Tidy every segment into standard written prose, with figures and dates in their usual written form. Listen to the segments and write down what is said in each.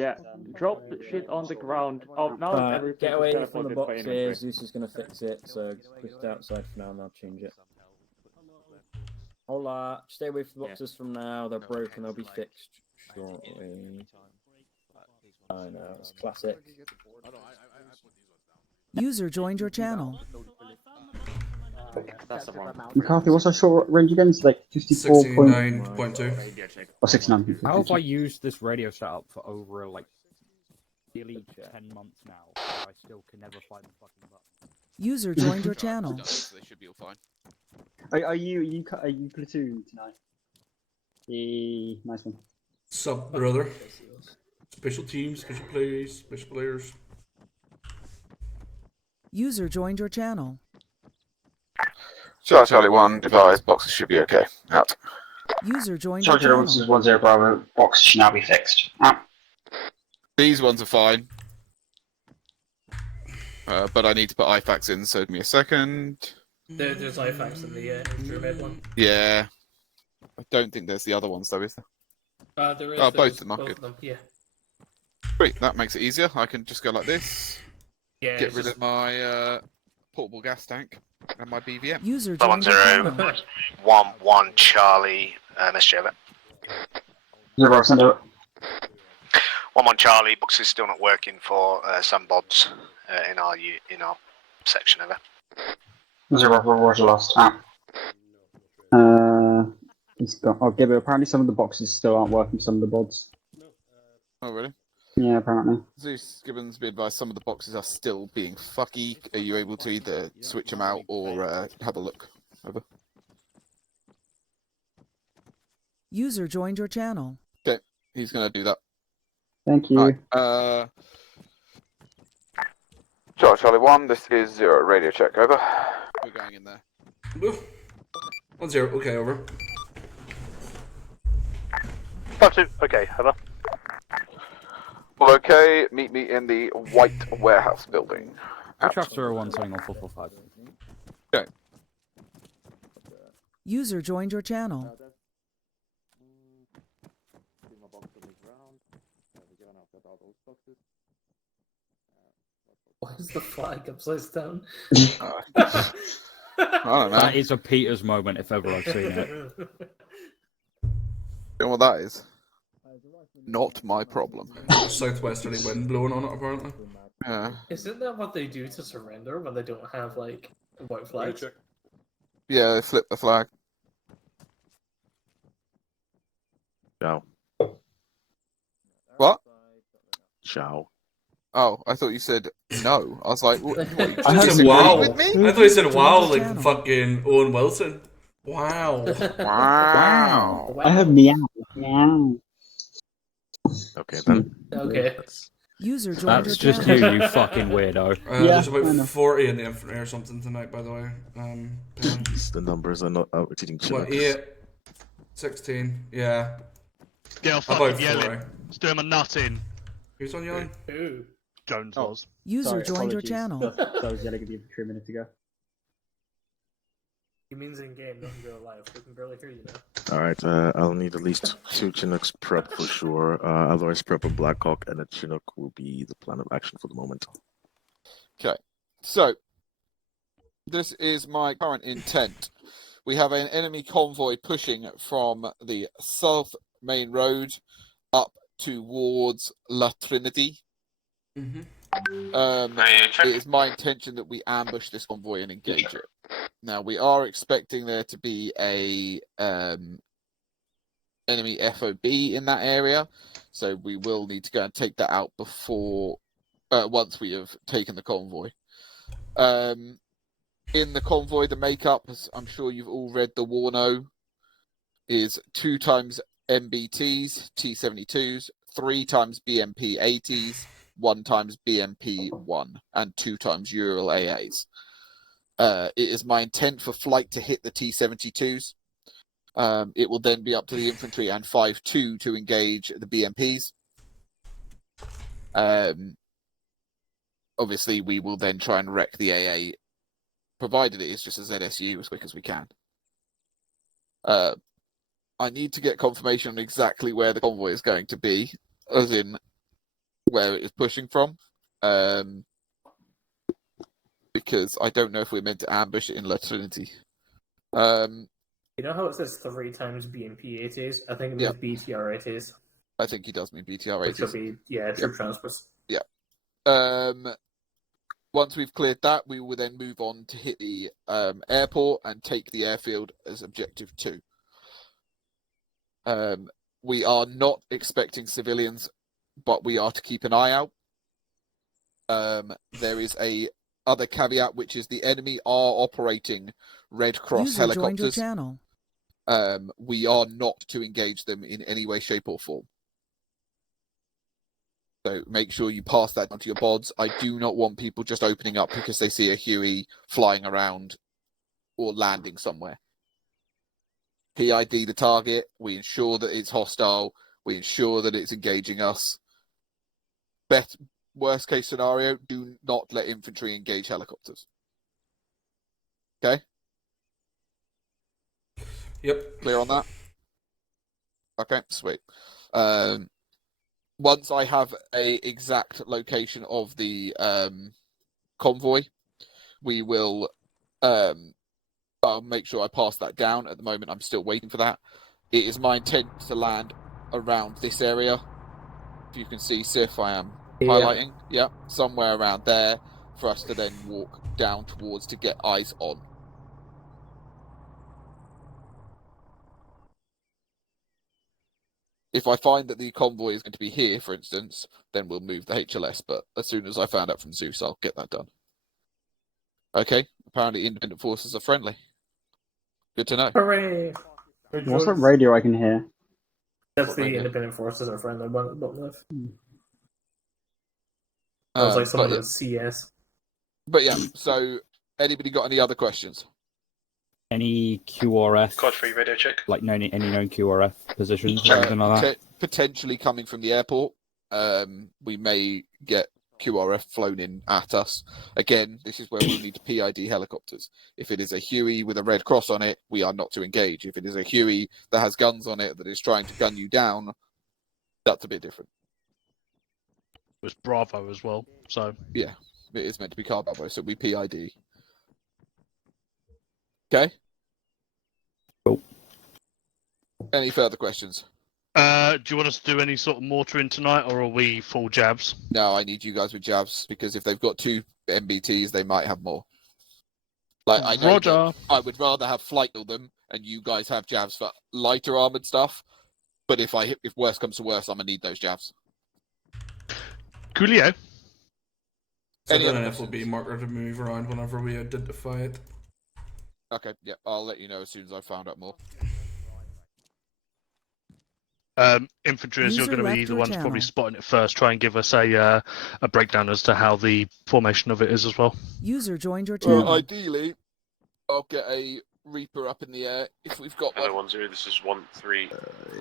Yeah, drop shit on the ground. Oh, now everything Get is away teleported from the by boxes. inventory. Zeus is going to fix it, so push it outside for now and I'll change it. Hola, stay away from the boxes from now. They're broken, they'll be fixed shortly. I know, it's classic. User joined your channel. That's the one. McCarthy, what's our short range again? It's like 54 69.2. or 69. How have I used this radio setup for over like nearly 10 months now? And I still can never find the fucking button. User joined your channel. So they should be all fine. Are you platoon tonight? Nice one. Sup, brother? Special teams, special plays, special players. User joined your channel. Charlie 1, device, boxes should be okay. Out. User joined your Charger channel. 10 Bravo. Box should now be fixed. Out. These ones are fine. But I need to put IFACs in, so give me a second. There's IFACs in the pyramid one. Yeah. I don't think there's the other ones though, is there? There is. Oh, both of them are good. Of them, yeah. Great, that makes it easier. I can just go like this. Yeah. Get rid of my portable gas tank and my BVM. User joined your channel. 1-1 Charlie, SJ over. 0 send out. 1-1 Charlie, box is still not working for some bods in our section over. 0 Roger lost. Out. He's got. Oh, Gibber. Apparently, some of the boxes still aren't working. Some of the bods. Oh, really? Yeah, apparently. Zeus Gibbons, be advised, some of the boxes are still being fucky. Are you able to either switch them out or have a look? Over. User joined your channel. Okay, he's going to do that. Thank you. Right, Charlie 1, this is 0, radio check, over. We're going in there. 1-0, okay, over. 5-2, okay, over. Well, okay, meet me in the white warehouse building. Aircraft 01 setting on 445. Okay. User joined your channel. Why is the flag upside down? I don't know. That is a Peters moment if ever I've seen it. You know what that is? Not my problem. Southwesterly wind blowing on it, apparently. Yeah. Isn't that what they do to surrender when they don't have, like, white flags? Yeah, they flip the flag. Ciao. What? Ciao. Oh, I thought you said no. I was like, what I you said disagree wow. with me? I thought you said wow, like fucking Owen Wilson. Wow. Wow. I have meow. Meow. Okay then. Okay. User joined That's your just channel. you fucking weirdo. There's about 40 in the infantry or something tonight, by the way. The numbers are not outreaching What, 8, 16, yeah. Get off About fucking yelling. 40. Just do him a nut in. Who's on yelling? Ooh. Jones was. User Sorry, joined your apologies. channel. I was yelling at the infantry a minute ago. He means in game, not in real life. We can barely hear you now. Alright, I'll need at least 2 Chinooks prep for sure. Otherwise prep a Blackhawk and a Chinook will be the plan of action for the moment. Okay, so this is my current intent. We have an enemy convoy pushing from the south main road up towards La Trinity. Mm-hmm. It is my intention that we ambush this convoy and engage it. Now, we are expecting there to be a enemy FOB in that area, so we will need to go and take that out before, once we have taken the convoy. In the convoy, the makeup, as I'm sure you've all read the Warno, is 2 times MBTs, T-72s, 3 times BMP 80s, 1 times BMP 1, and 2 times Ural AAs. It is my intent for flight to hit the T-72s. It will then be up to the infantry and 5-2 to engage the BMPs. Obviously, we will then try and wreck the AA, provided it is just a ZSU, as quick as we can. I need to get confirmation on exactly where the convoy is going to be, as in where it is pushing from. Because I don't know if we're meant to ambush it in La Trinity. You know how it says 3 times BMP ATs? I think it means BTR ATs. I think he does mean BTR Which will ATs. be, troop transports. Yeah. Once we've cleared that, we will then move on to hit the airport and take the airfield as objective 2. We are not expecting civilians, but we are to keep an eye out. There is a other caveat, which is the enemy are operating Red Cross User joined your helicopters. channel. We are not to engage them in any way, shape, or form. So make sure you pass that on to your bods. I do not want people just opening up because they see a Huey flying around or landing somewhere. PID the target. We ensure that it's hostile. We ensure that it's engaging us. Worst case scenario, do not let infantry engage helicopters. Okay? Yep. Clear on that? Okay, sweet. Once I have a exact location of the convoy, we will I'll make sure I pass that down. At the moment, I'm still waiting for that. It is my intent to land around this area. If you can see, Sif, I am highlighting. Yeah, somewhere around there for us to then walk down towards to get eyes on. If I find that the convoy is going to be here, for instance, then we'll move the HLS. But as soon as I found out from Zeus, I'll get that done. Okay, apparently independent forces are friendly. Good to know. Hooray! What's that radio I can hear? That's What the radio? independent forces are friendly, but left. That was like someone in CS. But yeah, so anybody got any other questions? Any QRF? Code 3 radio check. Like any known QRF positions or anything like that? Potentially coming from the airport. We may get QRF flown in at us. Again, this is where we'll need PID helicopters. If it is a Huey with a red cross on it, we are not to engage. If it is a Huey that has guns on it that is trying to gun you down, that's a bit different. It was Bravo as well, so... Yeah, it is meant to be car Bravo, so we PID. Okay? Cool. Any further questions? Do you want us to do any sort of mortaring tonight, or are we full jabs? No, I need you guys with jabs, because if they've got 2 MBTs, they might have more. Like, I know Roger. I would rather have flight kill them, and you guys have jabs for lighter armored stuff, but if worse comes to worse, I'm going to need those jabs. Coolio. So Any then other an FOB marker to move around whenever we identify it. Okay, yeah, I'll let you know as soon as I found out more. Infantry, as you're User going to left be the your ones probably channel. spotting it first, try and give us a breakdown as to how the formation of it is as well. User joined your channel. Ideally, I'll get a Reaper up in the air if we've got one. Hello, 10. This is 13.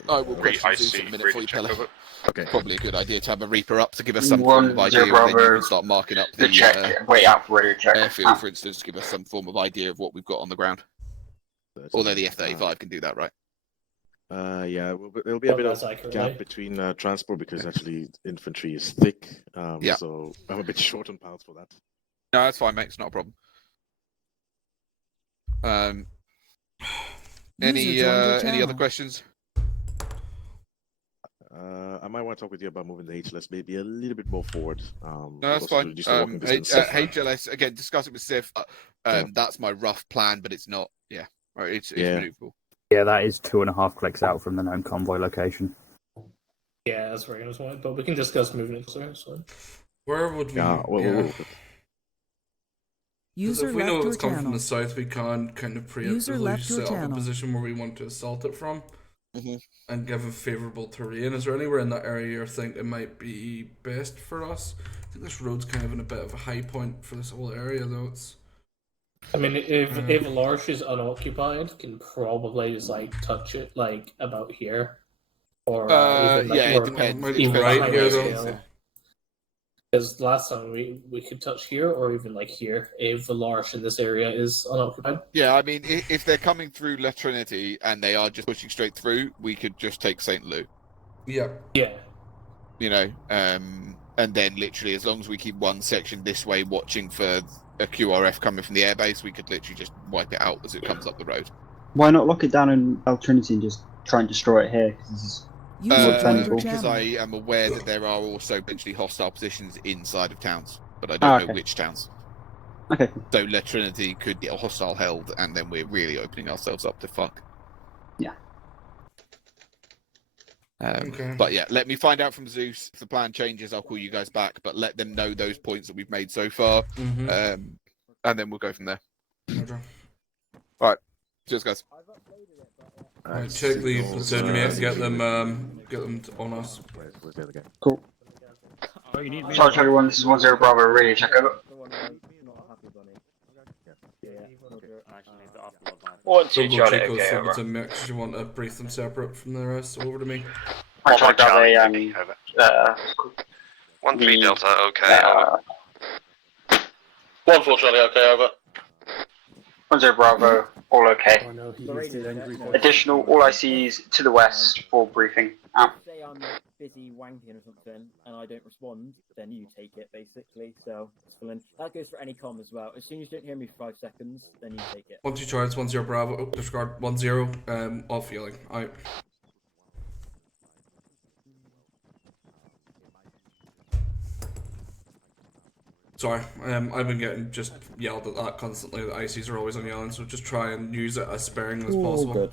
I will question I Zeus see. in a minute for you, check Pele. over. Okay. Probably a good idea to have a Reaper up to give us some form of 1-0 idea, and then you Bravo. can start marking up The the check. Wait out for radio check. airfield, for instance, to give us some form of idea of what we've got on the ground. Although the F-35 can do that, right? Yeah, there'll be a bit that's of accurate, gap right? between transport because actually infantry is thick. Yeah. So I'm a bit short on pounds for that. No, that's fine, mate. It's not a problem. Any other questions? I might want to talk with you about moving the HLS maybe a little bit more forward. No, that's also fine. reduce the walking distance. HLS, again, discuss it with Sif. That's my rough plan, but it's not, it's manoeuvrable. Yeah, that is 2.5 clicks out from the known convoy location. Yeah, that's where I was going, but we can discuss moving it closer. So. Where would we? Yeah, User if we know left your it's coming from channel. the south, we can kind of User preemptively left your set up a channel. position where we want to assault it from, Mhm. and give a favourable terrain. Is there anywhere in that area you think it might be best for us? I think this road's kind of in a bit of a high point for this whole area, though. It's. I mean, if Larch is unoccupied, can probably just like touch it like about here, or even, like, yeah, it more- depends. Might even be like, right higher here, though. scale. Because last time we could touch here, or even like here, if the Larch in this area is unoccupied. Yeah, I mean, if they're coming through La Trinity and they are just pushing straight through, we could just take St. Lou. Yeah. Yeah. You know, and then literally, as long as we keep one section this way, watching for a QRF coming from the airbase, we could literally just wipe it out as it comes up the road. Why not lock it down in El Trinity and just try and destroy it here? 'Cause this is User joined your Because channel. I am aware that there are also potentially hostile positions inside of towns, but I don't know which towns. Okay. So La Trinity could get a hostile held, and then we're really opening ourselves up to fuck. Yeah. Okay. But yeah, let me find out from Zeus. If the plan changes, I'll call you guys back, but let them know those points that we've made so far, and then we'll go from there. Roger. Alright, cheers guys. Right, check the platoon mates, get them on us. Where's the other guy? Cool. Oh, you need me. Charge everyone, this is 10 Bravo, radio check over. 1 2 Don't go Charlie, check those okay, over. to make sure you want to brief them separate from the rest. Over to me. I'm trying to grab a, 1 3 Delta, okay, over. 1 4 Charlie, okay, over. 10 Bravo, all okay. Oh no, he used it angry. Additional, all I see is to the west for briefing. Out. Say I'm busy wanking or something and I don't respond, then you take it basically. So it's fine. That goes for any comm as well. As soon as you don't hear me for 5 seconds, then you take it. 1 2 charge, 10 Bravo, oh, disregard 1 0, all feeling. Out. Sorry, I've been getting just yelled at that constantly. The ICs are always on yelling, so just try and use it as sparingly as possible. Good.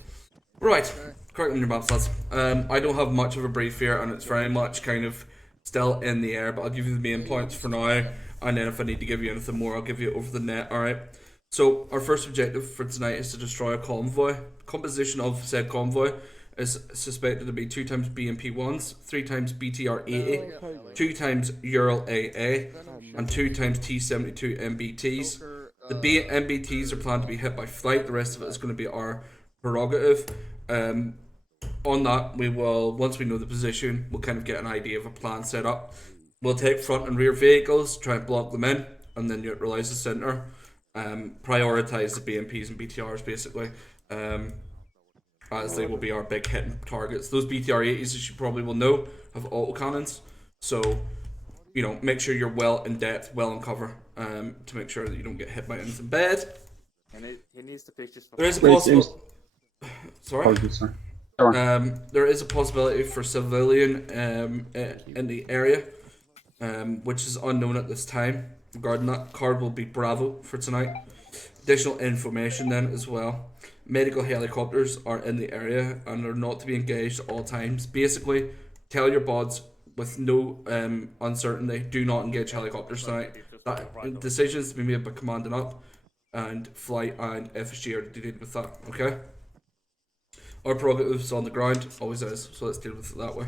Right, correct on your maps, lads. I don't have much of a brief here, and it's very much kind of still in the air, but I'll give you the main points for now, and then if I need to give you anything more, I'll give you it over the net, alright? So, our first objective for tonight is to destroy a convoy. Composition of said convoy is suspected to be 2 times BMP-1s, 3 times BTR-80, 2 times Ural AA, and 2 times T-72 MBTs. The MBTs are planned to be hit by flight, the rest of it is going to be our prerogative. On that, we will, once we know the position, we'll kind of get an idea of a plan set up. We'll take front and rear vehicles, try and block them in, and then neutralise the centre. Prioritise the BMPs and BTRs basically, as they will be our big hitting targets. Those BTR-80s, as you probably will know, have autocannons, so you know, make sure you're well in depth, well in cover, to make sure that you don't get hit by anything bad. He needs to pick just. There is a possible. Sorry. Sorry. There is a possibility for civilian in the area, which is unknown at this time. Regarding that, card will be Bravo for tonight. Additional information then as well. Medical helicopters are in the area and are not to be engaged at all times. Basically, tell your bods with no uncertainty, do not engage helicopters tonight. That decisions to be made by commanding up, and flight and FSG are dealing with that. Okay. Our prerogatives on the ground always is, so let's deal with it that way.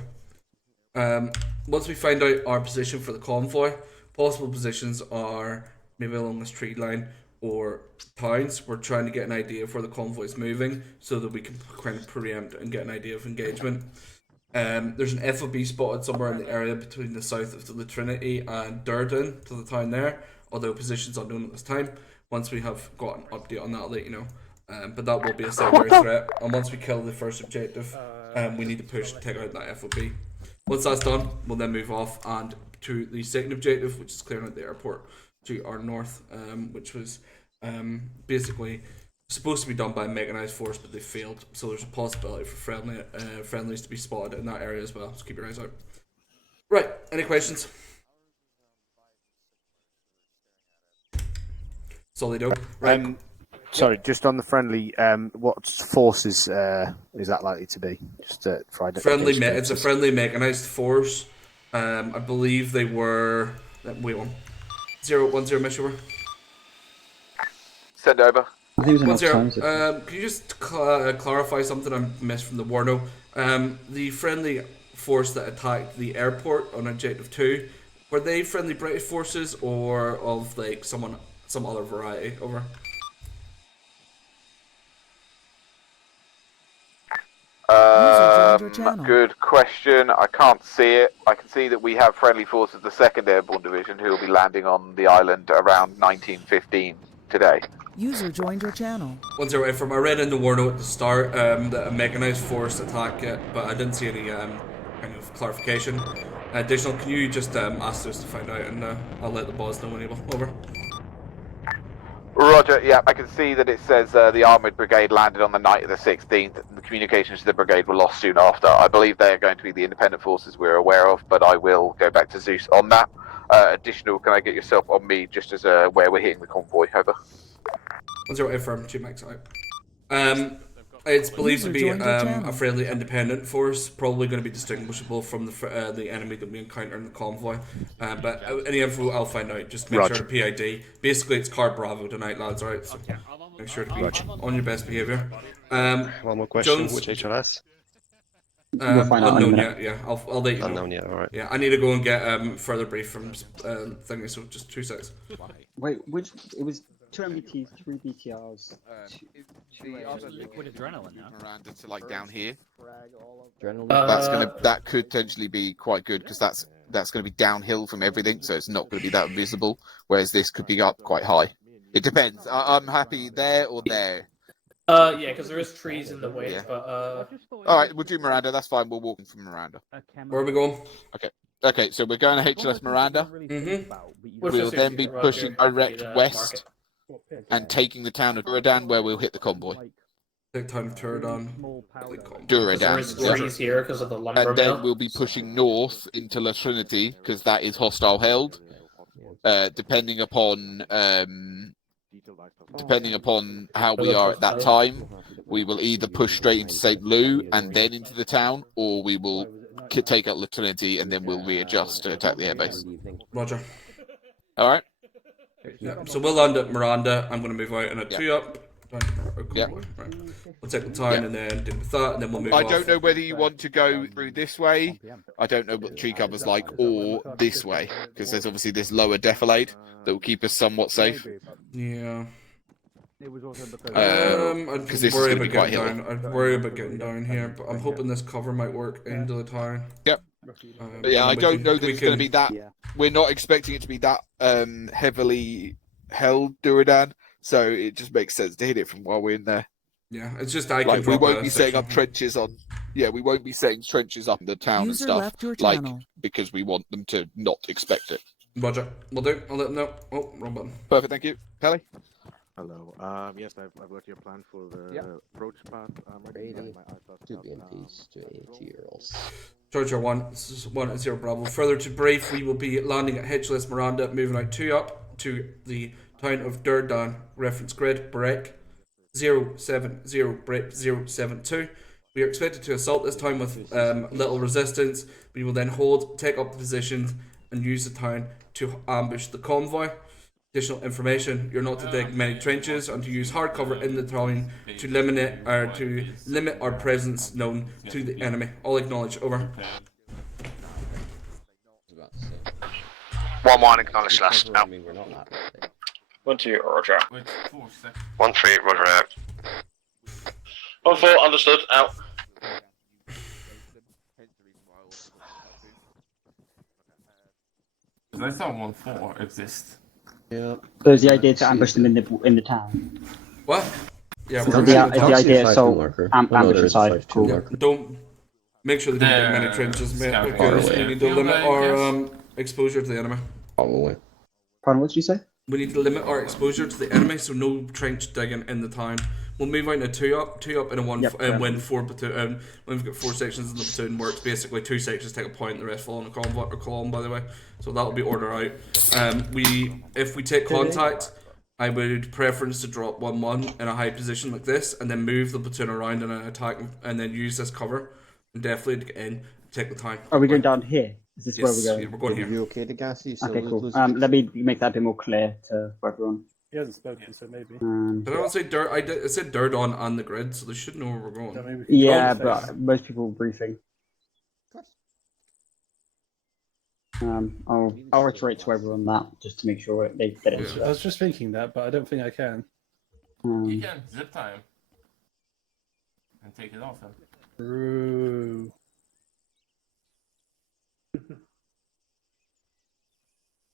Once we find out our position for the convoy, possible positions are maybe along this tree line or towns. We're trying to get an idea of where the convoy is moving so that we can kind of preempt and get an idea of engagement. There's an FOB spotted somewhere in the area between the south of the Trinity and Durden to the town there, although positions unknown at this time. Once we have got an update on that, I'll let you know. But that will be a secondary threat, and once we kill the first objective, we need to push to take out that FOB. Once that's done, we'll then move off and to the second objective, which is clearing out the airport to our north, which was basically supposed to be done by a mechanized force, but they failed. So there's a possibility for friendlies to be spotted in that area as well. So keep your eyes out. Right, any questions? Solido. Right. Sorry, just on the friendly, what forces is that likely to be? Just for It's a friendly mechanized force. I believe they were. Wait one. 010 mesh over. Send over. I think it was 10. Can you just clarify something I missed from the Warno? The friendly force that attacked the airport on Objective 2, were they friendly British forces or of like some other variety? Over. Good question. I can't see it. I can see that we have friendly forces of the 2nd Airborne Division who will be landing on the island around 1915 today. User joined your channel. 10 from I read in the Warno at the start that a mechanized force attack it, but I didn't see any kind of clarification. Additional, can you just ask us to find out, and I'll let the boss know when able. Over. Roger, yeah, I can see that it says the Armoured Brigade landed on the night of the 16th. The communications to the brigade were lost soon after. I believe they're going to be the independent forces we're aware of, but I will go back to Zeus on that. Additional, can I get yourself on me just as where we're hitting the convoy? Over. 108 firm, 2 max out. It's believed to be a fairly independent force, probably going to be distinguishable from the enemy that we encounter in the convoy. But any info I'll find out, just make sure to PID. Basically, it's Car Bravo tonight, lads, alright? So make sure to be on your best behaviour. One more question, Jones, which HLS? We'll find out in a unknown minute. yet, yeah. I'll let you know. Unknown yet, alright. Yeah, I need to go and get further brief from thingy, so just 2 seconds. Wait, which it was 2 MBTs, 3 BTRs. Liquid adrenaline now. Miranda to like down here. Adrenaline. That could potentially be quite good because that's going to be downhill from everything, so it's not going to be that visible. Whereas this could be up quite high. It depends. I'm happy there or there. Yeah, because there is trees in the way, Yeah. but All right, we'll do Miranda. That's fine. We'll walk from Miranda. Where are we going? Okay, so we're going to HLS Miranda. We'll then be pushing direct west and taking the town of Duradan, where we'll hit the convoy. Take time of Duradan. there is Duradan. trees here because of the lumber And then mill. we'll be pushing north into La Trinity because that is hostile held. Depending upon how we are at that time, we will either push straight into St. Lou and then into the town, or we will take out La Trinity and then we'll readjust to attack the airbase. Roger. All right. Yeah, so we'll land at Miranda. I'm going to move out in a 2-up. Yeah. Right. We'll take the time and then deal with that, and then we'll move I off. don't know whether you want to go through this way. I don't know what the tree cover's like, or this way, because there's obviously this lower defilade that will keep us somewhat safe. Yeah. Because this is going to be quite hilly. I'd worry about getting down here, but I'm hoping this cover might work into the town. Yep. But yeah, I don't know that it's going to be that. We're not expecting it to be that heavily held, Duradan. So it just makes sense to hit it from while we're in there. Yeah, it's just I like can we drop won't a be setting section. up trenches on. Yeah, we won't be setting trenches up in the town User and stuff. left your Like channel. because we want them to not expect it. Roger. We'll do. I'll let them know. Oh, wrong button. Perfect. Thank you, Kelly. Hello. Yes, I've got your plan for the approach path. Ready. Two BMPs, 2 AT-Rolls. Georgia 1-0 Bravo. Further to brief, we will be landing at HLS Miranda, moving out 2-up to the town of Durdan. Reference grid, break 070, break 072. We are expected to assault this town with little resistance. We will then hold, take up the positions, and use the town to ambush the convoy. Additional information: you're not to dig many trenches and to use hard cover in the town to limit our presence known to the enemy. All acknowledge. Over. 1-1, acknowledge last. Out. 1-2, Roger. 1-3, Roger out. 1-4, understood. Out. I thought 1-4 exists. Yeah. So is the idea to ambush them in the town? What? Yeah, Is we're the idea so ambush aside? Cool. Yeah, don't make sure they don't get many trenches, mate, Scout because away. we need to limit our exposure to the enemy. Probably. Pardon, what did you say? We need to limit our exposure to the enemy, so no trench digging in the town. We'll move out in a 2-up and a 1 win 4 platoon. When we've got 4 sections in the platoon, works basically 2 sections take a point, the rest fall on a convoy or column, by the way. So that'll be order out. If we take contact, I would preference to drop 1-1 in a high position like this, and then move the platoon around and attack, and then use this cover, and definitely get in, take the time. Are we going down here? Is this where Yes, we're going? yeah, we're going here. You okay to gas? Okay, cool. Let me make that a bit more clear for everyone. He hasn't spoken, so maybe. But I don't say dirt. I said dirt on the grid, so they should know where we're going. Yeah, but most people were briefing. I'll reiterate to everyone that just to make sure they get it. I was just thinking that, but I don't think I can. You can zip time and take it off him. True.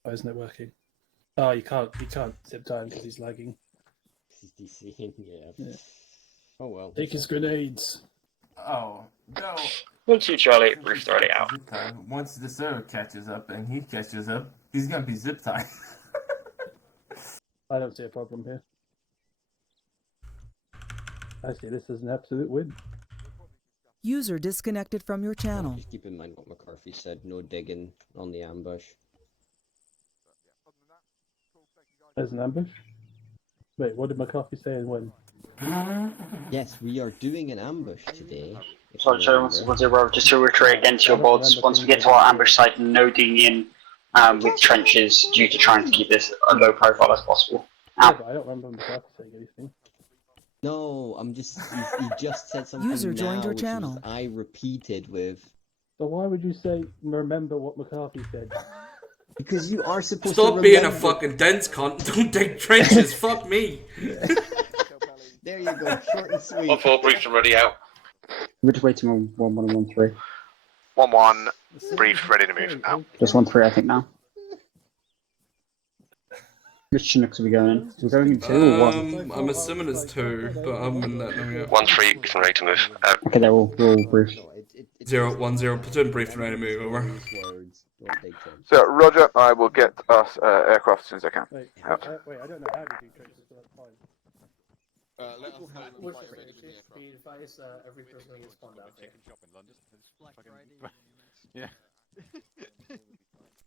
Why isn't it working? Oh, you can't zip time because he's lagging. He's DCing, yeah. Oh well. Take his grenades. Oh, no. 1-2 Charlie, brief already out. Zip time. Once the server catches up and he catches up, he's gonna be zip time. I don't see a problem here. I see this as an absolute win. User disconnected from your channel. Just keep in mind what McCarthy said, no digging on the ambush. As an ambush? Wait, what did McCarthy say and when? Yes, we are doing an ambush today. Sorry, just to reiterate again to your boards, once we get to our ambush site, no digging in with trenches due to trying to keep this a low profile as possible. Yeah, but I don't remember McCarthy saying anything. No, I'm just, he just said something User joined now, your which channel. was I repeated with... So why would you say, remember what McCarthy said? Because you are supposed Stop to being a remember. fucking dense cunt. Don't dig trenches. Fuck me. There you go, short and sweet. 1-4, brief already out. We're just waiting on 1-1 and 1-3. 1-1, brief, ready to move now. Just 1-3, I think now. Which Chinooks are we going in? We're going in 2 or 1? I'm assuming it's 2, but I haven't let them yet. 1-3, brief and ready to move. Okay, they're all brief. 0-1-0, platoon brief and ready to move, over. So, Roger, I will get us aircraft as soon as I can. Wait, Out. wait, I don't know how to do trenches, but that's fine. Let us know when we fight ready to be aircraft. Be advised, every person who gets spawned out here. Yeah.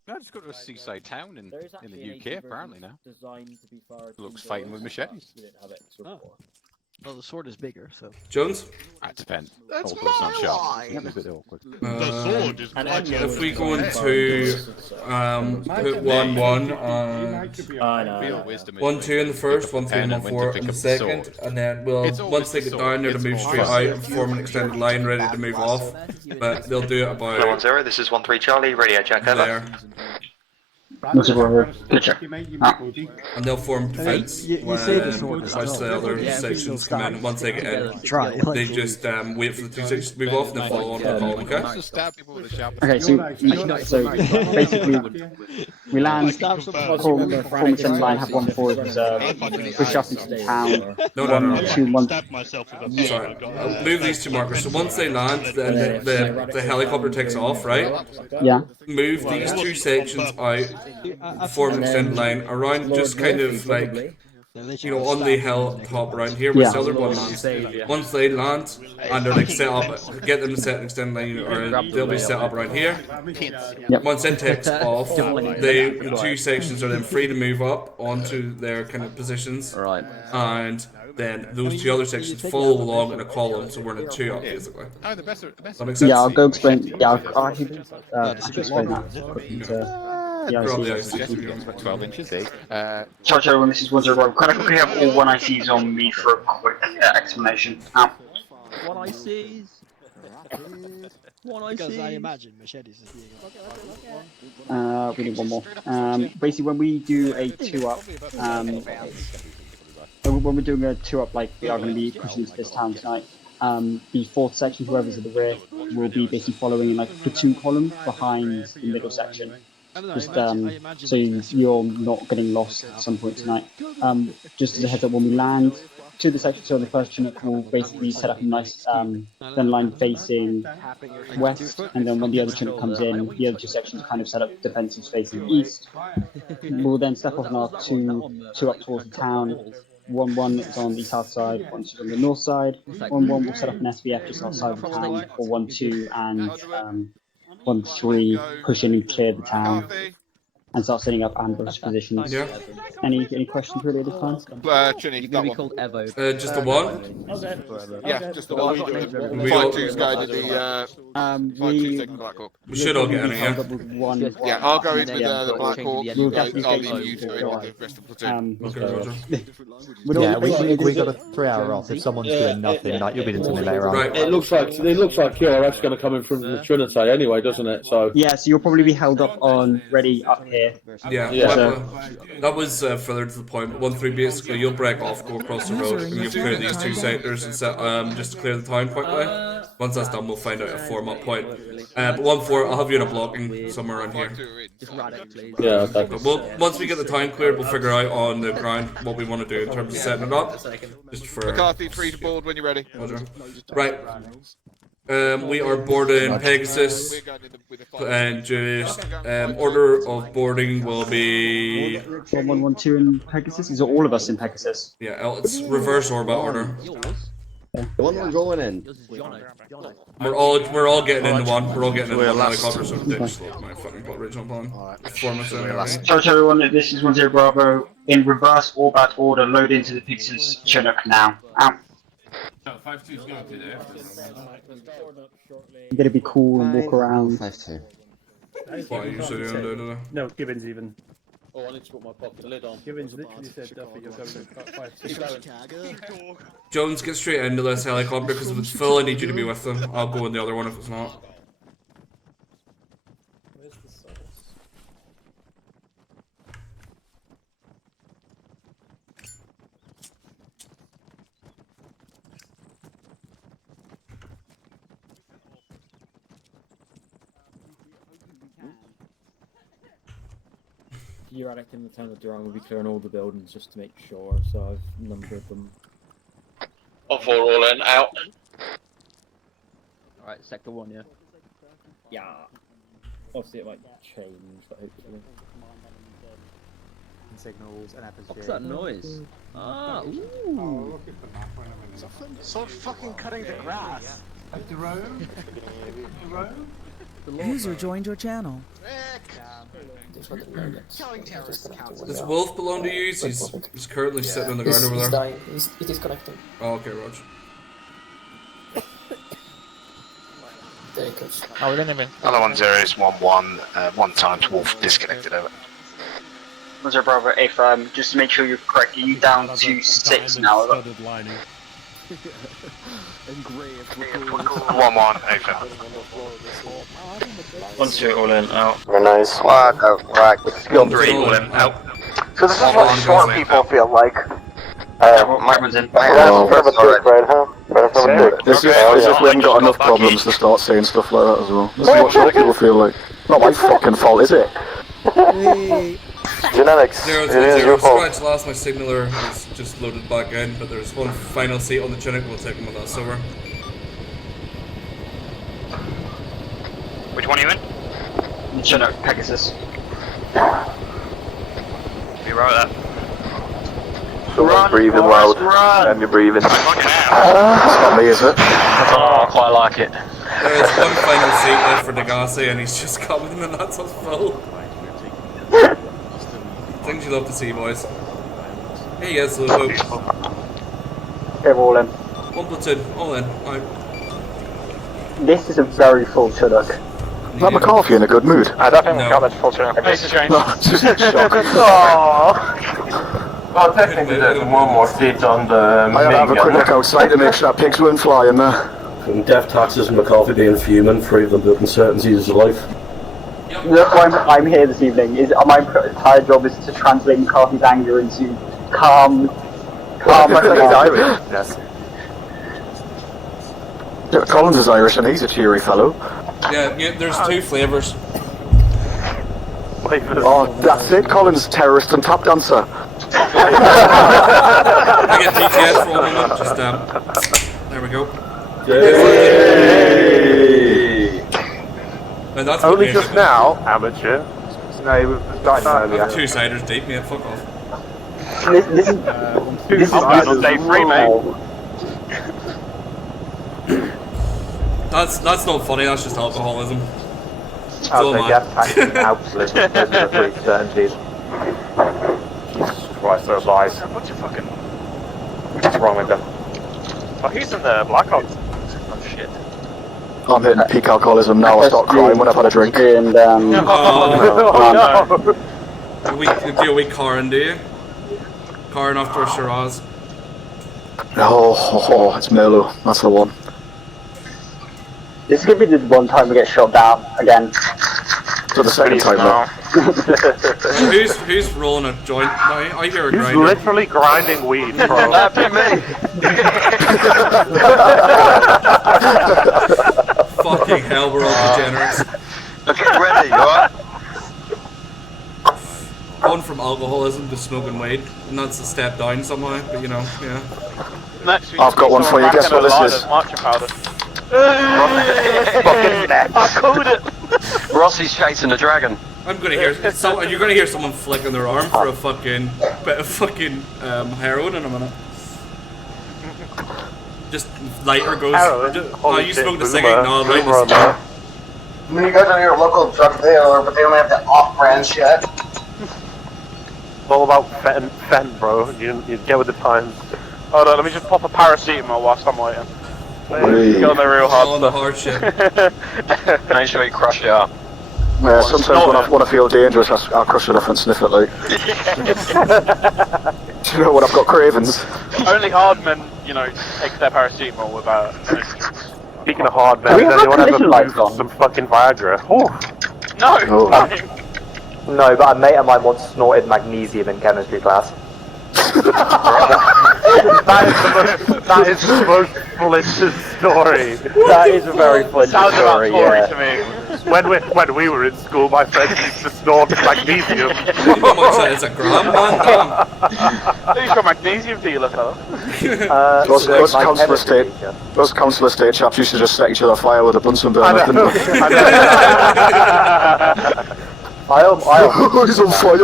I just got to a seaside town in the UK apparently now. Designed to be far Looks fighting with machetes. We didn't have it, so Well, the sword is bigger, so. Jones? That depends. That's All close, not my sharp. line. It's a bit awkward. The sword is much if we go into put 1-1 and 1-2 in the first, 1-3 and 1-4 in the second, and then we'll once they get down there to move straight out and form an extended line ready to move off. But they'll do it about 1-0, this is 1-3 Charlie, radio check, over. there. And they'll form defense You say the sword is once the other sections come in. And once they get in, they just wait for the 2 sections to move off and then follow on the column, okay? Okay, so basically, we land, form extended line, have 1-4 reserve, push up into the town. No. 1-2-1. Sorry, I'll move these 2 markers. So once they land, then the helicopter takes off, right? Yeah. Move these 2 sections out, form an extended line around, just kind of like, you know, on the hill top around here where the other one lands. Once they land and they're like set up, get them to set an extended line, or they'll be set up around here. Once it takes off, the 2 sections are then free to move up onto their kind of positions. And then those 2 other sections follow along in a column, so we're in a 2 up basically. Oh, the best. That makes sense? Yeah, I'll go explain. Yeah, I'll explain that. Yeah, Probably about 12 inches big. Charger, when this is 1-0, can I quickly have all 1 ICs on me for a quick explanation? 1 ICs. 1 ICs. Because I imagine machetes is being We need 1 more. Basically, when we do a 2-up, when we're doing a 2-up, like we are going to be pushing into this town tonight, the 4th section, whoever's at the rear, will be basically following in like a platoon column behind the middle section. Just so you're not getting lost at some point tonight. Just as a heads up, when we land to the section, so on the first Chinook, we'll basically set up a nice gun line facing west, and then when the other Chinook comes in, the other 2 sections kind of set up defensives facing east. We'll then step off on our 2 up towards the town. 1-1 is on the south side, 1-2 is on the north side. 1-1 will set up an SVF just outside the town, or 1-2 and 1-3 push in and clear the town and start setting up ambush positions. Yeah. Any questions really at this time? Trini, that one. Just the 1? Yeah, just the 1. We all 5-2's guided the 5-2's taking the Black Hawk. We should all get in it, yeah? Yeah, I'll go in with the Black Hawk. I'll leave you to it with the rest of the platoon. Yeah, we got a 3-hour off. If someone's doing nothing, like you'll be into me later on. Right. It looks like QRF's going to come in from the Trinidad side anyway, doesn't it? So yeah, so you'll probably be held up on ready up here. Yeah. That was further to the point. 1-3 basically, you'll break off, go across the road, and you'll clear these 2 sectors and set just to clear the town quickly. Once that's done, we'll find out a form-up point. But 1-4, I'll have you in a blocking somewhere around here. yeah, okay. But once we get the town cleared, we'll figure out on the ground what we want to do in terms of setting it up. Just for McCarthy, free to board when you're ready. Right. We are boarding Pegasus, and just order of boarding will be 1112 in Pegasus. Is it all of us in Pegasus? yeah. It's reverse orbit order. The one we're going in. We're all getting into one. We're all getting into one helicopter. So ditch my fucking original plan. Sorry to everyone, this is 10 Bravo. In reverse orbit order, load into the Pegasus Chinook now. Out. 5-2's going to there. I'm gonna be cool and walk around. 5-2. What are you saying? No, Gibbons even. Oh, I need to put my pocket lid on. Gibbons literally said, Duffy, you're going to 5-2. Jones, get straight into this helicopter because if it's full, I need you to be with them. I'll go in the other one if it's not. Erratic in the town of Durham will be clearing all the buildings just to make sure, so I've numbered them. On 4 all in, out. Alright, sector 1, yeah. Yeah. Obviously it might change, but hopefully. Signals and What's that noise? Ah, ooh. Stop fucking cutting the grass. User joined your channel. Does Wolf belong to you? He's currently sitting on the ground over there. It is connecting. Oh, okay, Roger. There it goes. Oh, we're in. Other 10 is 1-1. 1 times Wolf disconnected over. 10 Bravo, if just to make sure you're correct, are you down to 6 now? 1-1, AFM. 1-2 all in, out. Very nice. Right, 1-3 all in, out. So this is what short people feel like. Micron's in. This is as if we haven't got enough problems to start saying stuff like that as well. This is what short people feel like. Not my fucking fault, is it? Genetics. 0-0. Scratch lost my signaler. It's just loaded back in, but there's one final seat on the Chinook. We'll take him with that Saber. Which one are you in? Chinook, Pegasus. Be right with that. Someone's breathing loud, and you're breathing. It's not me, is it? Oh, I quite like it. There is one final seat left for Degassi, and he's just coming, and that's us full. Things you love to see, boys. Here you go, Slow. They're all in. 1 platoon, all in. Out. This is a very full Chinook. Is that McCarthy in a good mood? I don't think we've got that full turn. No, just shock. Well, technically there's one more seat on the I had to have a quick look outside to make sure that pigs weren't flying there. And death taxes and McCarthy being fuming, 3 of them put uncertainties of life. That's why I'm here this evening. My entire job is to translate McCarthy's anger into calm. Yes. Yeah, Collins is Irish and he's a cheery fellow. Yeah, there's 2 flavours. Oh, that's it. Collins, terrorist and tap dancer. I get DTS for 1 moment. Just there we go. Yay! Now that's only just now, amateur. No, he was starting earlier. 2-siders deep, mate. Fuck off. This is on day 3, mate. That's not funny. That's just alcoholism. I'll take gas tax absolute certainties. Jesus Christ, those lies. What's your fucking... What's wrong with them? Oh, he's in the Blackhawk. Oh shit. I'm hitting peak alcoholism now. I start crying when I've had a drink. And, Do a wee Karen, do you? Karen after a Shiraz. Oh, it's Merlot. That's the one. This is gonna be the one time we get shot down again. So the second time now. Who's rolling a joint now? I hear a grinder. He's literally grinding weed, bro. That'd be me. Fucking hell, we're all degenerates. Okay, ready, you alright? Gone from alcoholism to smoking weed, and that's a step down somehow, but you know, yeah. I've got one for you, guess what this is? Fucking net. I called it. Rossi's chasing the dragon. I'm gonna hear you're gonna hear someone flicking their arm for a fucking bit of fucking heroin in a minute. Just lighter goes. Oh, you smoked the cigarette? No, light the cigarette. I mean, you go to your local drug dealer, but they only have the off-brand shit. It's all about fent, bro. You get with the times. Hold on, let me just pop a paracetamol whilst I'm waiting. Get on the real hard on the hard shit. Make sure you crush it up. Yeah, sometimes when I feel dangerous, I'll crush it off and sniff it like. Do you know when I've got cravings? Only hard men, take their paracetamol without. Speaking of hard men, does anyone ever move some fucking Viagra? Oh. No! No, but a mate of mine once snorted magnesium in chemistry class. That is the most flinching story. That is a very flinching Sounds story, about to me. When we were in school, my friends used to snort magnesium. It's a gram, man. He's got magnesium dealer, fella. Those council estate chaps used to just set each other fire with a Bunsen burner, didn't they? He's on fire!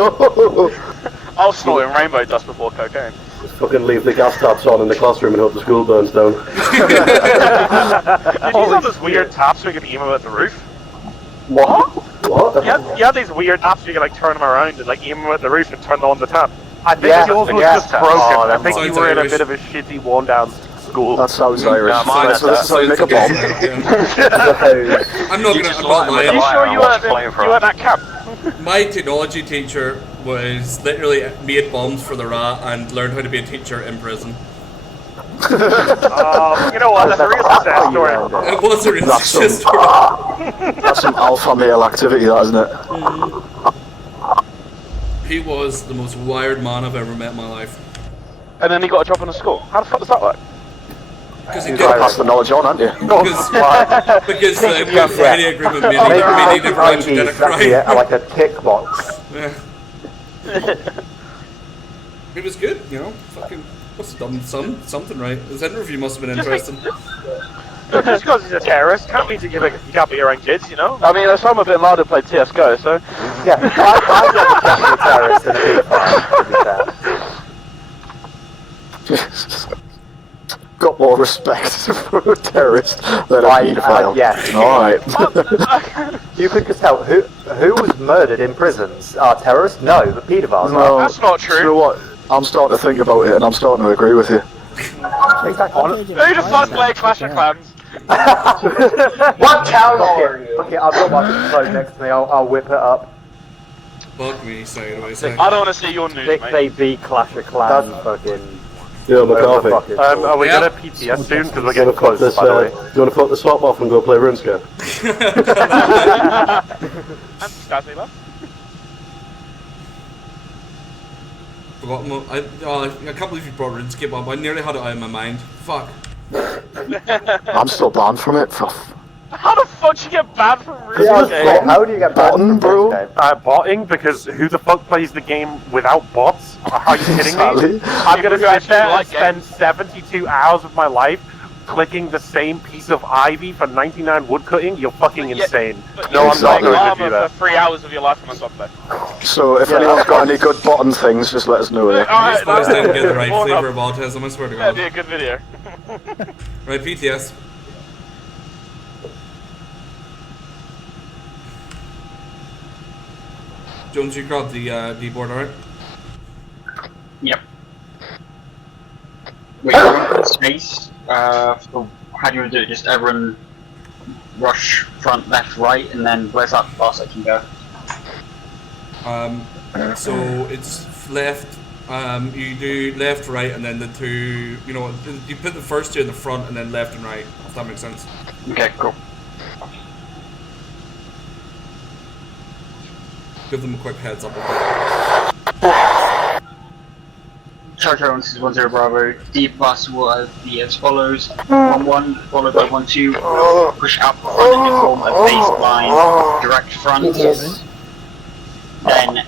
I was snorting rainbow dust before cocaine. Just fucking leave the gas taps on in the classroom and hope the school burns down. Did you have those weird taps so you could emo at the roof? What? What? You had these weird taps so you could turn them around and emo at the roof and turn on the tap. I think yours was just broken. I think you were in a bit of a shitty worn-down school. That sounds Irish. So this is how you make a bomb. I'm not lying. Are you sure you were at that camp? My technology teacher was literally made bombs for the RA and learned how to be a teacher in prison. You know what? That's a real success story. It was a real success story. That's some alpha male activity, that, isn't it? He was the most wired man I've ever met in my life. And then he got a job in a school. How the fuck does that work? Because he You've got to pass the knowledge on, haven't you? Because the Good Friday agreement made he never actually did it right. Like a kickbox. Yeah. It was good, fucking must have done something right. His interview must have been interesting. Just because he's a terrorist can't mean you can't be around kids, I mean, Osama bin Laden played CSGO, so... Yeah, I've never definitely a terrorist in a big fire, to be fair. Got more respect for a terrorist than a paedophile. Yeah. Alright. You could just tell who was murdered in prisons? Terrorists? No, but paedophiles. No, that's not true. You know what? I'm starting to think about it and I'm starting to agree with you. Exactly. Who the fuck played Clash of Clans? What town are you? Okay, I've got my phone next to me, I'll whip it up. Fuck me, sideways. I don't want to see your news, mate. They beat Clash of Clans fucking... Yeah, McCarthy. Are we gonna PTS soon? Because we're getting close, by the way. Do you want to fuck the swap off and go play RuneScape? Forgotten what I can't believe you brought RuneScape up. I nearly had it out of my mind. Fuck. I'm still banned from it. How the fuck did you get banned from RuneScape? How do you get banned from RuneScape? Botting, because who the fuck plays the game without bots? Are you kidding me? I'm gonna sit there and spend 72 hours of my life clicking the same piece of ivy for 99 woodcutting? You're fucking insane. No, I'm not going to do that. For 3 hours of your life on Sunday. So if anyone's got any good bottom things, just let us know. You're supposed to get the right flavour of autism, I swear to God. That'd be a good video. Right, PTS. Jones, you grabbed the D-board, alright? Yep. Wait, you're space. How do you want to do it? Just everyone rush front, left, right, and then where's that fast I can go? So it's left. You do left, right, and then the two. You put the first two in the front, and then left and right. If that makes sense. Okay, cool. Give them a quick heads up. Charger, this is 10 Bravo. D plus will be as follows: 1-1 followed by 1-2. Push out front and form a baseline direct front. Then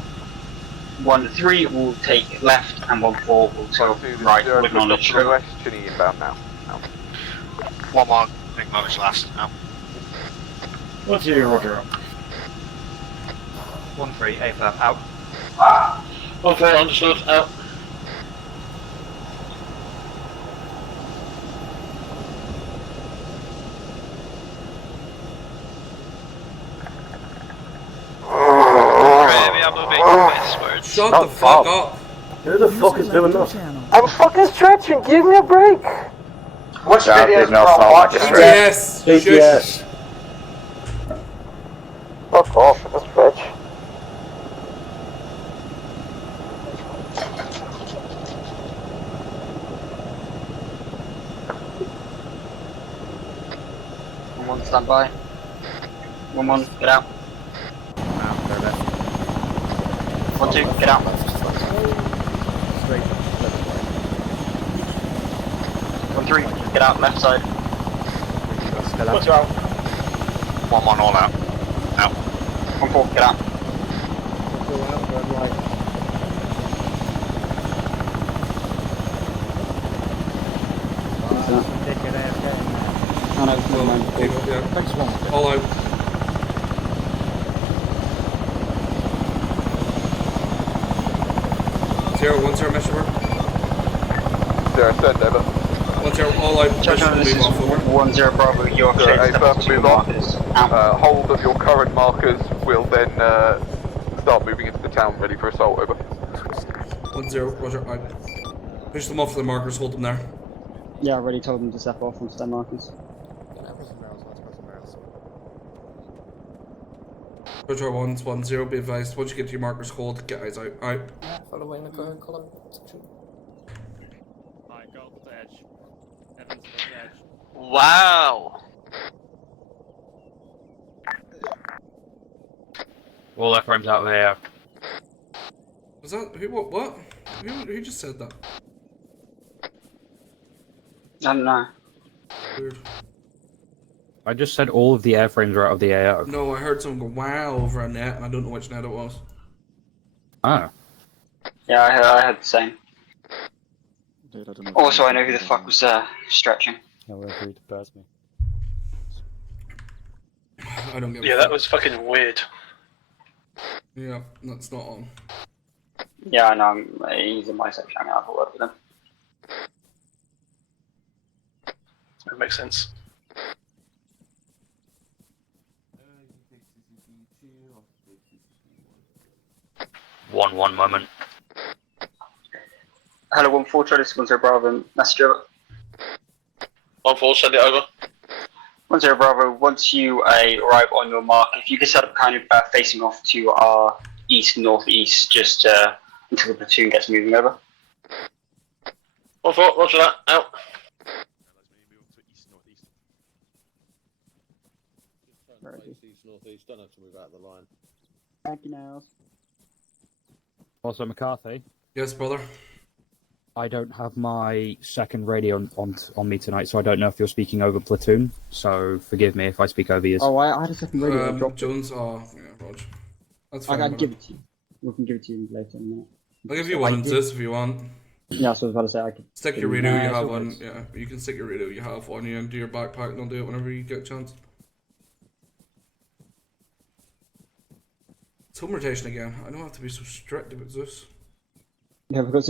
1-3 will take left, and 1-4 will go right. Will acknowledge. Inbound now. 1 mark. Acknowledge last. Out. 1-2, roger. 1-3, A flat, out. 1-4, understood, out. Maybe I'm moving westwards. Shut the fuck up. Who the fuck is doing that? I'm fucking stretching, give me a break! Which Yeah, videos did not from sound like what? a BTS. BTS. Fuck off, let's stretch. One stand by. 1-1, get out. 1-2, get out. Straight. 1-3, get out, left side. Still out. 1-2 out. 1-1 all out. Out. 1-4, get out. Go out, red light. Oh no, it's never mind. Keep up, yeah. Thanks, one. All out. Zero, 1-0, mission work. 0, send over. 1-0, all out. Charger, Mission this move is off over. 1-0 Bravo, you're Zero, clear A to step firm, off to your move on. markers. Out. Hold of your current markers. We'll then start moving into the town, ready for assault. Over. 1-0, roger, out. Push them off the markers, hold them there. Yeah, I already told them to step off onto their markers. Roger 1-0, be advised. Once you get to your markers, hold, get eyes out. Out. Following the current column section. Alright, go up to the edge. Evans to the edge. Wow. All left frames out there. Was that who? What? Who just said that? I don't know. Weird. I just said all of the airframes are out of the AO. No, I heard someone go wow over a net, and I don't know which net it was. Oh. Yeah, I heard the same. Also, I know who the fuck was stretching. However, it bears me. I don't get. Yeah, that was fucking weird. Yeah, that's not on. Yeah, I know, he's in my section, I'm gonna have a word with him. That makes sense. One moment. Hello, 1-4, try to 1-0 Bravo, message over. 1-4, send it over. 1-0 Bravo, once you arrive on your mark, if you can set up kind of facing off to our east-northeast, just until the platoon gets moving over. 1-4, roger that, out. Northeast, don't have to move out of the line. Thank you, Niles. Also, McCarthy. Yes, brother. I don't have my second radio on me tonight, so I don't know if you're speaking over platoon. So forgive me if I speak over yours. Oh, I had a second radio. I dropped Jones. Oh, yeah, Rog. That's fine. I can give it to you. We can give it to you later in a minute. I'll give you one insist if you want. Yeah, so I was about to say I could stick your radio. You have one. Good. Yeah, you can stick your radio. You have one. You can do your backpack, and I'll do it whenever you get a chance. It's home rotation again. I don't have to be so strict about this. Yeah, because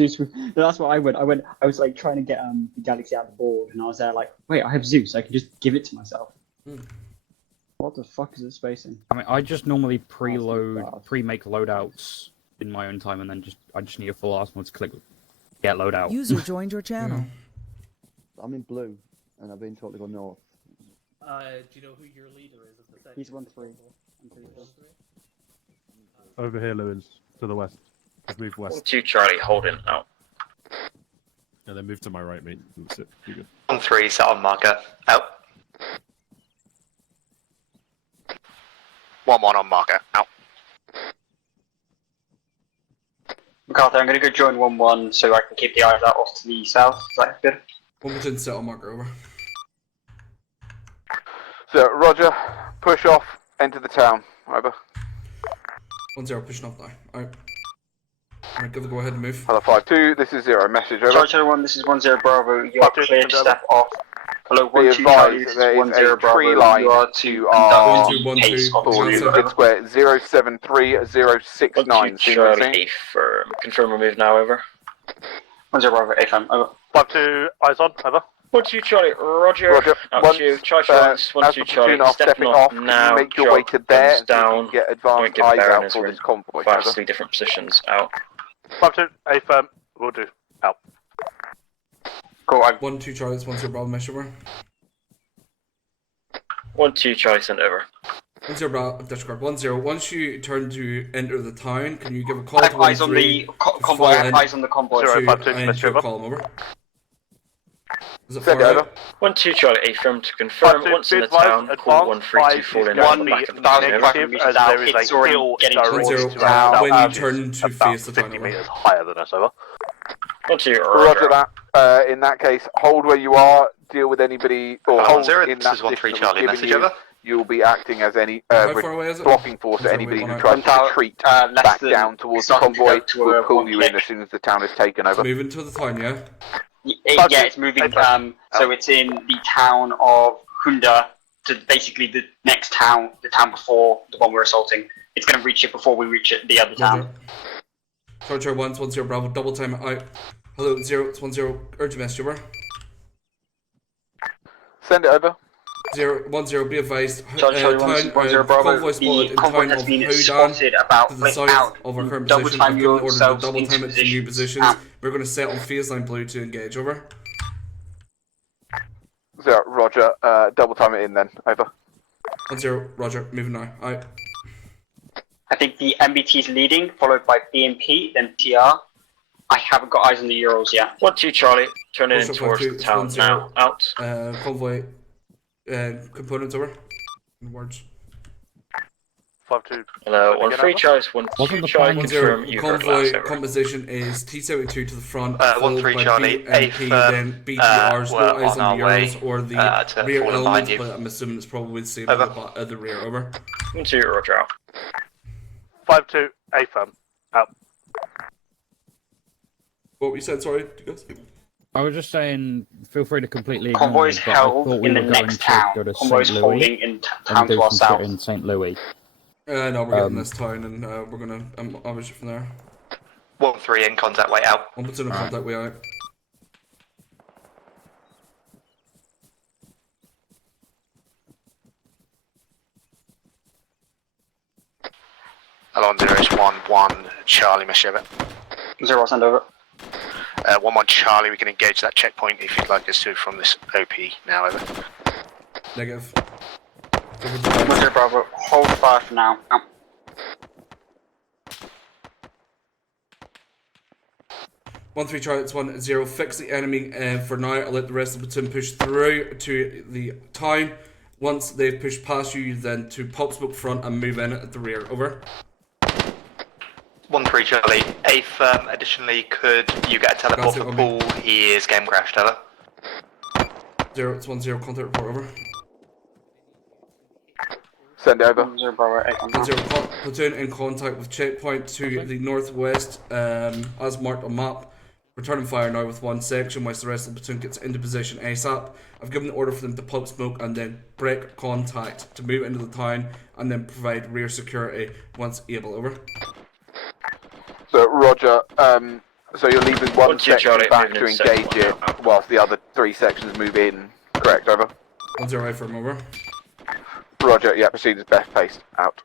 that's what I went. I was like trying to get the Galaxy out of the board, and I was there like, wait, I have Zeus. I can just give it to myself. What the fuck is it spacing? I mean, I just normally pre-make loadouts in my own time, and then I just need a full arsenal to click get loadout. User joined your channel. I'm in blue, and I've been told to go north. Do you know who your leader is of the section? He's 1-3. Over here, Lewis, to the west. Just move west. 2 Charlie, holding out. And then move to my right, mate. That's it. You good. 1-3, set on marker, out. 1-1 on marker, out. MacArthur, I'm going to go join 1-1 so I can keep the eyes out off to the south. Is that good? 1% set on marker, over. So, Roger, push off, enter the town. Over. 1-0, pushing off now. Alright. Alright, give the go ahead and move. Hello, 5-2, this is 0, message over. Charger 1, this is 1-0 Bravo, you are clear to step off Hello, Be 1-2 Charlie, advised this is there is 10 a Bravo. tree line You are to conduct our pace on for you. Grid square 073069. Charlie, firm. Confirm or move now, over. 1-0 Bravo, AFM, over. 5-2, eyes on, over. 1-2 Charlie, roger. Roger. Out Once, to you. Charlie, as 1-2 the Charlie, platoon are stepping off, now. can you make your way to there and see if you down. can get Won't advanced give a eyes bearing out as for we're this convoy. vastly different positions. Out. 5-2, AFM, will do. Out. Cool, 1-2 Charlie, 1-0 Bravo, measure. 1-2 Charlie, send over. 1-0 Bravo, disregard. 1-0. Once you turn to enter the town, can you give a call I have to eyes on 1-3 the to convoy, fall I have in eyes on the convoy. to 052, enter Mr. your Over. column, over? Is it Send far it out? 1-2 Charlie, affirm to confirm. 5-2, Once in the be advised, town, call advance 1-3 to fall in. going to Back of be the town, over. negative as there is It's a already hill getting directly towards to the our town. When south, you which turn is to about face the 50 town, over. metres higher than us, over. 1-2 Roger that. In that case, hold where you are. Deal with anybody or hold 1-0, in this that is 1-3 position Charlie, that was message given you. over. You'll be acting as any How far away is it? blocking force at 1-0, anybody wait, who 1 tries to hour. retreat Less back than down towards the starting to convoy. go to We'll a pull you in click. as soon as the town is taken over. Moving to the town, yeah? Yeah, it's moving. So it's in the town of Hunda to basically the next town, the town before the one we're assaulting. It's going to reach it before we reach it, the other town. Charger 1-0 Bravo, double time out. Hello, 0-1-0, urgent message, over. Send it over. 0-1-0, be advised. Charlie, town, 1-0 Bravo. convoy spotted The in convoy town has of been Houdan, spotted about to the south out. of our current Double position. time I've given order to yourselves double into time it to new positions. positions. We're going to set on phase line blue to engage, over. So, Roger. Double time it in then. Over. 1-0, Roger, moving now. Out. I think the MBT is leading, followed by BMP, then TR. I haven't got eyes on the Euros yet. 1-2 Charlie, turning in Workshop towards 5-2, the it's town 1-0. now. Out. Convoy components, over. In words. 5-2. Hello, 1-3 Charlie, 1-2 Charlie, confirm 1-0, you heard convoy last over. composition is T-72 to the front, 1-3 by Charlie, BMP, then BTRs, no we're eyes on on the our way, Euros or the to rear fall in behind elements, you. but I'm assuming it's probably the same Over. at the rear, over. 1-2 Roger out. 5-2, AFM, out. What we said, sorry, guys? I was just saying, feel free to completely ignore Convoy's me, but I held thought we in were the going next to town. go to Convoy's St. holding Louis in town and do to our some south. shit in St. Louis. No, we're getting this town and we're gonna average it from there. 1-3 in contact way out. One platoon in contact way out. Alon 0-1-1 Charlie, Miss Shiver. 0, send over. 1-1 Charlie, we can engage that checkpoint if you'd like us to from this OP now, over. Negative. 1-0 Bravo, hold fire for now. Out. 1-3 Charlie, it's 1-0. Fix the enemy for now. I'll let the rest of the platoon push through to the town. Once they've pushed past you, then to pop smoke front and move in at the rear. Over. 1-3 Charlie. AFM, additionally, could you get a teleport for Paul? He is game crashed, over. 0, it's 1-0. Contact report, over. Send it over. 1-0 Bravo, 1-0 platoon in contact with checkpoint to the northwest, as marked on map. Returning fire now with one section, whilst the rest of the platoon gets into position ASAP. I've given the order for them to pump smoke and then break contact to move into the town and then provide rear security once able. Over. So, Roger. So you're leaving one 1-2 section Charlie, back moving to in second engage it, whilst the other 3 sections move in. Correct. Over. 1-0 affirm, over. Roger. Yeah. Proceed as best paced. Out.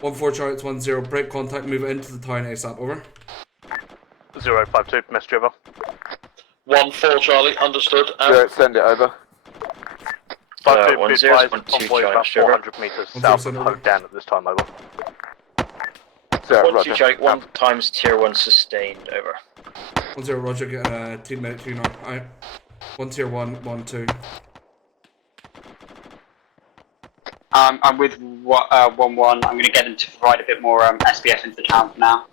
1-4 Charlie, it's 1-0. Break contact, move into the town ASAP. Over. 0-5-2, message over. 1-4 Charlie, understood. Send it over. 5-2, be 1-0, advised, 1-2 convoy Charlie, about sure. 400 metres south of over. Houdan at this time, over. 1-2 Charlie, 1 times tier 1 sustained, over. 1-0 Roger, getting a teammate 2 now. Alright. 1 tier 1, 1-2. I'm with 1-1. I'm going to get them to provide a bit more SPF into the town for now.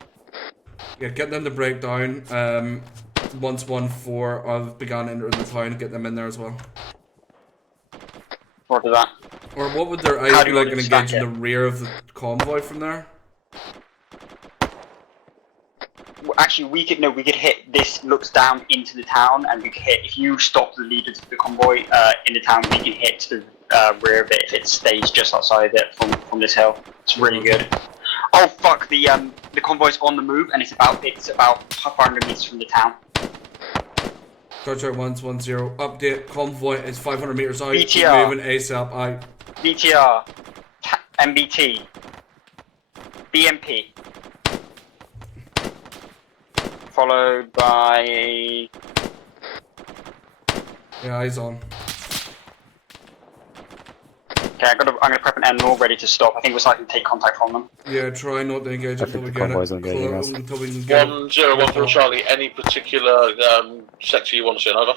Yeah, get them to break down. Once 1-4 I've begun entering the town, get them in there as well. Roger that. Or what would their eyes be like in engaging the rear of the convoy from there? actually, we could hit. This looks down into the town, and we could hit. If you stop the leader to the convoy in the town, we can hit to the rear of it if it stays just outside it from this hill. It's really good. Oh fuck! The convoy's on the move, and it's about 500 meters from the town. Charger 110. Update. Convoy is 500 meters out. BTR. Keep moving ASAP out. BTR, MBT, BMP, followed by. Yeah, eyes on. Okay, I'm gonna prep an animal ready to stop. I think we're starting to take contact from them. Yeah, try not to engage until we get it. Until we can get it. 1014 Charlie, any particular sector you want to see over?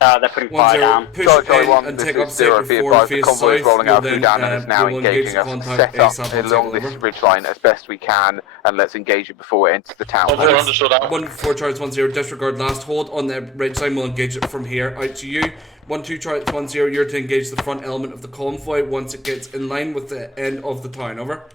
They're putting fire down. Push in and take up sector 4 face south. Convoy is rolling out through Then down and is now we'll engage engaging us. contact Set up ASAP and along take this over. ridge line as best we can, and let's engage it before it enters the town. 1-4 Charles 10. Disregard last. Hold on the ridge line. We'll engage it from here. Out to you. 1-2 Charles 10. You're to engage the front element of the convoy once it gets in line with the end of the town. Over.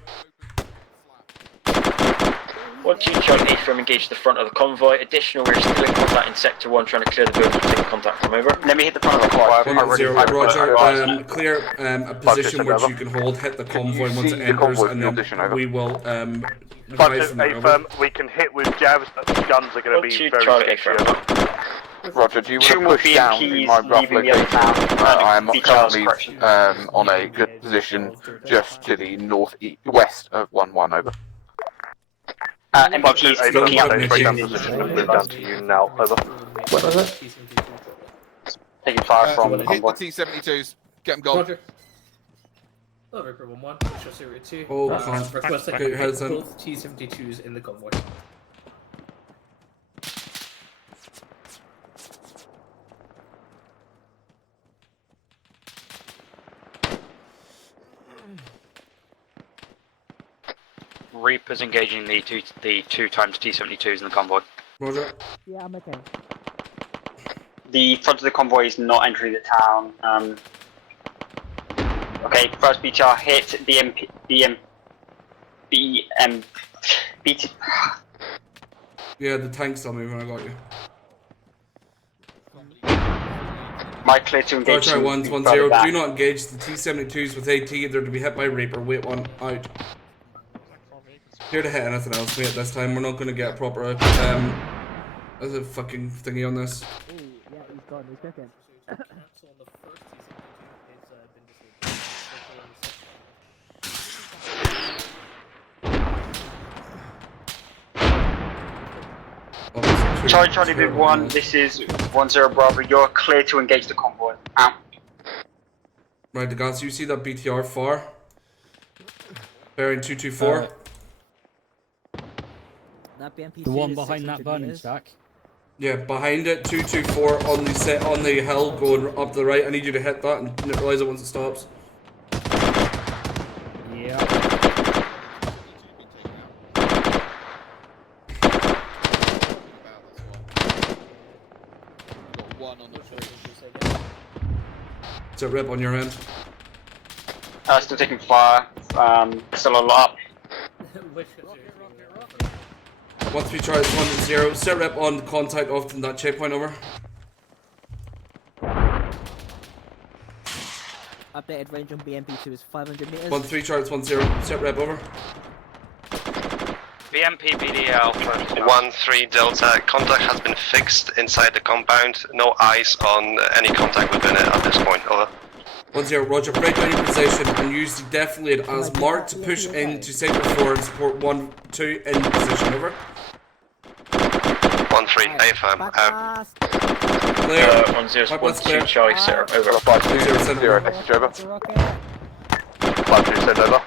1-2 Charlie 8 from engage the front of the convoy. Additional, we're still in contact in sector 1 trying to clear the building to take contact from over. Let me hit the front of the convoy. 1-0 Roger. Clear a position which you can hold. Hit the convoy once it enters, and then we will advise from there. Over. We can hit with jabs, but the guns are going to be very sketchy. Roger, do you want to push down to my rough location? I am currently on a good position just to the northwest of 1-1, over. MPT's looking up Move down to you now, over. What was it? Taking fire from the Hit the convoy. T-72s. Get them gone. Roger. Hello, Reaper 1-1. Show Syrena 2. Oh, can't. Request Get your heads in. both T-72s in the convoy. Reaper's engaging the two times T-72s in the convoy. Roger. Yeah, I'm okay. The front of the convoy is not entering the town. Okay, first BTR hit BT. Yeah, the tank's still moving. I got you. My clear to engage. Charger 110. Do not engage the T-72s with AT. They're to be hit by Reaper. Wait one out. Here to hit anything else, mate. This time we're not going to get a proper there's a fucking thingy on this. Ooh, yeah, he's gone. He's cooking. Charlie Big 1, this is 10 Bravo. You're clear to engage the convoy. Out. Right, the guys, you see that BTR far? Bearing 224. That BMP The one behind that burning stack. Yeah, behind it, 224 on the set on the hill going up the right. I need you to hit that and neutralize it once it stops. Yeah. Is it rip on your end? Still taking fire. Still a lot. 1-3 Charlie 1-0. Set rep on contact off from that checkpoint, over. Updated range on BMP2 is 500 meters. 1-3 Charlie 1-0. Set rep, over. BMP BDL. 1-3 Delta. Contact has been fixed inside the compound. No eyes on any contact within it at this point. Over. 1-0 Roger. Break down your position and use the defilade as marked to push into Saber 4 and support 1-2 in position, over. 1-3 AFM out. Clear. 1-0 Charlie Sarah, over. 5-0 message over. 5-2 send over.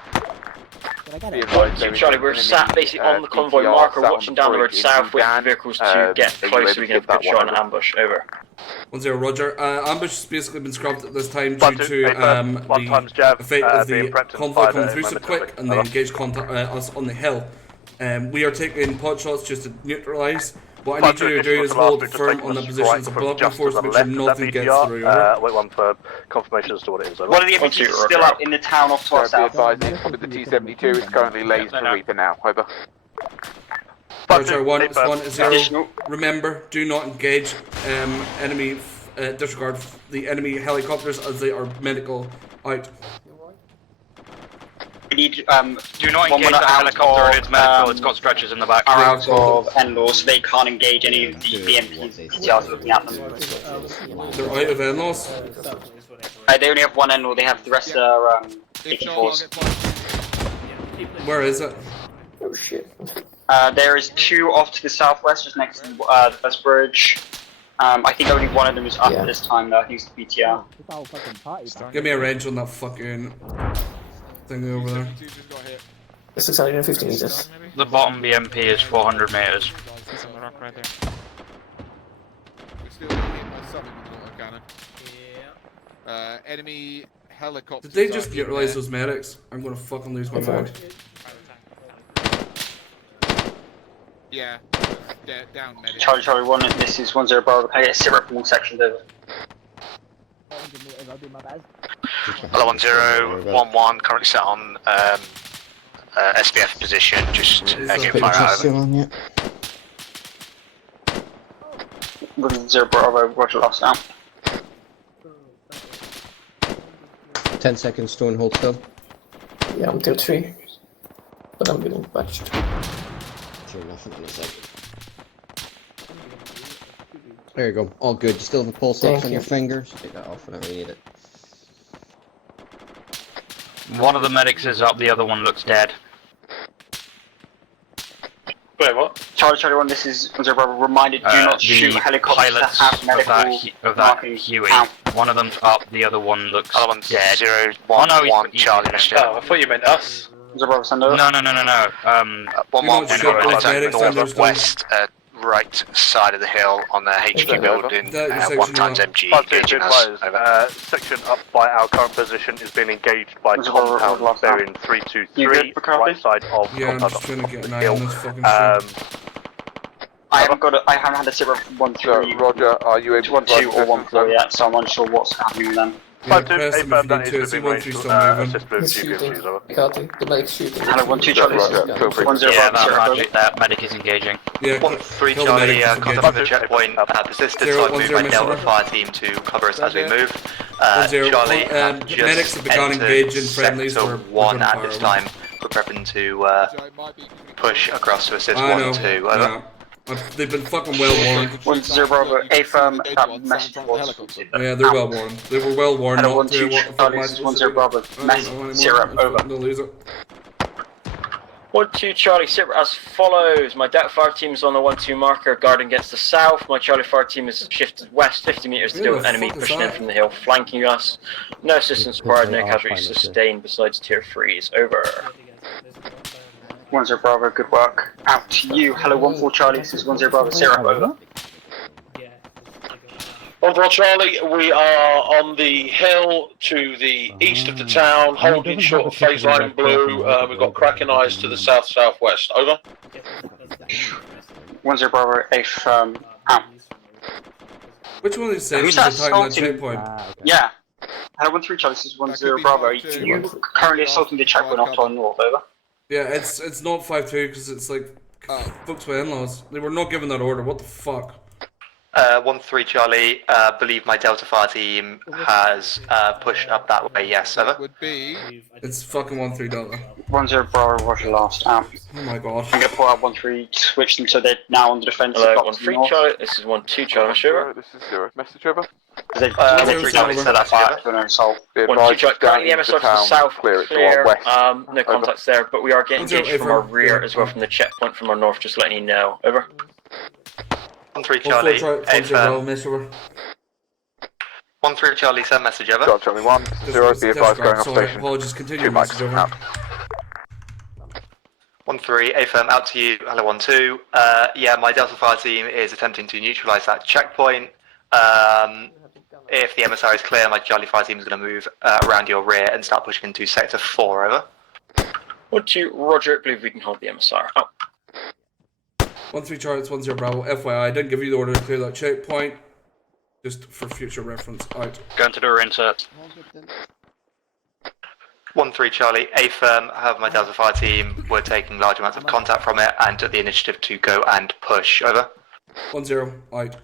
Charlie, we're sat basically on the convoy marker, watching down the road south, waiting for vehicles to get close so we can have a good shot on ambush. Over. 1-0 Roger. Ambush has basically been scrubbed at this time due to the effect of the convoy coming through so quick and they engaged us on the hill. We are taking pot shots just to neutralise. What I need you to do is hold firm on the positions of blocking force, make sure nothing gets through. Wait one for confirmation as to what it is. Over. One of the MPTs is still up in the town off to our south. Be advised, with the T-72 is currently lazed for Reaper now, over. Roger, 1-0. Remember, do not engage enemy. Disregard the enemy helicopters as they are medical out. We need Do not engage that helicopter. It's medical. It's got stretchers in the back. out of Endor, so they can't engage any of the BMPs and PTRs looking at them. They're out of Enlos. They only have one Endor. They have the rest are 84s. Where is it? Oh shit. There is 2 off to the southwest, just next to the first bridge. I think only one of them is up at this time, though. I think it's the BTR. Give me a range on that fucking thing over there. It's 650 meters. The bottom BMP is 400 meters. We're still being hit by something with the autocannon. Enemy helicopters. Did they just neutralize those medics? I'm gonna fucking lose my mind. Yeah, down medic. Charlie 1, this is 10 Bravo. Can I get a Syrena from one section over? Hello 1011, currently set on SBF position, just get fire out of it. 10 Bravo, Roger, lost out. 10 seconds, stone hold still. Yeah, I'm tier 3. But I'm getting patched. Sure, nothing on the side. There you go, all good. You still have a pulse ox on your fingers? Take that off whenever you need it. One of the medics is up, the other one looks dead. Wait, what? Charlie 1, this is 10 Bravo. Reminded, do not shoot helicopters that have medical markings Huey. out. One of them's up, the other one looks dead. 011 Charlie Initiative. Oh, I thought you meant us. 10 Bravo, send over. No. 111 northwest, right side of the hill on the HQ building. 1 times MG engaging us. Over. Section up by our current position is being engaged by compound bearing 323, right side of compound hill. I haven't had a Syrena from 1-3. Roger, are you able to 1-2 or 1-4 yet, so I'm unsure what's happening with them. Yeah, press them if you need to. See 1-3 still moving. He's shooting. The medic's shooting. Hello, 1-2 Charlie. 1-0 that medic is engaging. Yeah, 1-3 Charlie, contact the checkpoint. Persisted, so I moved my Delta fire team to cover us as we move. Charlie, medics have begun engaging friendlies for 1 at this time. We're prepping to push across to assist 1-2. Over. They've been fucking well warned. 1-0 Bravo, A firm, that message was. Yeah, they're well warned. They were well warned. Hello, 1-2 Charlie, 1-0 Bravo, message, Syrena, over. They'll lose it. 1-2 Charlie, Saber as follows. My Delta Fire team is on the 1-2 marker, guarding against the south. My Charlie Fire team is shifted west 50 meters to deal with enemy pushing in from the hill, flanking us. No assistance required, no casualties sustained besides tier 3s. Over. 1-0 Bravo, good work. Out to you. Hello, 1-4 Charlie, this is 1-0 Bravo, Syrena, over. 1-4 Charlie, we are on the hill to the east of the town, holding short of phase line blue. We've got cracking eyes to the south-southwest. Over. 1-0 Bravo, A firm, out. Which one of these stations Who's that is attacking that assaulting? checkpoint? Yeah. Hello, 1-3 Charlie, this is 1-0 Bravo. You currently assaulting the checkpoint off to our north, over. Yeah, it's not 5-2 because it's like folks with in-laws. They were not given that order. What the fuck? 1-3 Charlie, believe my Delta Fire team has pushed up that way. Yes, over. It's fucking 1-3 Delta. 1-0 Bravo, Roger, last out. Oh my god. I'm gonna pull out 1-3, switch them so they're now on the defensive. Hello, 1-3 Charlie, this is 1-2 Charlie, sure. This is 0. Message over. 1-3 Charlie, so that's fire for an assault. 1-2 Charlie, currently the MSR to the south, clear. No contacts there, but we are getting engaged from our rear as well from the checkpoint from our north, just letting you know. Over. 1-3 Charlie, 1-3 Charlie, send message over. Got Charlie 1, 0, be advised going off station. Apologies, continue message over. 1-3, A firm out to you. Hello 1-2. Yeah, my Delta Fire team is attempting to neutralise that checkpoint. If the MSR is clear, my Charlie Fire team is going to move around your rear and start pushing into sector 4. Over. 1-2 Roger, believe we can hold the MSR. Out. 1-3 Charlie, it's 1-0 Bravo. FYI, I didn't give you the order to clear that checkpoint. Just for future reference. Out. Going to do our insert. 1-3 Charlie, A firm, have my Delta Fire team. We're taking large amounts of contact from it and took the initiative to go and push. Over. 1-0, out.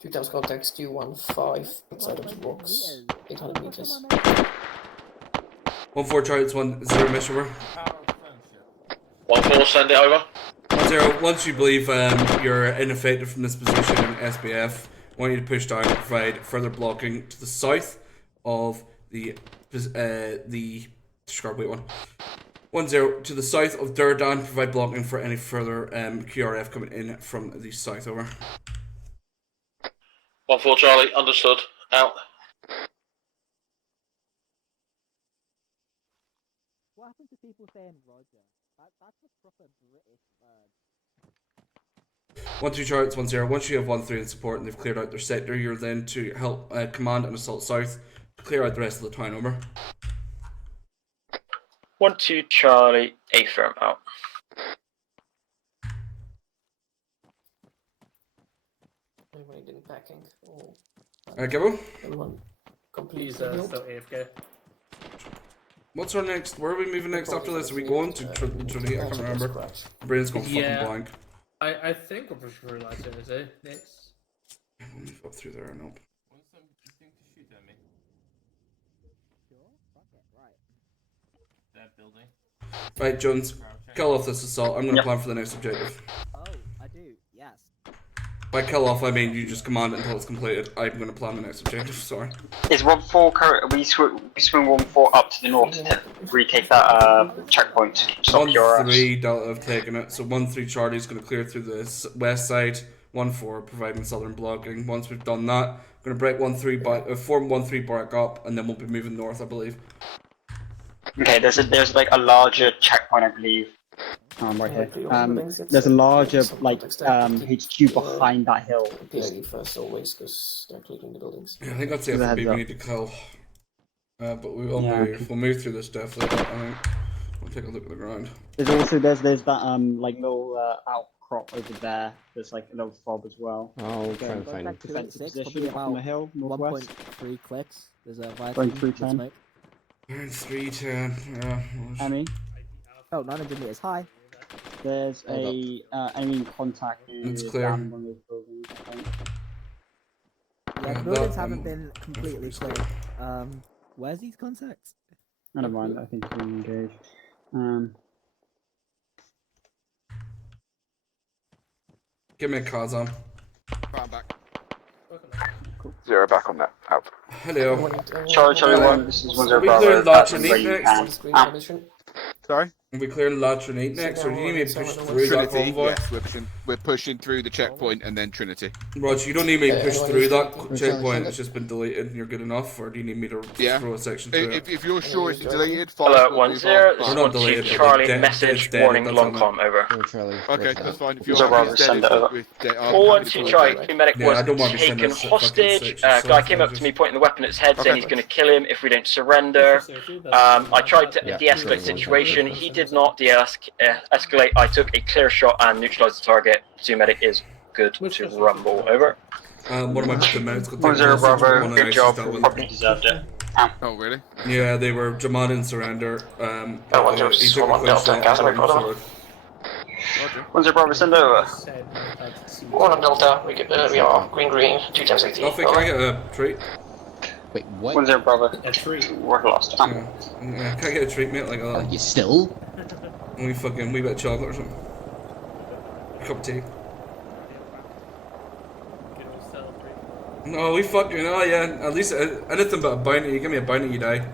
Two times contacts, Q15 outside of the box, 800 meters. 1-4 Charlie, it's 1-0 mission over. 1-4, send it over. 1-0, once you believe you're ineffective from this position in SBF, I want you to push down and provide further blocking to the south of the Scarlet one. 1-0 to the south of Durdan, provide blocking for any further QRF coming in from the south, over. 1-4 Charlie, understood. Out. What happened to people saying Roger? That's a proper British word. 1-2 Charlie, it's 1-0. Once you have 1-3 in support and they've cleared out their sector, you're then to help command and assault south to clear out the rest of the town, over. 1-2 Charlie, A firm out. Everybody didn't packing. Gibbo? Everyone completely He's healed. still AFK. What's our next? Where are we moving next after this? Are we going to Trinity? I can't remember. My brain's gone fucking blank. I think we're pushing for Trinity next. We'll move up through there and up. That building. Right, Jones, kill off this assault. I'm going to plan for the next objective. Oh, I do, yes. By kill off, I mean you just command it until it's completed. I'm going to plan the next objective, sorry. Is 1-4 current? We swing 1-4 up to the north to retake that checkpoint. Stop your 1-3 Delta have taken it, so 1-3 Charlie is going to clear through the west side. 1-4 providing southern blocking. Once we've done that, we're going to break 1-3 back, form 1-3 back up, and then we'll be moving north, I believe. Okay, there's like a larger checkpoint, I believe. Right here. There's a larger like HQ behind that hill. PID first always, because they're clearing the buildings. Yeah, I think that's the FB we need to kill. But we will move. We'll move through this definitely. I think we'll take a look at the ground. There's also there's that like little outcrop over there. There's like a little fob as well. Oh, try and find Back to defensive 6, position probably on the about hill northwest. 1.3 clicks. There's a Going Viking 310. smoke. 310. Yeah. Emmy. Oh, 900 meters high. There's a enemy in contact. It's clear. Down one of those buildings, I think. Yeah, the buildings haven't been completely cleared. Where's these contacts? Never mind, I think we're engaged. Give me a Kazan. I'm back. Cool. 0 back on that. Out. Hello. Charlie 1, this is 1-0 we clearing Bravo. Latrinite next? Sorry? Are we clearing Latrinite next, or do you need me to push through that Trinity, convoy? yes, we're pushing through the checkpoint and then Trinity. Roger, you don't need me to push through that checkpoint, it's just been deleted and you're good enough, or do you need me to throw a section through it? If you're sure it's deleted, fine. Hello, 1-0, this We're is not 1-2 deleted, Charlie, but message, dead, warning, that's long on com, over. Okay, that's fine. If you're So Bravo, it's dead, send it's it over. with dead. I'm All happy to 1-2 call Charlie, it. Clean Medic Yeah, I don't want was to be sending taken us fucking hostage. six, Guy came up to me pointing the weapon at his head saying Okay. he's going to kill him if we don't surrender. I tried to de-escalate the situation, he did not de-escalate. I took a clear shot and neutralized the target. Zoo Medic is good to rumble, over. One of my medics got 1-0 Bravo, one good job, dealt with. probably deserved it. Oh, really? Yeah, they were demanding surrender. He one took a clear shot and Delta, sword. 1-0 Bravo, send over. 1 on Delta, we are green, 2 times 80. Alfie, can I get a treat? Wait, what? 1-0 Bravo, A tree. we're lost. Yeah, can I get a treat, mate? Like a You still? wee fucking wee bit of chocolate or something? A cup of tea? No, we fucking, oh yeah, at least anything but a bounty. You give me a bounty, you die.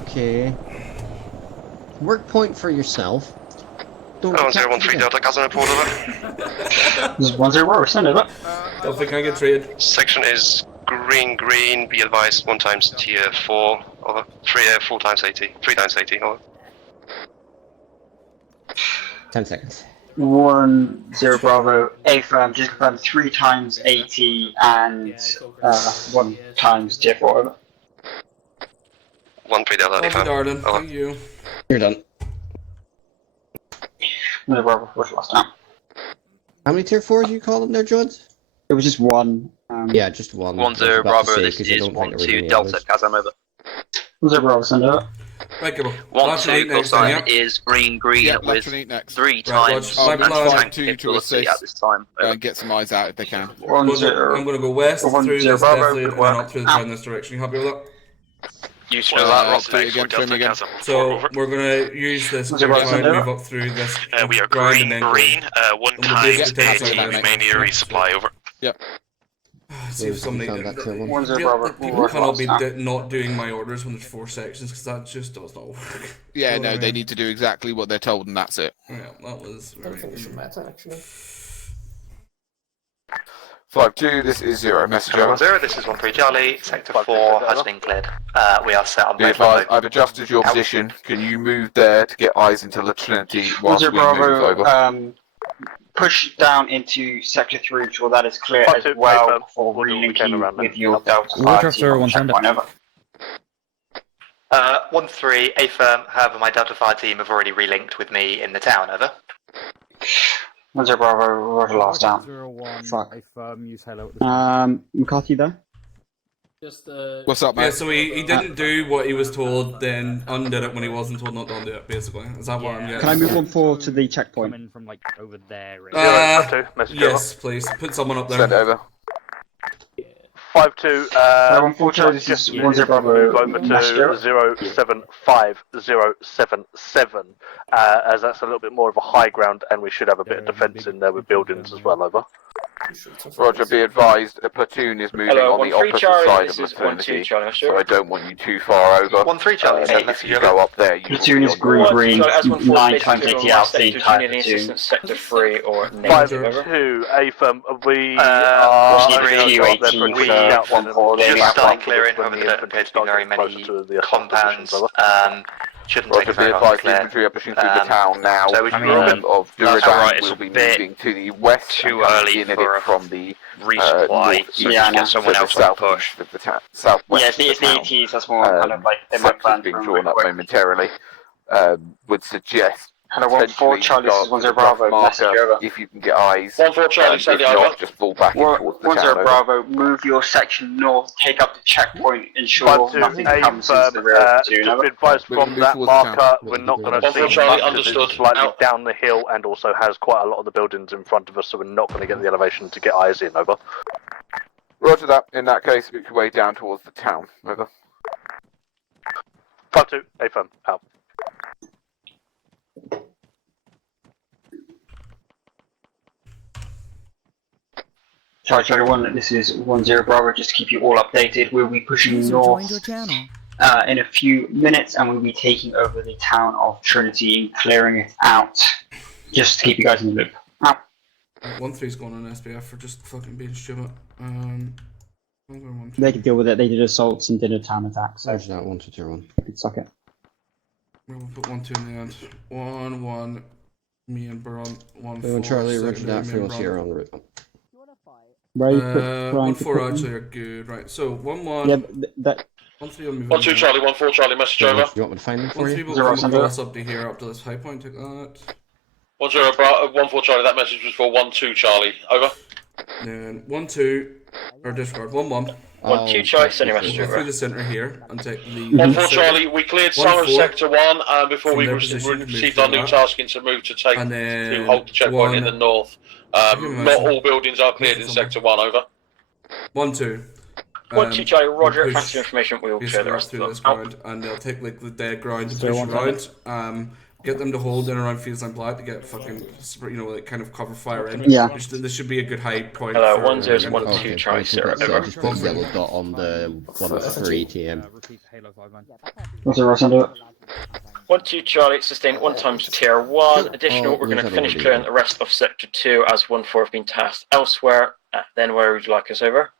Okay. Work point for yourself. Don't 1-0-1-3 Delta, Kazan report over. This is 1-0 Bravo, send over. Don't think I get traded. Section is green, be advised, 1 times tier 4, over. 4 times 80, 3 times 80, over. 10 seconds. 1-0 Bravo, A firm, just confirm 3 times 80 and 1 times tier 4, over. 1-3 Delta, A Thank you, firm. darling. Over. Thank you. You're done. 1-0 Bravo, we're lost now. How many tier 4s you call them there, Jones? It was just one. Yeah, just one. 1-0 Bravo, this is 1-2 Delta, Kazam over. 1-0 Bravo, send out. Right, come on. 1-2, your sign is green with 3 times anti-tank to assist at this time. And get some eyes out if they can. 1-0. I'm going to go west through this Bravo, death lead good and work. then up through the town in this direction. You happy with that? You should that, Ross. Thanks for Delta Chasm. So we're going to use this to try and move up through this we are grind green, and then one times remaining resupply over. Yep. See if somebody... 1-0 Bravo. People cannot be not doing my orders when there's 4 sections, because that just does not work. Yeah, no, they need to do exactly what they're told, and that's it. Yeah, that was very... I don't think it should matter, actually. 5-2, this is 0. Message over. 0, this is 1-3 Charlie. Sector 4 has been cleared. We are set on Be advised, I've adjusted your position. Can you move there to get eyes into the Trinity whilst we move over? Push down into Sector 3 till that is clear as well before relinking with your Delta 5 team on checkpoint over. 1-3, A firm. However, my Delta 5 team have already relinked with me in the town. Over. 1-0 Bravo, Roger last down. 0-1, Fuck. A firm, use hello at the McCarthy there? Just, What's up, mate? Yeah, so he didn't do what he was told, then undid it when he wasn't told not to undo it, basically. Is that what I'm getting? Can I move 1-4 to the checkpoint? Coming from like over there. Yes, please. Put someone up there. Send over. 5-2, 1-4 Charlie, this is 1-0 Bravo. over to 075-077, as that's a little bit more of a high ground, and we should have a bit of defence in there with buildings as well, over. Roger, be advised, a platoon is moving Hello, on the 1-3 opposite Charlie, side this of is the Trinity, 1-2 Charlie, so I don't want you too far over. 1-3 Charlie, if you go up there, you Platoon is green, 9 times 80 out, same type platoon. Sector 3 or negative. 5-2, A firm, we just starting clearing. However, there don't appear to be very many compounds. Shouldn't take Roger, a very be long advised, the clear. infantry are pushing through the town now. So we should move of that's Duradan alright, it's will a be bit moving to the west. too early for from the resupply, so just get someone else to push. Of the southwest Yeah, it's the ATs, that's more kind of like they might plan being for drawn up momentarily. Would suggest. Hello, 1-4 Charlie, this is 1-0 Bravo, message over. If you can get eyes. 1-4 Charlie, send if it not, over. just fall back in towards the town. 1-0 Bravo, move your section north, take up the checkpoint, ensure nothing comes into the rear of the just advised from that marker, we're not going to see much as it's slightly down the hill and also has quite a lot of the buildings in front of us, so we're not going to get the elevation to get eyes in, over. Roger that. In that case, make your way down towards the town. Over. 5-2, A firm, out. Charlie 1, this is 1-0 Bravo, just to keep you all updated. We'll be pushing north in a few minutes, and we'll be taking over the town of Trinity and clearing it out, just to keep you guys in the loop. 1-3's going on SBF for just fucking being stupid. They could deal with it. They did assaults and did a town attack. So There's that 1-2-1. could suck it. We'll put 1-2 in the end. 1-1. Me and Baron. 1-4. Charlie, roger that. 3-1 Sierra on the route. Right, 1-4 actually are good. Right, so 1-1. Yeah, that. 1-3 will move 1-2 Charlie, 1-4 Charlie, message over. You want me to find them for you? 1-3 will come across up to here, up to this high point. Take that. 1-4 Charlie, that message was for 1-2 Charlie, over. Then 1-2, or discard, 1-1. 1-2 Charlie, send your message Go over. through the centre here and take the... 1-4 Charlie, we cleared Summer 1-4. Sector 1 before From we their received position, our move new through tasking to move to take And then to hold the checkpoint in the north. Not imagine. all buildings are cleared in Sector 1, over. 1-2. 1-2 Charlie, Roger, push thanks for your information, we will share the rest through of this them. ground, and they'll take like the dead ground and So push 1-2. around. Get them to hold in around Fields and Black to get fucking, like kind of cover fire in. Yeah. This should be a good high point. Hello, for- 1-0 1-2 Charlie, Sarah, So over. just put a yellow dot on the 1-3 TM. 1-0 send it. 1-2 Charlie, sustain 1 times tier 1. Additional, we're going to finish clearing the rest of Sector 2 as 1-4 have been tasked elsewhere. Then where would you like us over?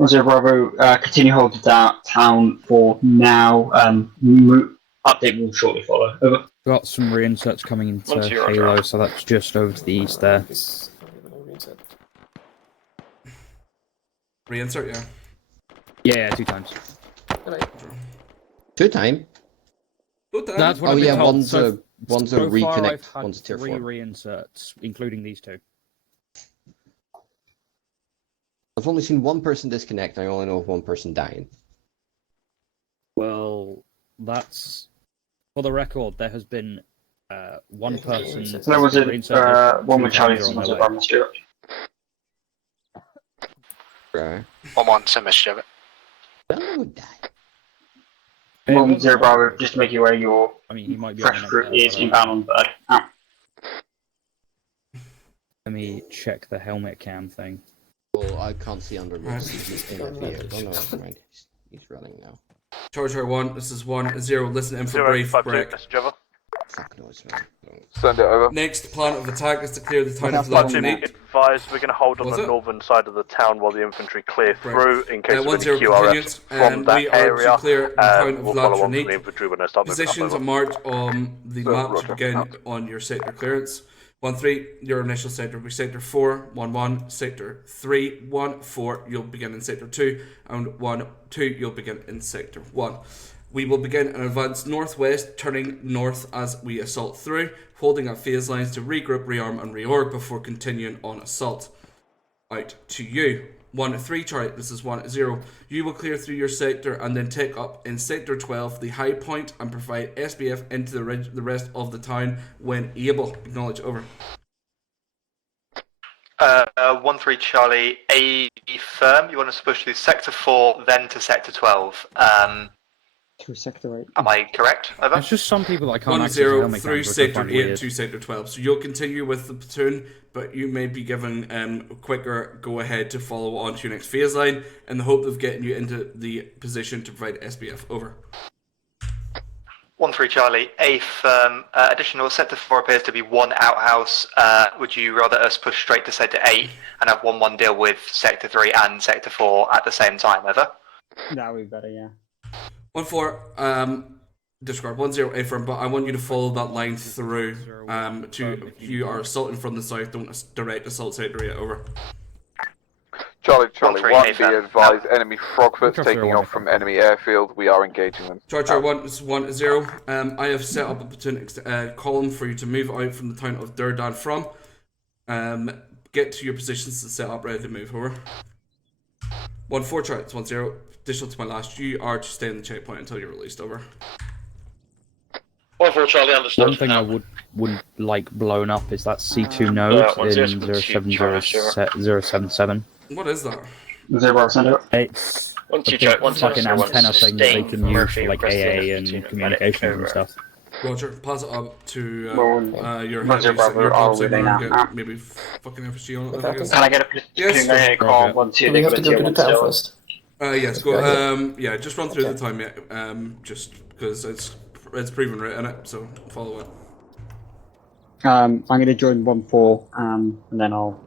1-0 Bravo, continue hold the town for now. Update will shortly follow. Over. Got some reinserts coming into 1-2 Halo, Roger. so that's just over to the east there. Reinsert, yeah. Yeah, 2 times. 2 time? That's what Oh I've been yeah, told. one's So a so far reconnect, I've had one's tier 3 4. reinserts, including these 2. I've only seen one person disconnect. I only know of one person dying. Well, that's for the record. There has been one person. There was one with Charlie. on Was their it way. Brahma Stewart? Right. I'm on Symmetric. One zero Bravo. Just to make you aware, your I mean, he might be on the fresh next fruit is level, inbound on bird. Ah. Let me check the helmet cam thing. Well, I can't see under me. He's in the field. Oh no, never mind. He's running now. Charger 1, this is 1-0. Listen in for 0, brief 5, 2, break. message over. Fuck no, it's fine. Send it over. Next plan of attack is to clear the town of 5, 2, be Latrine. advised, we're going to hold on Was the it? northern side of the town while the infantry clear through in case of 1-0 any QRFs continues, from and that we are area. to clear the town of We'll follow on from Latrine. the infantry when they start moving up Positions over. are marked on the map to Roger. begin on your sector clearance. 1-3, your initial sector will be sector 4, 1-1, sector 3, 1-4, you'll begin in sector 2, and 1-2, you'll begin in sector 1. We will begin an advance northwest, turning north as we assault through, holding up phase lines to regroup, rearm, and reorg before continuing on assault. Out to you. 1-3 chart, this is 1-0. You will clear through your sector and then take up in sector 12 the high point and provide SBF into the rest of the town when able. Acknowledge, over. 1-3 Charlie, A firm. You want us to push through sector 4, then to sector 12. Through sector 8. Am I correct? Over. It's just some people I can't access the 1-0 helmet through cams, which I sector find 8 weird. to sector 12. So you'll continue with the platoon, but you may be given a quicker go ahead to follow on to your next phase line in the hope of getting you into the position to provide SBF. Over. 1-3 Charlie, A firm. Additional sector 4 appears to be one outhouse. Would you rather us push straight to sector 8 and have 1-1 deal with sector 3 and sector 4 at the same time? Over. That would be better, yeah. 1-4, discard 1-0 A firm, but I want you to follow that line through to you are assaulting from the south, don't direct assault sector 8, over. Charlie 1-3, 1, A be firm. advised, enemy frogfoots Control taking 1, off from enemy airfield. We are engaging them. Charger 1 is 1-0. I have set up a platoon column for you to move out from the town of Durdan from. Get to your positions to set up, ready to move, over. 1-4 chart, it's 1-0. Additional to my last, you are to stay in the checkpoint until you're released, over. 1-4 Charlie, understood. One thing I wouldn't like blown up is that C2 node in 07077. What is that? Zero Bravo Center. It's Once you a big check, once fucking you antenna thing that they can use Murphy for like requested AA a and communications and stuff. Roger, pass it up to your Roger, Bravo, are we there now? get maybe fucking FSG on it. I guess. Can I get a Yes. call 1-2? Do we have to go to the town first? Yes, go. Yeah, just run through the time, yeah. Just because it's proven right in it, so follow it. I'm going to join 1-4, and then I'll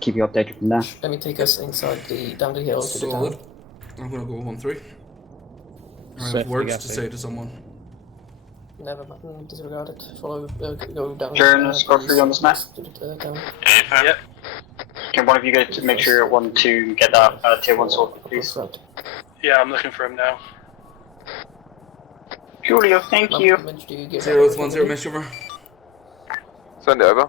keep you updated from there. Let me take us inside down the hill to the Solid. town. I'm gonna go 1-3. I Set have words to spaghetti. say to someone. Never mind, disregard it. Follow, go down. Turn squad 3 on the snap. To the town. Yep. Can one of you guys make sure 1-2 get that tier 1 sword, please? Yeah, I'm looking for him now. Julio, thank you. 0-1-0 mesh over. Send it over.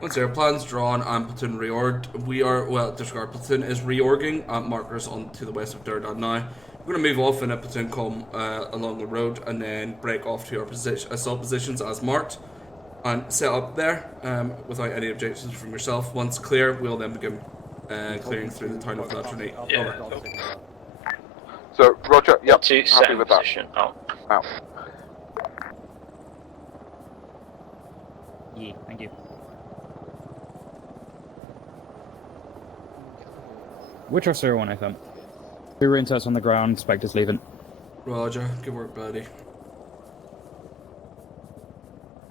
1-0 plans drawn and platoon reorged. We are, well, disregard, platoon is reorging at markers on to the west of Durdan now. We're going to move off in a platoon column along the road and then break off to our assault positions as marked and set up there without any objections from yourself. Once clear, we'll then begin clearing through the town of Latrine. Yeah. So, Roger, yep, To happy set with that. position. Oh. Out. Yeah, thank you. Which are 01 FM? 2 inserts on the ground, Spectre's leaving. Roger, good work, buddy.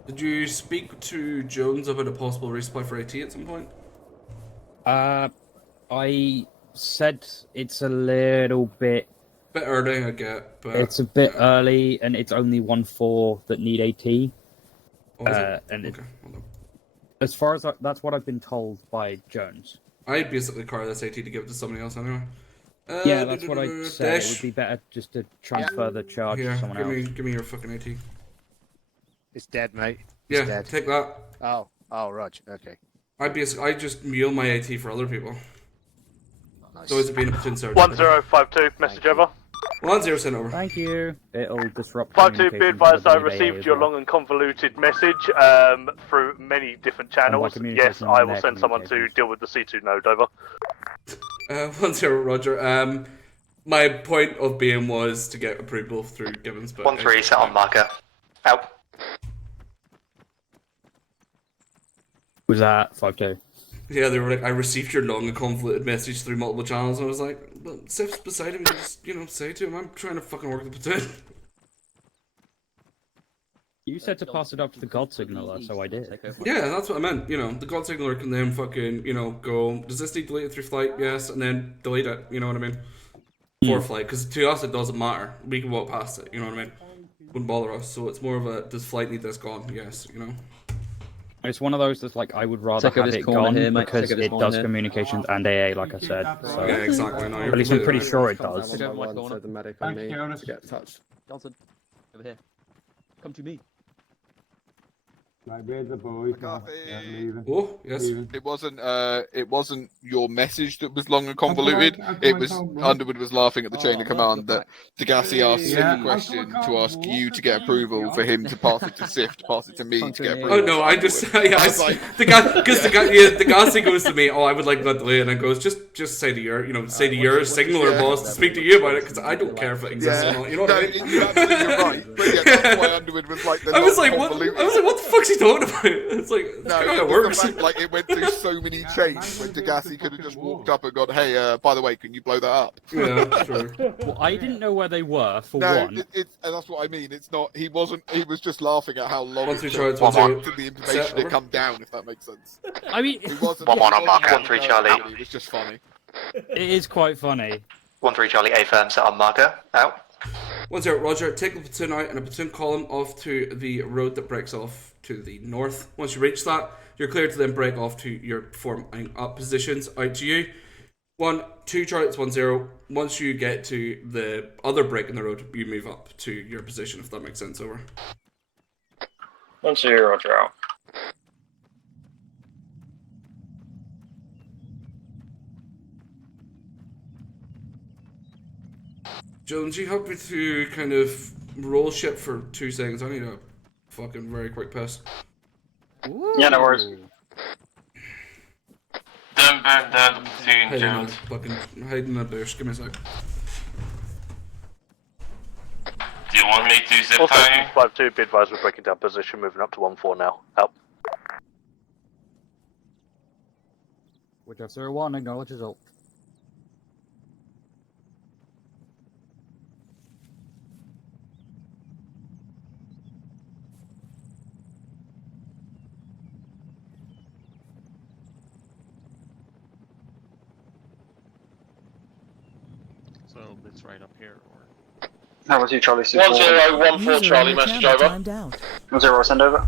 Did you speak to Jones about a possible resupply for AT at some point? I said it's a little bit... Bit early, I get, but... It's a bit early, and it's only 1-4 that need AT. Oh, is it? And Okay, hold on. as far as that's what I've been told by Jones. I basically carry this AT to give it to somebody else anyway. Yeah, that's what I said. It Dash. would be better just to transfer the charge Here, to someone else. give me your fucking AT. It's dead, mate. Yeah, It's dead. take that. Oh, Rog. Okay. I just mule my AT for other people. So is it being a platoon sergeant? 1052, message over. 10 sent over. Thank you. It'll disrupt 52, be communications advised I with the AA received as your well. long and convoluted message through many different channels. communication, Yes, I will their send someone to deal with the C2 node, over. 10 Roger. My point of being was to get approval through Gibbons, but 1-3, set on marker. Out. Was that 5-2? Yeah, they were like, I received your long and convoluted message through multiple channels, and I was like, well, Sif's beside him, just, say to him, I'm trying to fucking work the platoon. You said to pass it up to the God Signaler, so I did. Yeah, that's what I meant, the God Signaler can then fucking, go, does this need deleted through flight? Yes, and then delete it, you know what I mean? For flight, because to us it doesn't matter, we can walk past it, you know what I mean? Wouldn't bother us, so it's more of a, does flight need this gone? Yes, It's one of those that's like, I would rather Take over have this it corner gone here, mate. because Take over this it corner does here. communications and AA, like I said. So. Yeah, exactly. No, you're At least I'm completely pretty right. sure it does. Take over my corner. The medic on me to get touched. Johnson, over here. Come to me. Oh, yes. It wasn't your message that was long and convoluted. It was Underwood was laughing at the chain of command that Degassi asked Sif a question to ask you to get approval for him to pass it to Sif, to pass it to me to get approval. Oh no, I just Degassi goes to me. Oh, I would like that delay, and I goes just say to your say to your signaler boss to speak to you about it because I don't care if it exists or not. You know what I mean? You're absolutely right. But yeah, that's why Underwood was like the I was like, what? convoluted. I was like, what the fuck's he talking about? It's like, that's kind of how it works. The fact, like, it went through so many chains when Degassi could have just walked up and gone, hey, by the way, can you blow that up? Yeah, sure. Well, I didn't know where they were, for No, one. and that's what I mean. It's not, he was just laughing at how long Once we it tried took to for the information to come down, if that makes sense. I mean, He wasn't, 1-1 on marker. 1-3 Charlie. It was just funny. It is quite funny. 1-3 Charlie, A firm, set on marker. Out. 1-0 Roger, take the platoon out and a platoon column off to the road that breaks off to the north. Once you reach that, you're clear to then break off to your forming up positions. Out to you. 1-2 Charlie, it's 1-0. Once you get to the other break in the road, you move up to your position, if that makes sense. Over. 1-2 Roger, out. Jones, you help me to kind of roll ship for 2 seconds. I need a fucking very quick piss. Yeah, no worries. Don't burn down the platoon, Jones. Fucking hide in the bush. Give me a sec. Do you want me to zip Also, tie you? 5-2, be advised we're breaking down position, moving up to 1-4 now. Out. Which 01 acknowledges ult. So it's right up here, or 1-2 Charlie. 1014 Charlie, message over. 1-0, send over.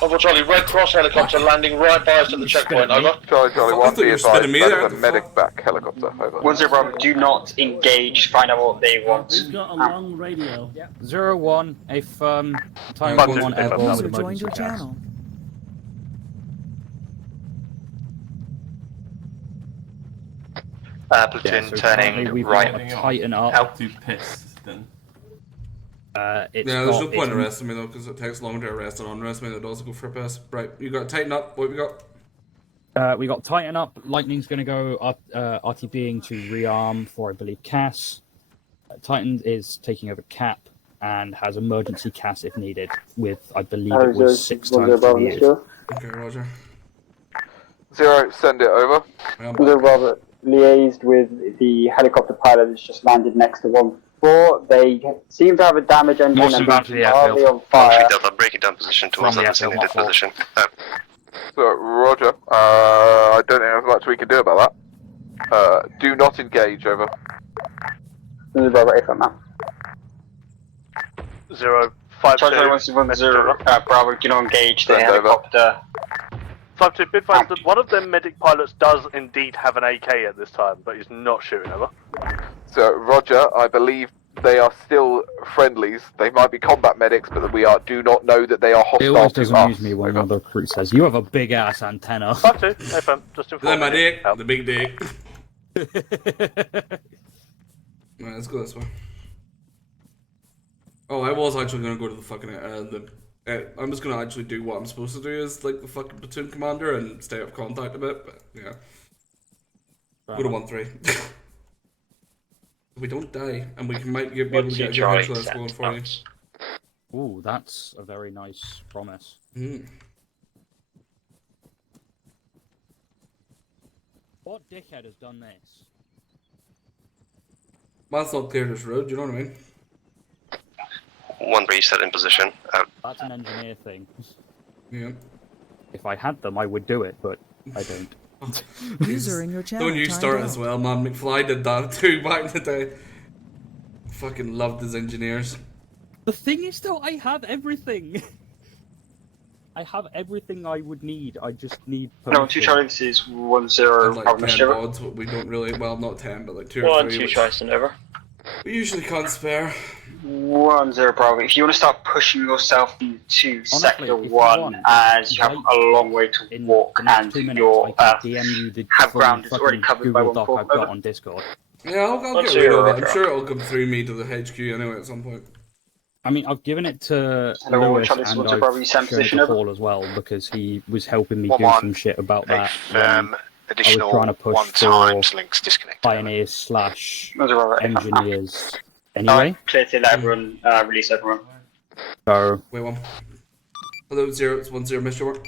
1-4 Charlie, Red Cross helicopter landing right by us at the checkpoint, over. Charlie 1, be advised, that is a medic back helicopter, over. 1-0, do not engage, find out what they want. We've got a long radio. 01, a firm, time 1 airborne with emergency gas. Platoon so turning currently we've right. got a Titan up. Out to piss, then. It's Yeah, there's got- no point it's- arresting me though, because it takes longer to arrest and unarrest me than it does to go for a piss. Right, you got to tighten up. What have we got? We got Titan up. Lightning's going to go up, RTBing to rearm for, I believe, CAS. Titan is taking over CAP and has emergency CAS if needed, with, I believe, it was 6 times 2 years. Okay, Roger. 0, send it over. Robert liaised with the helicopter pilot that's just landed next to 1-4. They seem to have a damaged engine Most and inbound to the partly airfield. on fire. Delta, breaking down position towards From the the airfield, designated 1-4. position. So, Roger, I don't think there's much we can do about that. Do not engage, over. Robert, if I'm out. 0, 5-2, Charlie 1-0, Bravo, do not engage the Send over. helicopter. 5-2, be advised that one of them medic pilots does indeed have an AK at this time, but he's not shooting, over. So, Roger, I believe they are still friendlies. They might be combat medics, but do not know that they are It hostile always to doesn't us. amuse me when one of the recruits says, "You have a big ass antenna." 5-2, FM, just Then inform my me. dick, the big dick. Right, let's go this way. Oh, I was actually gonna go to the fucking I'm just gonna actually do what I'm supposed to do as like the fucking platoon commander and stay up contact a bit, but yeah. Go to 1-3. We don't die, and we might be able to get a good HLS going for you. Ooh, that's a very nice promise. What dickhead has done this? Man's not cleared this road, you know what I mean? 1-3 set in position. That's an engineer thing. Yeah. If I had them, I would do it, but I don't. User in your channel. Don't you start as well, man. McFly did that too back in the day. Fucking loved his engineers. The thing is, though, I have everything. I have everything I would need. I just need. No, 2 Charlie, this is 1-0. Like 10 mods, but we don't really. Well, not 10, but like 2 or 3. 1-2 Charlie, send over. We usually can't spare. 1-0 Bravo. If you want to start pushing yourself into Sector 1, as you have a long way to walk, and your have ground is already covered by 1-4. I've got on Discord. Yeah, I'll get rid of it. I'm sure it'll come through me to the HQ anyway at some point. I mean, I've given it to Hello, Lewis Charlie, and Bravo, I've shown it to Paul as well because he was helping me do some shit about that. I was trying to push for links disconnected. pioneers / engineers. Anyway, Clear to let everyone release everyone. So wait one. Hello, 0. It's 1-0. Mr. Work.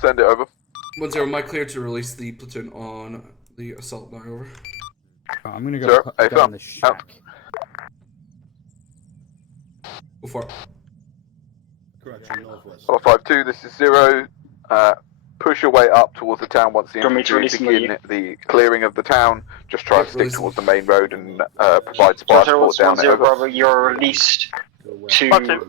Send it over. 1-0. Am I clear to release the platoon on the assault now? Over. I'm gonna go put down the shack. Go for it. Correction, northwest. 5-2, this is 0. Push your way up towards the town once the infantry begin the clearing of the town. Just try to stick towards the main road and provide supply support down there. Bravo, you're released to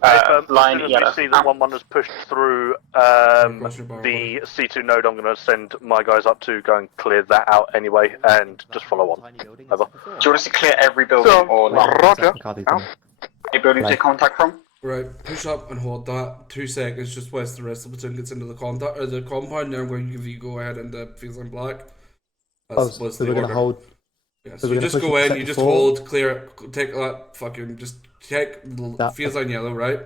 line yellow. See that 1-1 has pushed through the C2 node. I'm going to send my guys up to go and clear that out anyway, and just follow on. Over. Do you want us to clear every building or not? Roger. Any building to take contact from? Right, push up and hold that. 2 seconds, just whilst the rest of the platoon gets into the contact or the compound. Then I'm going to give you go ahead and feels like black. That's so we're going to hold. Yeah, so you just go in, you just hold, clear it, take that fucking, just take feels like yellow, right?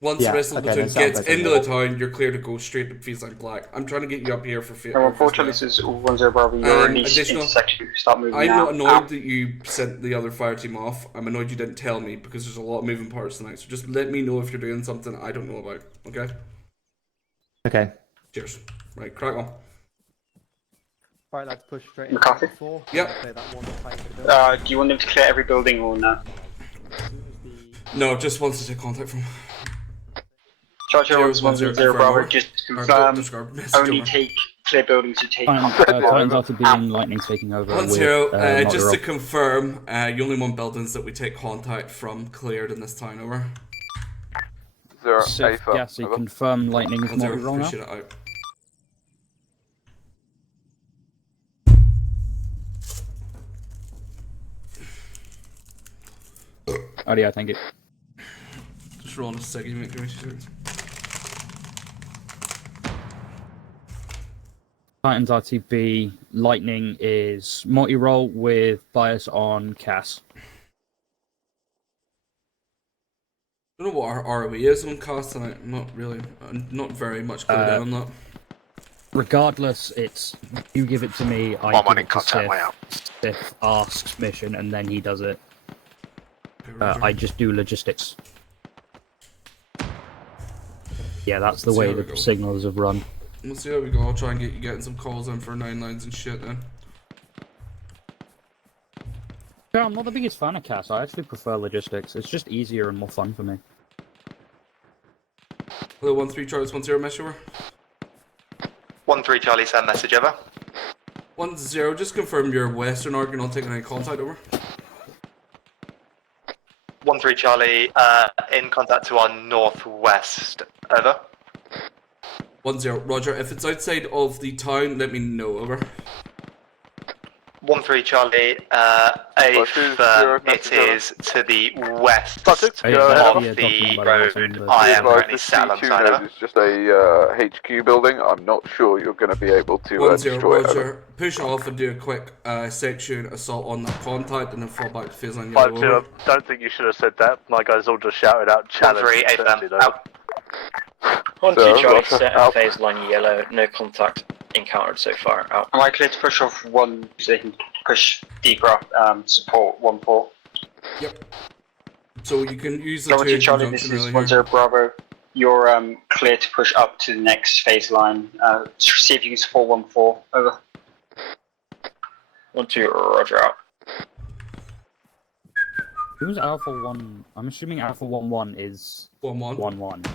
Once the rest of the platoon gets into the town, you're clear to go straight to feels like black. I'm trying to get you up here for fear. Unfortunately, this is 1-0 Bravo. You're released into Sector 2. Start moving I'm now. not annoyed that you sent the other fire team off. I'm annoyed you didn't tell me because there's a lot of moving parts tonight. So just let me know if you're doing something I don't know about. Okay? Okay. Cheers. Right, crack on. Right, let's push straight into McCarthy? 4. Yep. Do you want them to clear every building or no? No, just wants to take contact from. Charger 1-0 Bravo, just confirm. Only take clear buildings to take contact. Turns out to be Lightning taking over. 1-0. Just to confirm, you only want buildings that we take contact from cleared in this town. Over. 0. Sif Gassy, confirm Lightning is not wrong now. Push it out. Oh yeah, thank you. Just roll on a second, mate. Give me 2 seconds. Titans RTB, Lightning is multi-roll with bias on Cass. I don't know what our ROE is on cast tonight. Not really. Not very much clear down on that. Regardless, it's you give it to me, I give it to Sif. Sif asks mission and then he does it. I just do logistics. Yeah, that's the way the signals have run. We'll see how we go. I'll try and get you getting some calls in for 9 lines and shit then. Yeah, I'm not the biggest fan of Cass. I actually prefer logistics. It's just easier and more fun for me. Hello, 1-3 Charlie, 1-0 message over. 1-3 Charlie, send message over. 1-0, just confirm your western arc and I'll take any contact over. 1-3 Charlie, in contact to our northwest. Over. 1-0, Roger. If it's outside of the town, let me know. Over. 1-3 Charlie, it is to the west of the road. I am currently sat alongside of it. It's just a HQ building. I'm not sure you're going to be able to 1-0 destroy it. Roger. Push off and do a quick section assault on that contact and then fall back to phase line yellow. 5-2, I don't think you should have said that. My guys all just shouted out challenge. 1-3, AFM, out. 1-2 Charlie, set at phase line yellow, no contact encountered so far, out. Am I clear to push off 1 so they can push deeper up, support 1-4? Yep. So you can use the 2 Charlie, this is 1-0 Bravo. You're clear to push up to the next phase line. See if you can support 1-4, over. 1-2, Roger, out. Who's Alpha 1? I'm assuming Alpha 1-1 is 1-1. 1-1.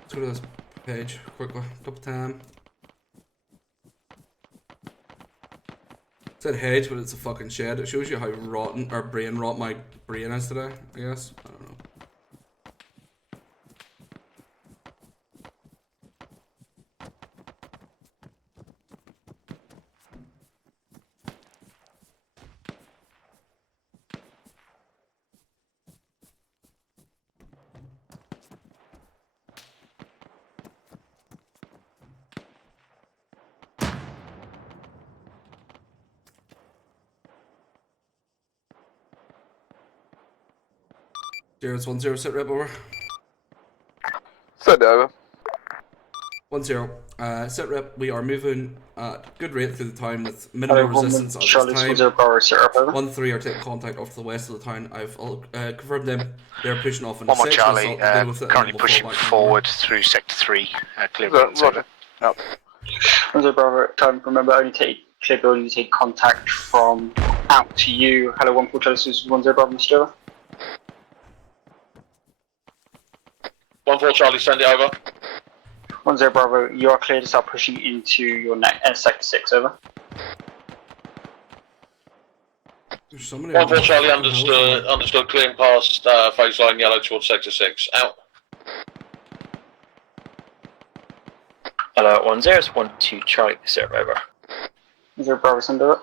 Let's go to this page quickly. Double time. It said hedge, but it's a fucking shed. It shows you how rotten or brain rot my brain is today, I guess. I don't know. It's 1-0, sit rep over. Send over. 1-0. Sit rep, we are moving at good rate through the town with minimal resistance at this time. 1-3 are taking contact off to the west of the town. I've confirmed them. They're pushing off in a section. Charlie, currently pushing forward through Sector 3. Clear buildings. Roger. No. 1-0 Bravo, time remember only take clear buildings, take contact from out to you. Hello 1-4 Charlie, this is 1-0 Bravo, Mr. 1-4 Charlie, send it over. 1-0 Bravo, you are clear to start pushing into your Sector 6, over. 1-4 Charlie, understood, clearing past phase line yellow towards Sector 6, out. Hello, 1-0, it's 1-2 Charlie, sit over. 1-0 Bravo, send over.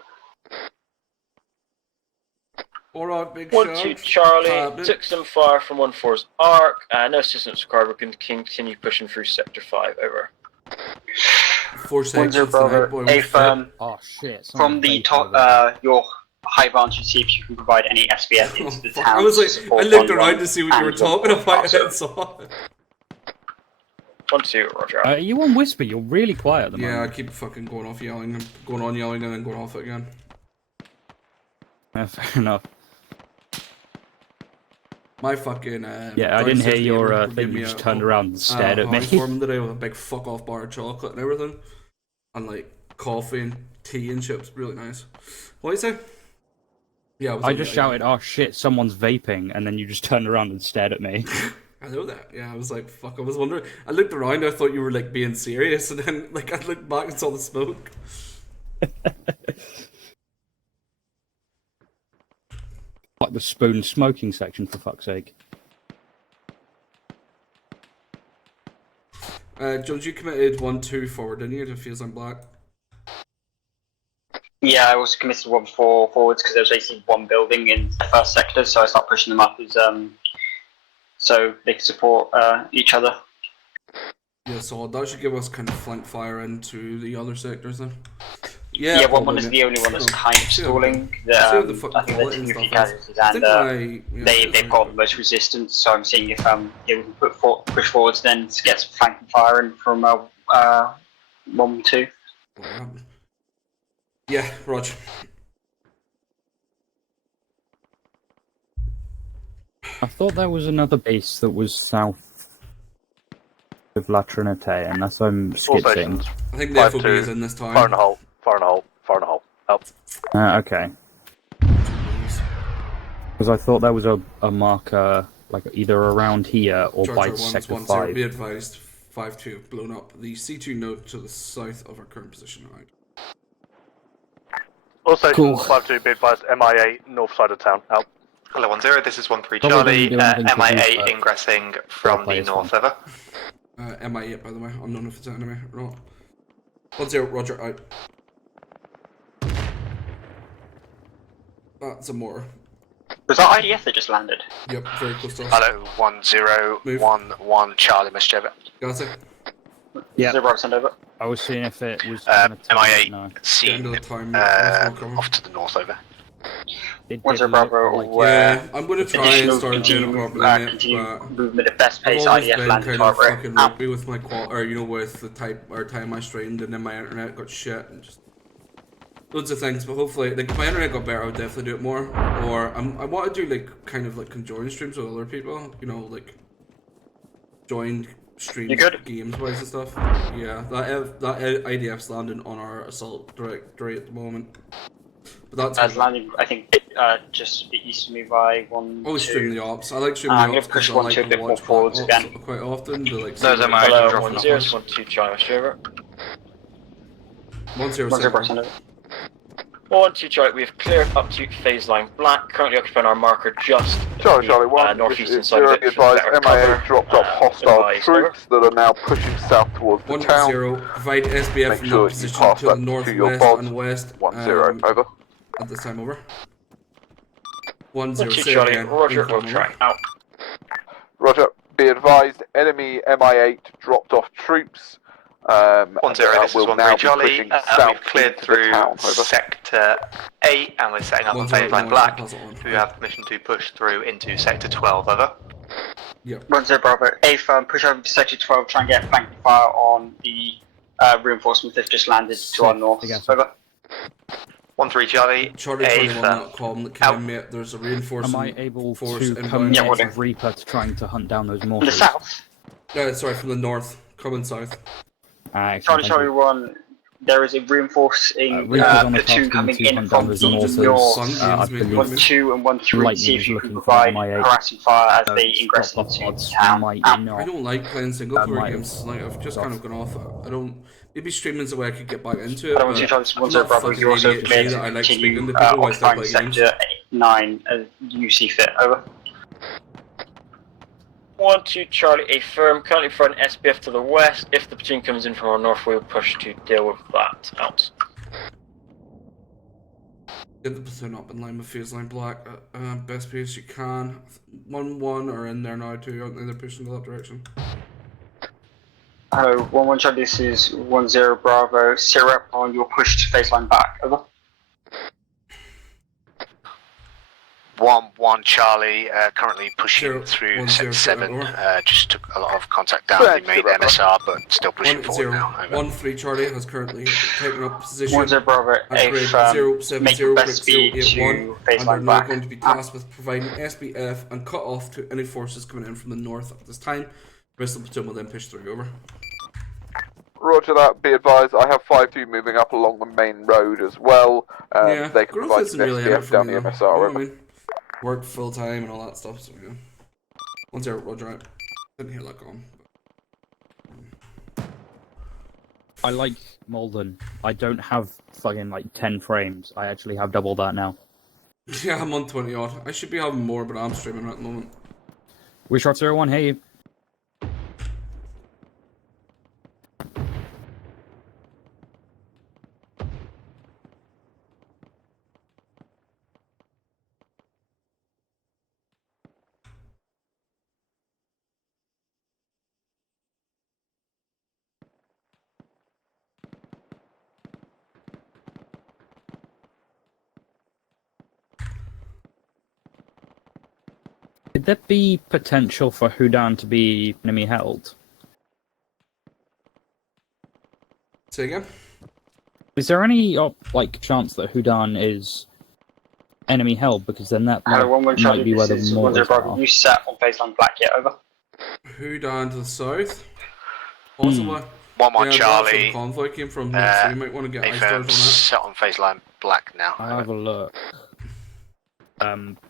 Alright, big 1-2 Charlie, took some fire from 1-4's arc, no assistance required, we can continue pushing through Sector 5, over. 4 sections 1-0 Bravo, tonight, oh shit. From the top, your high vantage, see if you can provide any SBS into the town. I was like, I looked around to see what you were talking about and saw it. 1-2, Roger. Are you on whisper? You're really quiet at the moment. Yeah, I keep fucking going off yelling and going on yelling and then going off again. Yeah, fair enough. My fucking yeah, I didn't hear your thing. You just turned around and stared at me. Form today with a big fuck off bar of chocolate and everything, and like coffee and tea and chips. Really nice. What you say? Yeah, I just shouted, "Oh shit, someone's vaping," and then you just turned around and stared at me. I know that. Yeah, I was like, fuck. I was wondering. I looked around. I thought you were like being serious, and then like I looked back and saw the smoke. Like the spoon smoking section, for fuck's sake. Jones, you committed 1-2 forward, didn't you? To Feels I'm Black. Yeah, I also committed 1-4 forwards because there was basically one building in the first sector, so I started pushing them up as so they could support each other. Yeah, so that should give us kind of flank fire into the other sectors then. Yeah, 1-1 is the only one that's kind of stalling. I think there's 2 few casualties, and they've got the most resistance. So I'm seeing if yeah, we can push forwards, then to get some flanking fire in from 1-2. Yeah, Roger. I thought there was another base that was south of La Trinité, unless I'm skipping. I think the FOB is in this time. Fire in the hole. Fire in the hole. Fire in the hole. Help. Okay. Because I thought there was a marker, like either around here or by Sector 5. Be advised, 5-2 blown up. The C2 node to the south of our current position. Right. All stations, 5-2, be advised, MIA, north side of town. Out. Hello 1-0, this is 1-3 Charlie, MIA ingressing from the north, over. MIA, by the way, unknown if it's an enemy or not. 1-0, Roger, out. That's a mortar. Was that IDF that just landed? Yep, very close to us. Hello, 1011 Charlie, Mr. Jebet. Got it. Yeah. Zero, send over. I was seeing if it was. MIA seen off to the north, over. One zero Bravo. Yeah, I'm going to try and start doing it properly, continue but movement at best pace. I've always IDF been landed kind of target. fucking ropey with my with the time I streamed, and then my internet got shit, and just loads of things. But hopefully, like, if my internet got better, I would definitely do it more. Or I want to do like kind of like conjoined streams with other people, you know, like joined streams games wise and stuff. Yeah, that IDF's landing on our assault directory at the moment. But that's landing, I think, just east of me by 1. Always stream the ops. I like streaming the ops. I'm going to push 1 2 a bit more forwards again. Quite often. To, like, no, hello, 1 0, 1 2, Charlie, Saber. 1 0, 1 2, Charlie, we have cleared up to phase line black, currently occupying our marker just Charlie, 1, northeastern side of it. Advised, MIA dropped off hostile troops that are now pushing south towards the town. 1 0, provide SBF Make from sure that you position pass to the that northwest to your bods. and west. 1 0, over. At this time, over. 1 1 0, 2, Charlie, Roger, we'll try. Out. Roger, be advised, enemy MI8 dropped off troops. 1 0, this is 1 3, Charlie. We've cleared through town, sector 8 and we're setting up on phase line black. We have permission to push through into sector 12, over. Yep. 1 0 Bravo. A firm, push over to sector 12, try and get flanking fire on the reinforcements that just landed to our north. Over. 1 3, Charlie. Charlie 21.com that came in, there's a reinforcement. Am I able force to come inbound. with Reaper to trying to hunt down those mortars? The south? Sorry, from the north. Coming south. Charlie 1, there is a reinforcing platoon coming in from the north. 1 2 and 1 3, see if you can provide harassing fire as they ingress into town. I don't like playing single player games. Like, I've just kind of gone off. I don't. Maybe streaming's a way I could get back into it. I don't want to Charlie 1 0 Bravo. You're also clear to continue occupying sector 9 as you see fit. Over. 1 2, Charlie, a firm, currently for an SBF to the west. If the platoon comes in from our north, we'll push to deal with that. Out. Get the platoon up in line with phase line black. Best pace you can. 1 1 are in there now too, aren't they? They're pushing in that direction. Hello, 1 1 Charlie, this is 1 0 Bravo. Syrena on your push to phase line back. Over. 1 1, Charlie, currently pushing through sector 7. Just took a lot of contact down. We made MSR, but still pushing forward now. Over. 1 3, Charlie has currently taken up position. 1 0 Bravo, A firm, make your best speed to phase and line are now back. going to be tasked with providing SBF and cut off to any forces coming in from the north at this time. The rest of the platoon will then push through. Over. Roger that, be advised, I have 5-2 moving up along the main road as well. Yeah, they can growth provide isn't some really SDF down the you know MSR. what I mean? Work full time and all that stuff, so yeah. 1 0, Roger out. Didn't hear that going. I like Malden. I don't have fucking like 10 frames. I actually have double that now. Yeah, I'm on 20 odd. I should be having more, but I'm streaming at the moment. We shot 0-1, hey. Could there be potential for Houdan to be enemy held? Say again? Is there any like chance that Houdan is enemy held? Because then that Hello, 1 1 might Charlie, be where this the is 1 0 mortars Bravo. are. You set on phase line black yet? Over. Houdan to the south? Possibly. 1 1, yeah, Charlie. That's where the convoy came from here, so you might want to get A ice firm, stars on it. set on phase line black now. I'll have a look.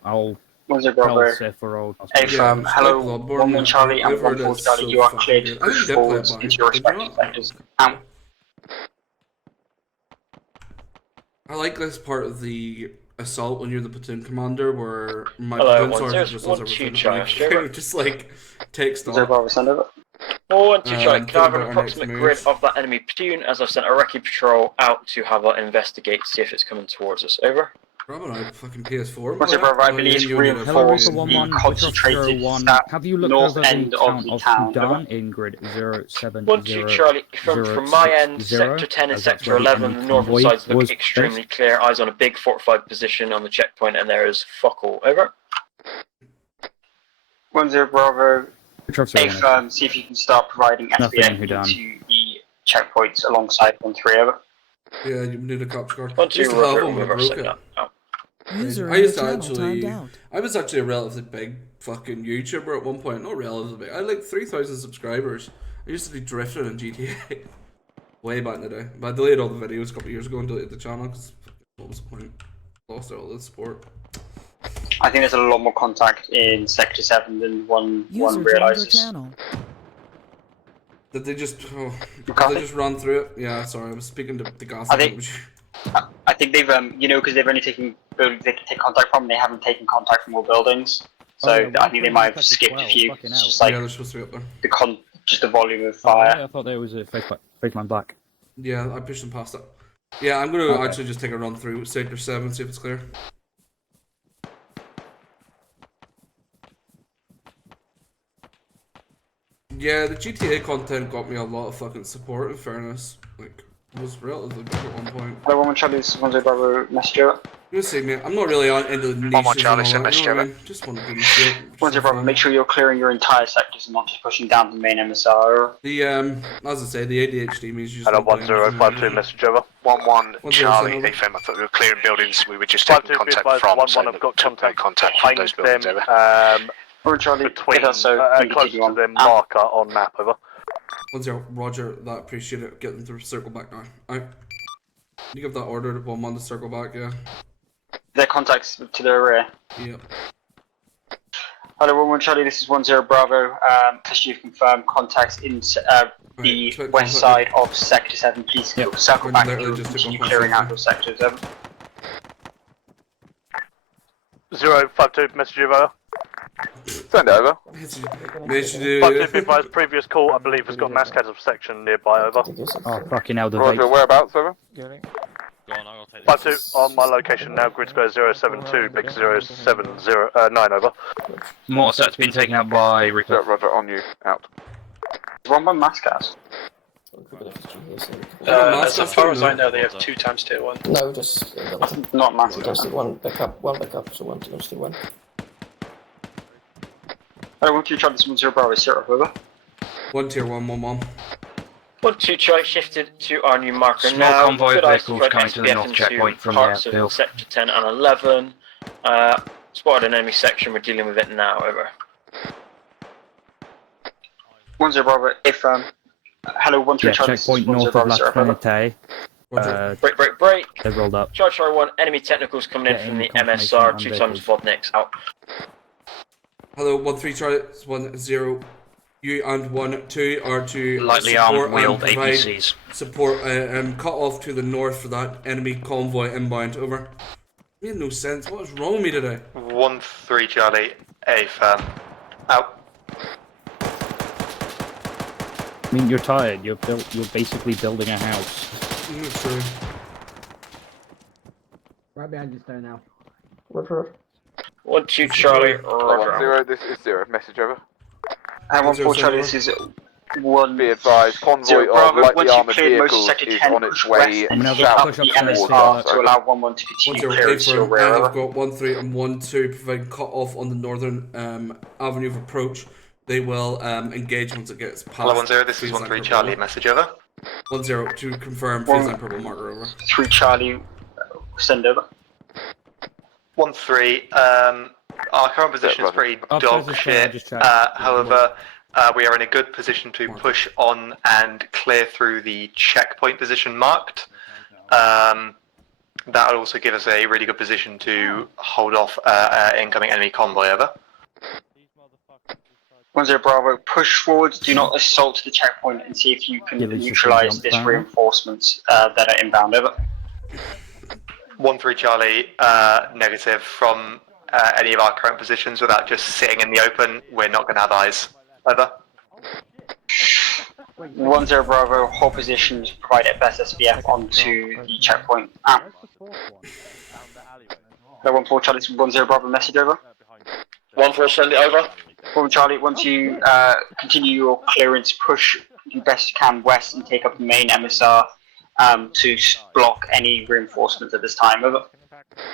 I'll 1 0 Bravo. tell Sif or old. A firm, hello, 1 1 Charlie and 1 4 Charlie, you are cleared to push forwards into your respective sectors. Out. I like this part of the assault when you're the platoon commander, where my Hello, platoon sergeant 1 just 0 does 1 2, everything. Charlie, Like, Saber. just like takes 1 0 off. Bravo, send over. 1 2, Charlie, can I have an our approximate next grid move. of that enemy platoon as I've sent a recce patrol out to have an investigate, see if it's coming towards us. Over. Grabbing out fucking PS4. What's it, brother? I believe reinforced Hello, being concentrated have you looked north over the end town of the of town. Sudan in grid 070? 1-2 Charlie, from my end, Sector 10 and Sector 11, the northern sides look extremely clear. Eyes on a big fortified position on the checkpoint, and there is fuck all. Over. 1-0 Bravo. A-firm, see if you can start providing SBN into the checkpoints alongside 1-3 over. Yeah, you need a cop score. 1-2 Rover. I was actually a relatively big fucking YouTuber at one point. Not relatively big. I had like 3,000 subscribers. I used to be drifting in GTA. Way back in the day. But I deleted all the videos a couple of years ago and deleted the channel because what was the point? Lost all the support. I think there's a lot more contact in Sector 7 than one realizes. Did they just run through it? Yeah, sorry, I was speaking to Gotham. I think they've because they've only taken buildings they can take contact from. They haven't taken contact from all buildings, so I think they might have skipped a few. It's just like they're supposed to be up there. Just the volume of fire. I thought there was a fake man back. Yeah, I pushed them past it. Yeah, I'm gonna actually just take a run through Sector 7, see if it's clear. Yeah, the GTA content got me a lot of fucking support, in fairness. Like, it was relatively big at one point. Hello, 1 Charlie, this is 1 Bravo, messenger. You see, man, I'm not really on into the niches 1 Charlie, and all that, you know what I mean? Just want to give you 1 Bravo, make sure you're clearing your entire sectors and not just pushing down the main MSR. The, as I say, the ADHD means you just... Hello, 1052, message over. 1-1 Charlie, AFM, I thought we were clearing buildings, we were just taking contact from, 1-1 have got contact from those buildings them, over. Charlie, between close to the marker on map, over. 1-0, roger, that, appreciate it, get them to circle back now. Alright. You give that order to 1-1 to circle back, yeah. Their contacts to the rear. Yep. Hello, 1 Charlie, this is 10 Bravo. Just you've confirmed contacts in the west side of Sector 7. Please circle back and continue clearing out your sectors. 052, message over. Send it over. 52, be advised, previous call, I believe, has got mass casualty section nearby, over. Oh, fucking hell, the Roger, whereabouts, over? 52, on my location now, grid square 072, big 0709, over. Mortar set's been taken out by Reaper. Roger, on you, out. Wrong by mass gas. As far as I know, they have 2 times tier 1. No, just not mass gas. One backup, so 1 times tier 1. I want you to try this 10 Bravo, zero, over. 1 tier 1, 1-1. 1-2 Charlie shifted to our new marker Small now. convoy Good vehicles eyes coming to the north into checkpoint from parts the of hill. Sector 10 and 11. Spotted an enemy section, we're dealing with it now, over. 10 Bravo, A-firm. Hello, 1 Charlie, checkpoint north of La Trinité. Break. They rolled up. Charge 1, enemy technicals coming in from the MSR, 2 times Vodniks out. Hello, 1-3 Charlie, 1-0. You and 1-2 are to lightly armed wheeled APCs. Support cut off to the north for that enemy convoy inbound. Over. Made no sense. What is wrong with me today? 1-3 Charlie, A-firm. Out. I mean, you're tired. You're basically building a house. True. Right behind you, stone now. 1-2 Charlie, Roger. 0, this is 0, message over. 1-4 Charlie, this is 1. Be advised, convoy of lightly armoured vehicles is on its way south the MSR to allow 1-1 to continue clearance to your rear. I have got 1-3 and 1-2 providing cut off on the northern avenue of approach. They will engage once it gets past. Hello, 1-0, this is 1-3 Charlie, message over. 1-0 to confirm, phase line purple marker over. 3 Charlie, send over. 1-3, our current position is pretty dog shit. However, we are in a good position to push on and clear through the checkpoint position marked. That will also give us a really good position to hold off incoming enemy convoy, over. 10 Bravo, push forwards, do not assault the checkpoint and see if you can neutralise this reinforcements that are inbound, over. 1-3 Charlie, negative from any of our current positions without just sitting in the open. We're not going to have eyes. Over. 10 Bravo, hold positions, provide best SBF onto the checkpoint. 1-4 Charlie, 1-0 Bravo, message over. 1-4, send it over. 1 Charlie, once you continue your clearance, push the best you can west and take up the main MSR to block any reinforcements at this time. Over.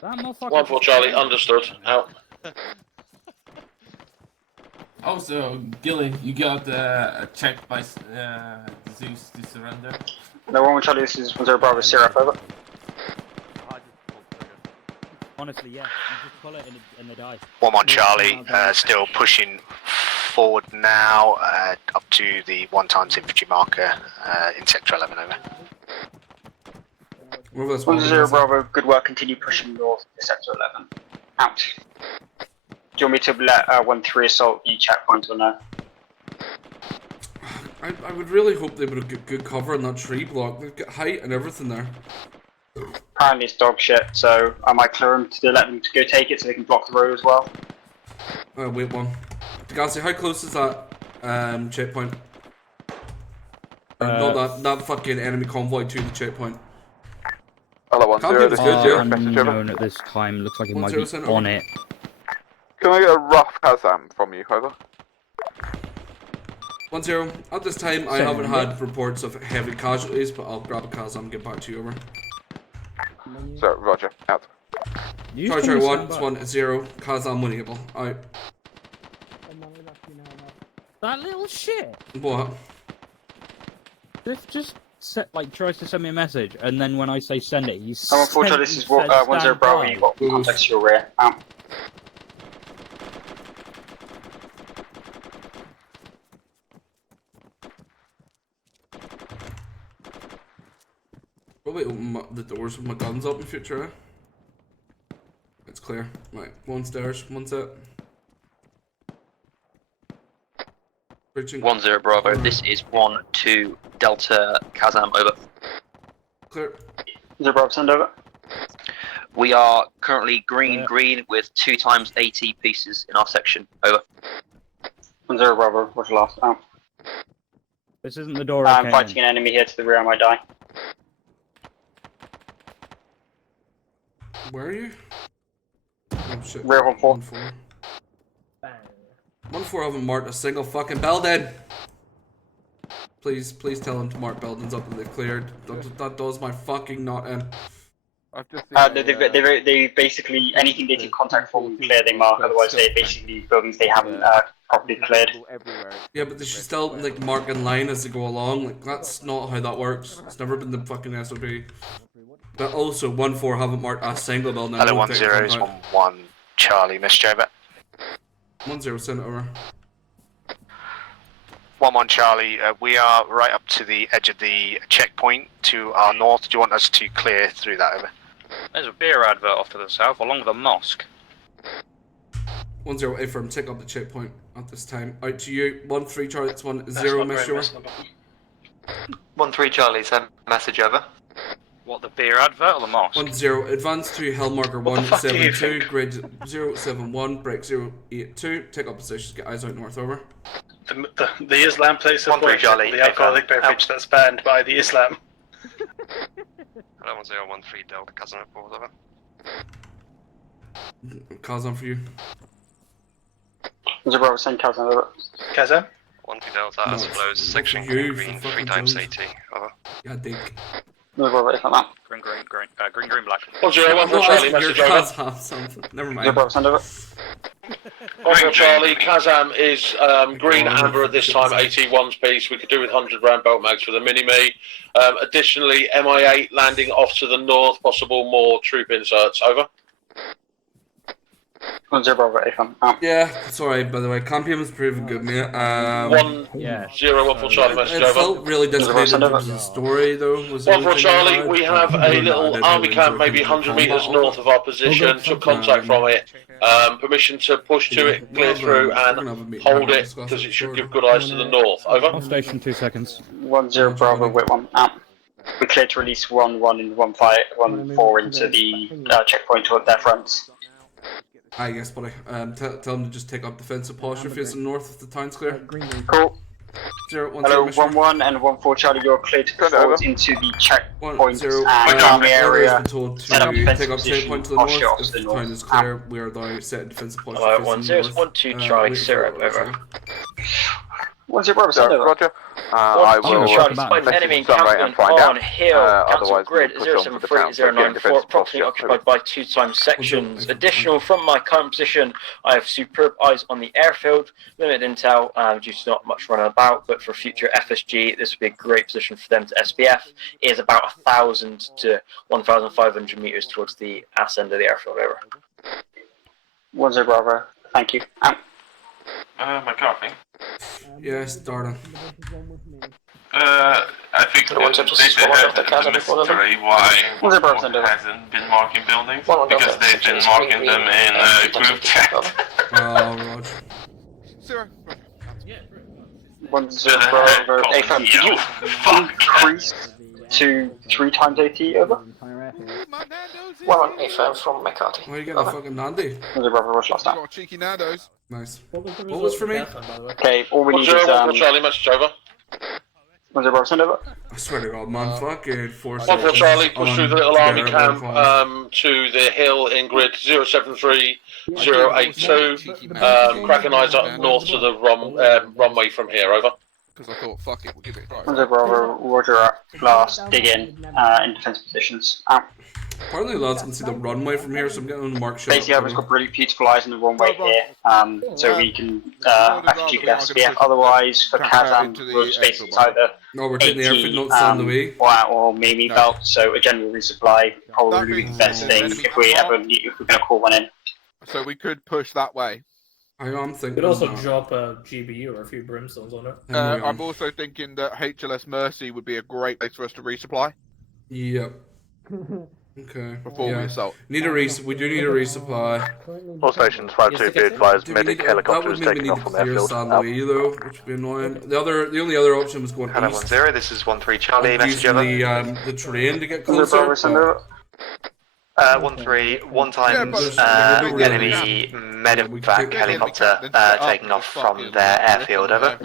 1-4 Charlie, understood. Out. Also, Gilly, you got checked by Zeus to surrender? No, 1 Charlie, this is 1-0 Bravo, Syrena, over. Honestly, yeah. You just pull it and they die. 1-1 Charlie, still pushing forward now, up to the 1x infantry marker in sector 11, over. 1-0 Bravo, good work, continue pushing north to sector 11. Out. Do you want me to let 1-3 assault the checkpoint or no? I would really hope they would have got good cover in that tree block. They've got height and everything there. Apparently it's dog shit, so I might clear them to let them to go take it so they can block the road as well. Wait one. Degasi, how close is that checkpoint? Not that fucking enemy convoy to the checkpoint. Hello, 1-0, this is your message over. Unknown at this time, looks like it might be on it. Can I get a rough Kazam from you, over? 1-0, at this time I haven't had reports of heavy casualties, but I'll grab a Kazam and get back to you, over. So, roger, out. Charger 1, 1-0, Kazam winnable, out. That little shit! What? Just tries to send me a message, and then when I say send it, he's. Unfortunately, this is 1-0 Bravo, you've got context to your rear. Probably open the doors with my guns up in future, eh? It's clear. Right, 1 stairs, 1 set. 1-0 Bravo, this is 1-2 Delta Kazam, over. Clear. 0 Bravo, send over. We are currently green with 2x 80 pieces in our section, over. 1-0 Bravo, what's your last? Out. This isn't the door. I'm fighting an enemy here to the rear, I might die. Where are you? Oh shit. Rear 1-4. 1-4 haven't marked a single fucking building. Please tell them to mark buildings up that they've cleared. That does my fucking not in. I've just they basically, anything they take contact for, we clear, they mark, otherwise they basically buildings they haven't properly cleared. Yeah, but they should still like mark in line as they go along. Like that's not how that works. It's never been the fucking SOP. But also 1-4 haven't marked a single building. Hello, 1-0 is 1-1 Charlie, message over. 1-0 sent over. 1-1 Charlie, we are right up to the edge of the checkpoint to our north. Do you want us to clear through that, over? There's a beer advert off to the south, along with a mosque. 1-0 affirm, take up the checkpoint at this time. Out to you. 1-3 Charlie, it's 1-0 message over. 1-3 Charlie, send message over. What, the beer advert or the mosque? 1-0, advance to Hill Marker 172, grade 071, break 082, take up positions, get eyes out north, over. The Islam place of worship, the alcoholic beverage that's banned by the Islam. Hello, 1013 Delta, Kazan report, over. Kazan for you. 0 send Kazan over. Kazan? 1-2 Delta, as follows, section green, 3x 80, over. Yeah, dig. No Bravo, if I'm out. Green, black. 1-0 Charlie, message over. Never mind. 0 send over. 1-0 Charlie, Kazam is green amber at this time, 81's piece. We could do with 100 round belt mags for the mini-me. Additionally, MI8 landing off to the north, possible more troop inserts, over. 1-0 Bravo, if I'm out. Yeah, it's alright, by the way. Campion was proving good, mate. 1-0 Charlie, message over. It felt really disappointing in terms of the story, though. 1-4 Charlie, we have a little army camp maybe 100 metres north of our position. Took contact from it. Permission to push to it, clear through, and hold it, because it should give good eyes to the north. Over. Off station, 2 seconds. 1-0 Bravo, wait 1 out. We clear to release 1-1 and 1-4 into the checkpoint toward their fronts. I guess, buddy. Tell them to just take up defensive posture facing north if the town's clear. Cool. Hello, 1-1 and 1-4 Charlie, you're cleared to forward into the checkpoint and army area. Been told to Set up take defensive up position, checkpoint to the posture north. off to the If north. town is clear, we are now set defensive posture Hello, facing 1-0, north. 1-2 Charlie, wait for Syrup, orders, over. 1-0 Bravo, send over. Roger. I will Charlie, spotted enemy encampment on hill, cancel otherwise grid we'll push on to the town, 073094, approximately occupied by 2 times sections. Additional from my current position, I have superb eyes on the airfield, limited intel due to not much running about, but for future FSG, this would be a great position for them to SPF. It is about 1,000 to 1,500 meters towards the ass end of the airfield, over. 1-0 Bravo, thank you. McCarthy. Yes, darling. I think they have the mystery why one hasn't been marking buildings, because they've been marking them in group chat. Oh, Roger. 1-0 Bravo, AFM, did you increase to 3 times AT, over? 1 AFM from McCarthy. Where are you getting the fucking Nandy? 1-0 Bravo, rush last time. Cheeky Nando's. Nice. What was for me? Okay, all we need is Charlie, message over. 1-0 Bravo, send over. I swear to God, man, fucking force. 1-4 Charlie, push through the little army camp to the hill in grid 073082. Cracking eyes up north to the runway from here, over. Because I thought, fuck it, we'll give it a try. 1-0 Bravo, Roger at last, dig in defensive positions. Out. Apparently lads can see the runway from here, so I'm getting on the mark shot. Basically, I've got really beautiful eyes on the runway here, so we can actually get SPF. Otherwise, for Kazan, we'll basically either no, we're taking the airfield, not stand the way. Or maybe belt, so a general resupply probably be the best thing if we ever need, if we're going to call one in. So we could push that way. I am thinking. Could also drop a GBU or a few brimstones on it. I'm also thinking that HLS Mercy would be a great place for us to resupply. Yep. Okay. Before we assault. We do need a resupply. All stations 5-2 be advised, medic helicopter is taking off from airfield. Though, which would be annoying. The only other option was going Hello, east. 1-0, this is 1-3 Charlie, message over. The terrain to get closer. 1-3, 1 times enemy medevac helicopter taking off from their airfield, over.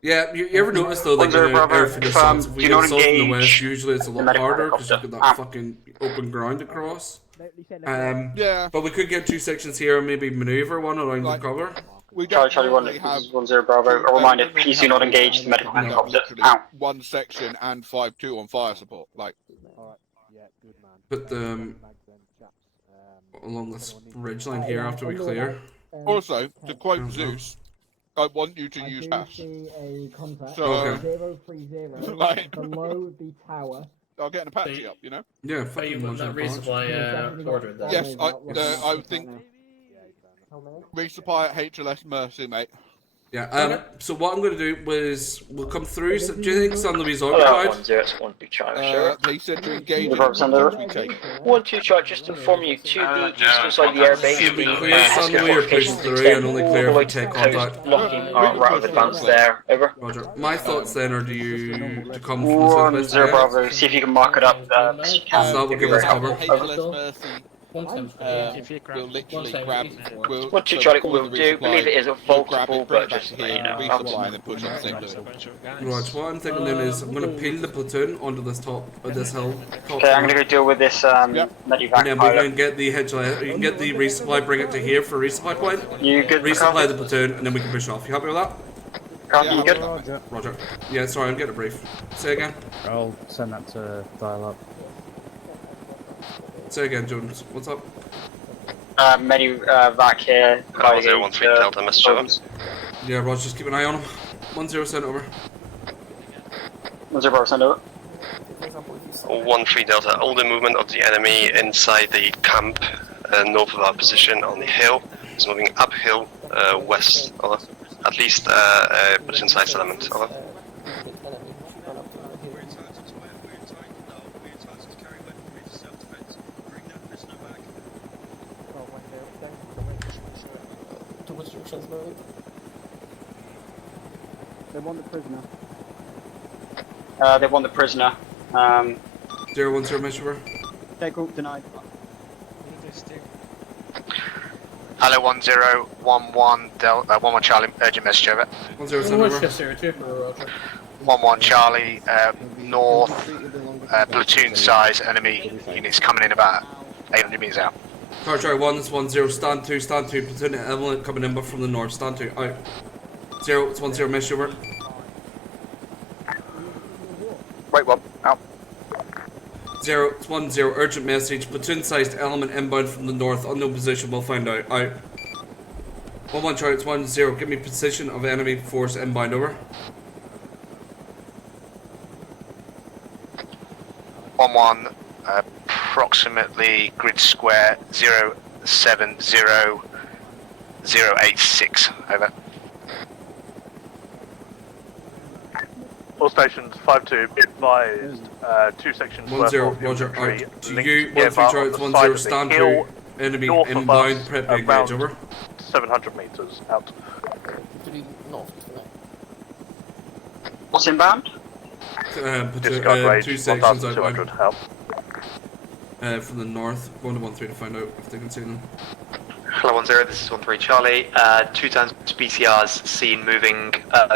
Yeah, you ever notice though, like in an airfield assault, if we get assault in the west, usually it's a lot harder because you've got that fucking open ground to cross. Yeah. But we could get 2 sections here and maybe maneuver one around the cover. Charlie 1, this is 1-0 Bravo. A reminder, please do not engage the medical helicopter. One section and 5-2 on fire support. Like. Put them along this ridge line here after we clear. Also, to quote Zeus, I want you to use hash. So, like, below the tower. I'll get an Apache up, you know? Yeah, But you want that resupply ordered then? Yes, I would think resupply at HLS Mercy, mate. Yeah, so what I'm going to do is, we'll come through, so do you think San Luis Hello, occupied? 1-0, it's 1-2 Charlie, They said to engage in 1-2 Charlie, just to inform you, to the eastern side of the airbase, the Clear San Luis or push through and only clear if we take contact. blocking our route of advance there, over. Roger. My thoughts then are to come from the southwest 1-0 Bravo, see if you can mark it up. that will give us cover. HLS Mercy. We'll literally grab. 1-2 Charlie, we'll do. Believe it is a vulnerable, but just you know. Resupply and then push on the same level. Right, what I'm thinking then is I'm going to peel the platoon onto this this hill. Okay, I'm going to go deal with this medevac And then we're going to get the HLS, you can get the resupply, bring it to here for resupply point. You good? Resupply the platoon, and then we can push off. You happy with that? Yeah, you good? Roger. Yeah, sorry, I'm getting a brief. Say again. I'll send that to dial up. Say again, Jones. What's up? Medevac here. 1-0-1-3 Delta, message over. Yeah, Roger, just keep an eye on him. 1-0 sent over. 1-0 Bravo, send over. 1-3 Delta, all the movement of the enemy inside the camp north of our position on the hill is moving uphill west, over. At least position size element, over. They want the prisoner. They want the prisoner. 0-1-0, Messenger. Okay, cool, denied. Hello 1011 Delta 11 Charlie, urgent message over. 10 send over. 11 Charlie, north, platoon size enemy units coming in about 800 meters out. Charlie 1, it's 10, stand 2, platoon element coming in but from the north, stand 2, out. 0, it's 10, message over. Wait, 1, out. 0, it's 10, urgent message, platoon sized element inbound from the north, unknown position, we'll find out, out. 1-1 Charlie, it's 10, give me position of enemy force inbound, over. 1-1, approximately grid square 070086, over. All stations 5-2, be advised, 2 sections 10, worth of roger, infantry out. To linked you, 1-3 together Charlie, on it's the 10, side of the stand hill 2, enemy north of inbound, us, prep to engage, around over. 700 meters out. What's inbound? Discard range, 2 sections 1,200 outbound. out. From the north, going to 1-3 to find out if they can see them. Hello 10, this is 13 Charlie. 2 times BCRs seen moving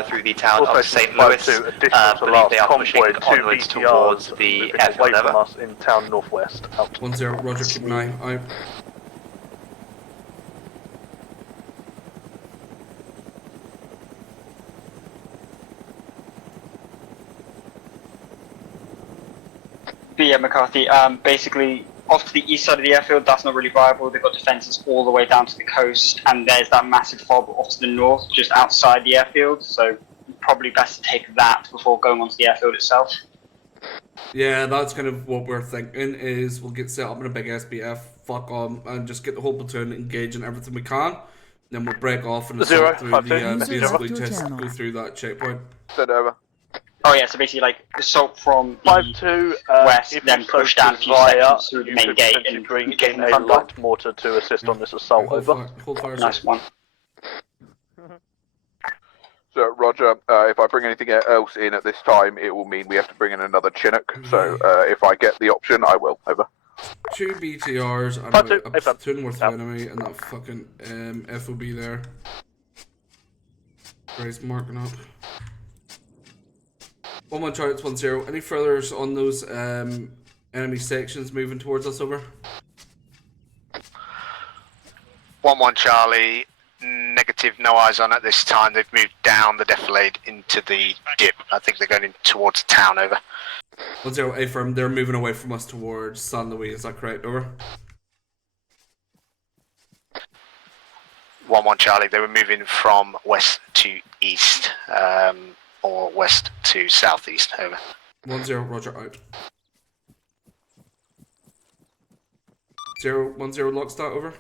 through the town of St. Louis. Believe they are pushing onwards towards the airfield, away from us in town northwest. Out. 10, roger, keep an eye out. Yeah, McCarthy. Basically, off to the east side of the airfield, that's not really viable. They've got defences all the way down to the coast, and there's that massive fob off to the north, just outside the airfield. So probably best to take that before going onto the airfield itself. Yeah, that's kind of what we're thinking, is we'll get set up in a big SBF, fuck on, and just get the whole platoon engaged in everything we can. Then we'll break off and assault through the, basically just go through that checkpoint. Send over. Oh yeah, so basically like assault from the 5-2, west, then push down a few sections through the main gate and get in the front door. light mortar to assist on this assault, over. Hold fire, Nice one. So, Roger, if I bring anything else in at this time, it will mean we have to bring in another Chinook. So, if I get the option, I will. Over. 2 BTRs and about a platoon worth of enemy and that fucking FOB there. Grace marking up. 1-1 Charlie, it's 10. Any furthers on those enemy sections moving towards us, over? 1-1 Charlie, negative, no eyes on at this time. They've moved down the defilade into the dip. I think they're going in towards town, over. 10 A firm, they're moving away from us towards San Luis, is that correct, over? 1-1 Charlie, they were moving from west to east, or west to southeast, over. 10, roger, out. 0-10 lock start, over.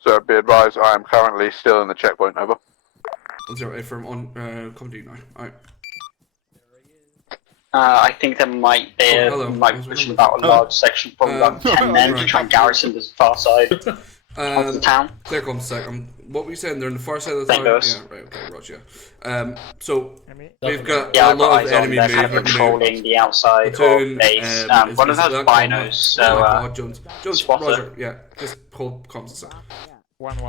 So, be advised, I am currently still in the checkpoint, over. 10 A firm on, come to you now, out. I think there might be pushing about a large section, probably about 10 men to try and garrison the far side of the town. Clear comms sec. What were you saying? They're on the far side of the town? Yeah, right, okay, roger. So, we've got a lot of enemy movement. Kind of patrolling the outside of base. One of them has binos, so... Oh my god, Jones, roger, yeah, just hold comms a sec. Right,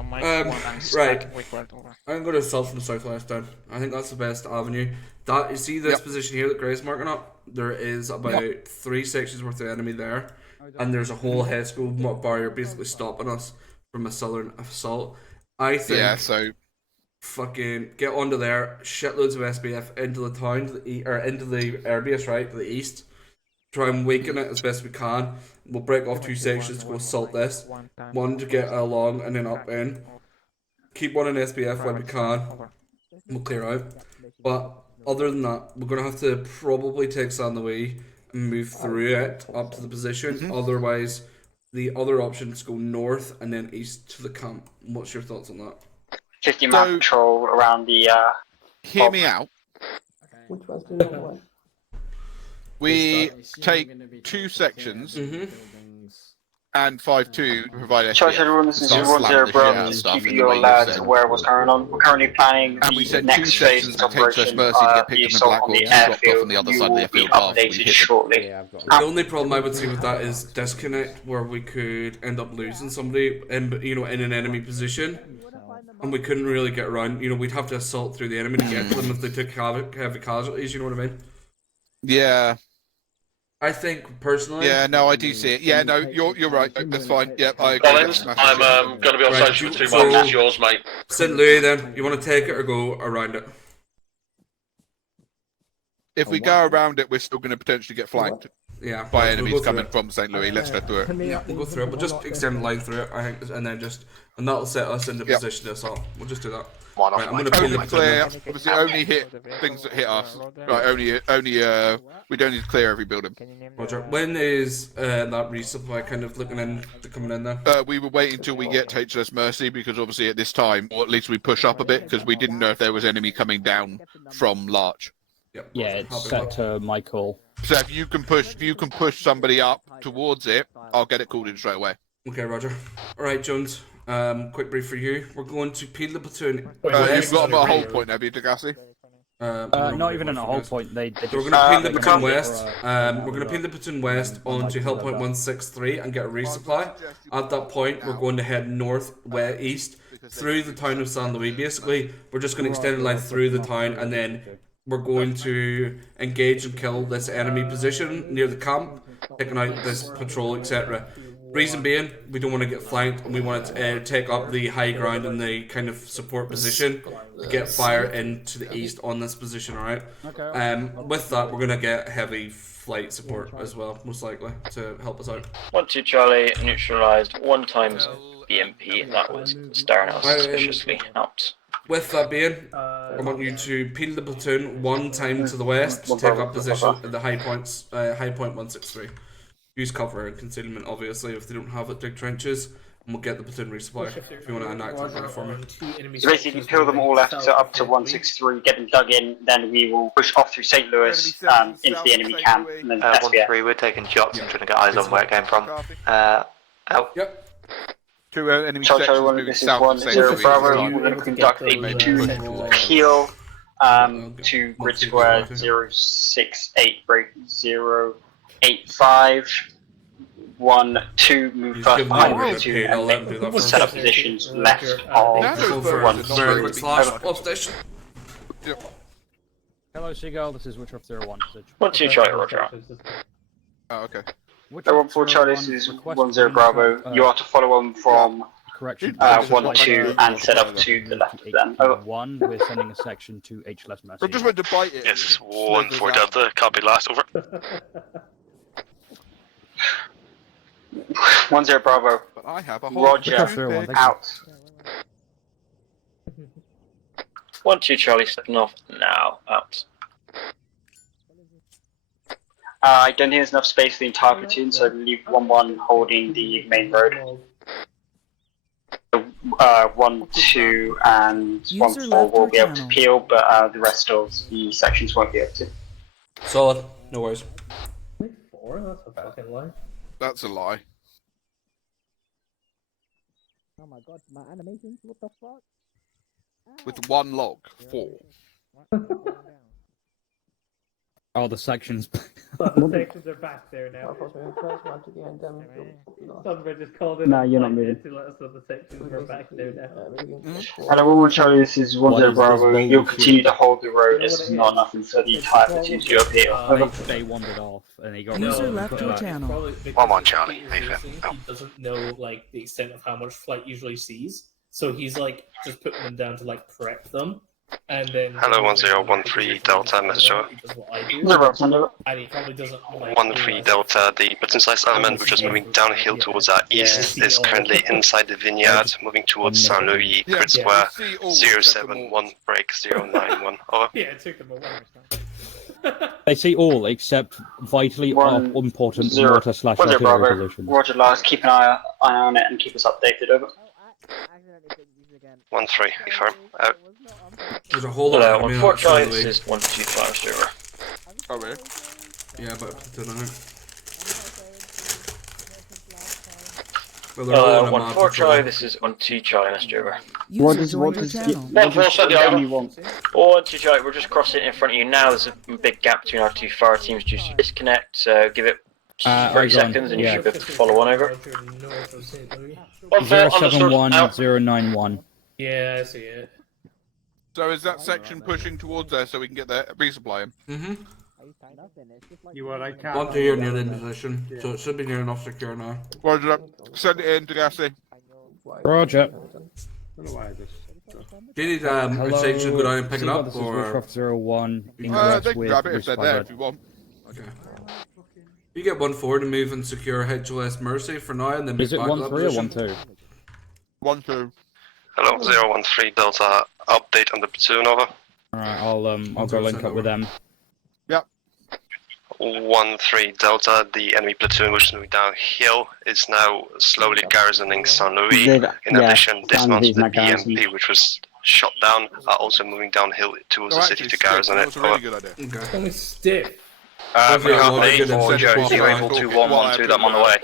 I'm going to assault from the southwest down. I think that's the best avenue. That, you see this position here that Gray's marking up? There is about 3 sections worth of enemy there, and there's a whole head school barrier basically stopping us from a southern assault. I think fucking get onto there, shitloads of SBF into the town, to the into the airbase, right, to the east. Try and weaken it as best we can. We'll break off 2 sections to go assault this. One to get along and then up in. Keep one in SBF when we can. We'll clear out. But other than that, we're going to have to probably take San Luis and move through it up to the position. Otherwise, the other options go north and then east to the camp. What's your thoughts on that? 50 mile patrol around the... Hear me out. We take 2 sections and 5-2 provide Charge SDF. everyone, this is Start 1-0 slamming the shit out Bravo. of stuff Keep in the your way you lads said. aware of what's going on. We're currently planning And we the sent 2 next phase sections of to H.S. operation. Mercy to get The picked up in assault on Blackwall the and dropped off airfield. on the other You side of will the be airfield after we updated hit them. shortly. The only problem I would see with that is disconnect, where we could end up losing somebody in an enemy position, and we couldn't really get around. We'd have to assault through the enemy to get to them if they took heavy casualties. You know what I mean? Yeah. I think personally. Yeah, no, I do see it. Yeah, no, you're right. That's fine. Yeah, I agree. Collins, I'm going to be on station for 2 months. It's yours, mate. St. Louis, then you want to take it or go around it? If we go around it, we're still going to potentially get flanked. Yeah, by we'll enemies go through coming it. from St. Louis. Let's go through it. Yeah, we'll go through it. We'll just extend the line through it, I think, and that'll set us into position to assault. We'll just do that. Right, I'm going to pin the clear. platoon. Obviously, only hit things that hit us. Right, only. We don't need to clear every building. Roger. When is that resupply kind of looking into coming in then? We were waiting until we get to HLS Mercy because obviously at this time, or at least we push up a bit because we didn't know if there was enemy coming down from Larch. Yep. Yeah, it's set to my call. So if you can push somebody up towards it, I'll get it called in straight away. Okay, Roger. All right, Jones. Quick brief for you. We're going to peel the platoon. You've got them at a hold point, have you, Degassi? Not even in a hold point. They So we're going to peel the platoon west. We're going to peel the platoon west onto Hill Point 163 and get a resupply. At that point, we're going to head east through the town of San Luis. Basically, we're just going to extend the line through the town, and then we're going to engage and kill this enemy position near the camp, taking out this patrol, etc. Reason being, we don't want to get flanked, and we want to take up the high ground and the kind of support position to get fire into the east on this position, alright? With that, we're going to get heavy flight support as well, most likely, to help us out. 1-2 Charlie, neutralised 1 times BMP. That was staring at us suspiciously out. With that being, I want you to peel the platoon 1 time to the west to take up position at the high point 163. Use cover and concealment, obviously, if they don't have it, dig trenches, and we'll get the platoon resupply if you want to enact that now for me. So basically, kill them all left to up to 163, get them dug in, then we will push off through St. Louis into the enemy camp, and then 1-3, we're taking shots and trying to get eyes on where it came from. Out. Yep. 2 enemy Charlie sections 1, moving this is south of St. 1-0 Louis. Bravo. We're going to conduct a 2 peel to grid square 068 break 085. 1-2 move first behind grid 2 and make set up positions left of 1-3. Hello, Seagull. This is Witcher 01. 1-2 Charlie, Roger. Oh, okay. 1-4 Charlie, this is 1-0 Bravo. You are to follow on from 1-2 and set up to the left of them. Over. 1, we're sending a section to HLS Mercy. I just went to bite it. Yes, 1-4 Delta, copy last, over. 1-0 Bravo. But I have a whole Roger, out. 1-2 Charlie, stepping off now, out. I don't think there's enough space for the entire platoon, so leave 1-1 holding the main road. 1-2 and 1-4 will be able to peel, but the rest of the sections won't be able to. Solid, no worries. 4? That's a fucking lie. That's a lie. Oh my god, my animations, what the fuck? With 1 log, 4. Oh, the sections. But the sections are back there now. Sunbridge just called in. No, you're not moving. To let us know the sections are back there now. Hello, all Charlie, this is 1-0 Bravo. You'll continue to hold the road as there's not enough for the entire platoon to appeal. They wandered off and they got User left your channel. 1-1 Charlie. He doesn't know like the extent of how much flight usually sees, so he's like just putting them down to like prep them. And then Hello, 1013 Delta, message over. And he probably doesn't like 13 Delta, the platoon size element, which is moving downhill towards our east, is currently inside the vineyard, moving towards Saint Louis, grid square 071, break 091. Over. Yeah, it took them a while. They see all except vitally important water/artillery positions. Roger, Lars, keep an eye on it and keep us updated. Over. 1-3, confirm. Out. There's a whole lot of enemy Fort Charlie, outside this is 1-2 flash over. Oh, really? Yeah, but platoon out. 1-4 Charlie, this is 1-2 Charlie, that's Jover. What does the enemy want? 1-2 Charlie, we're just crossing in front of you now. There's a big gap between our two fire teams due to disconnect, so give it 30 seconds and you should be able to follow on over. 071091. Yeah, I see it. So is that section pushing towards there so we can get the resupply in? Mm-hmm. You are like 1-2 you're near the end position, so it should be near enough secure now. Roger up. Send it in to Gassy. Roger. Do you need a section to go down and pick it up, or...? 01, they can grab it if they're there if you want. Okay. You get 1-4 to move and secure HLS Mercy for now, and then is it 1-3 or 1-2? 1-2. Hello, 013 Delta. Update on the platoon, over. Alright, I'll go link up with them. Yep. 1-3 Delta. The enemy platoon, which is moving downhill, is now slowly garrisoning Saint Louis. In addition, dismounted the EMP, which was shot down, are also moving downhill towards the city to garrison it. Good Only stiff. We have 8-4 Joe, you're able to 1-1-2 them on the way.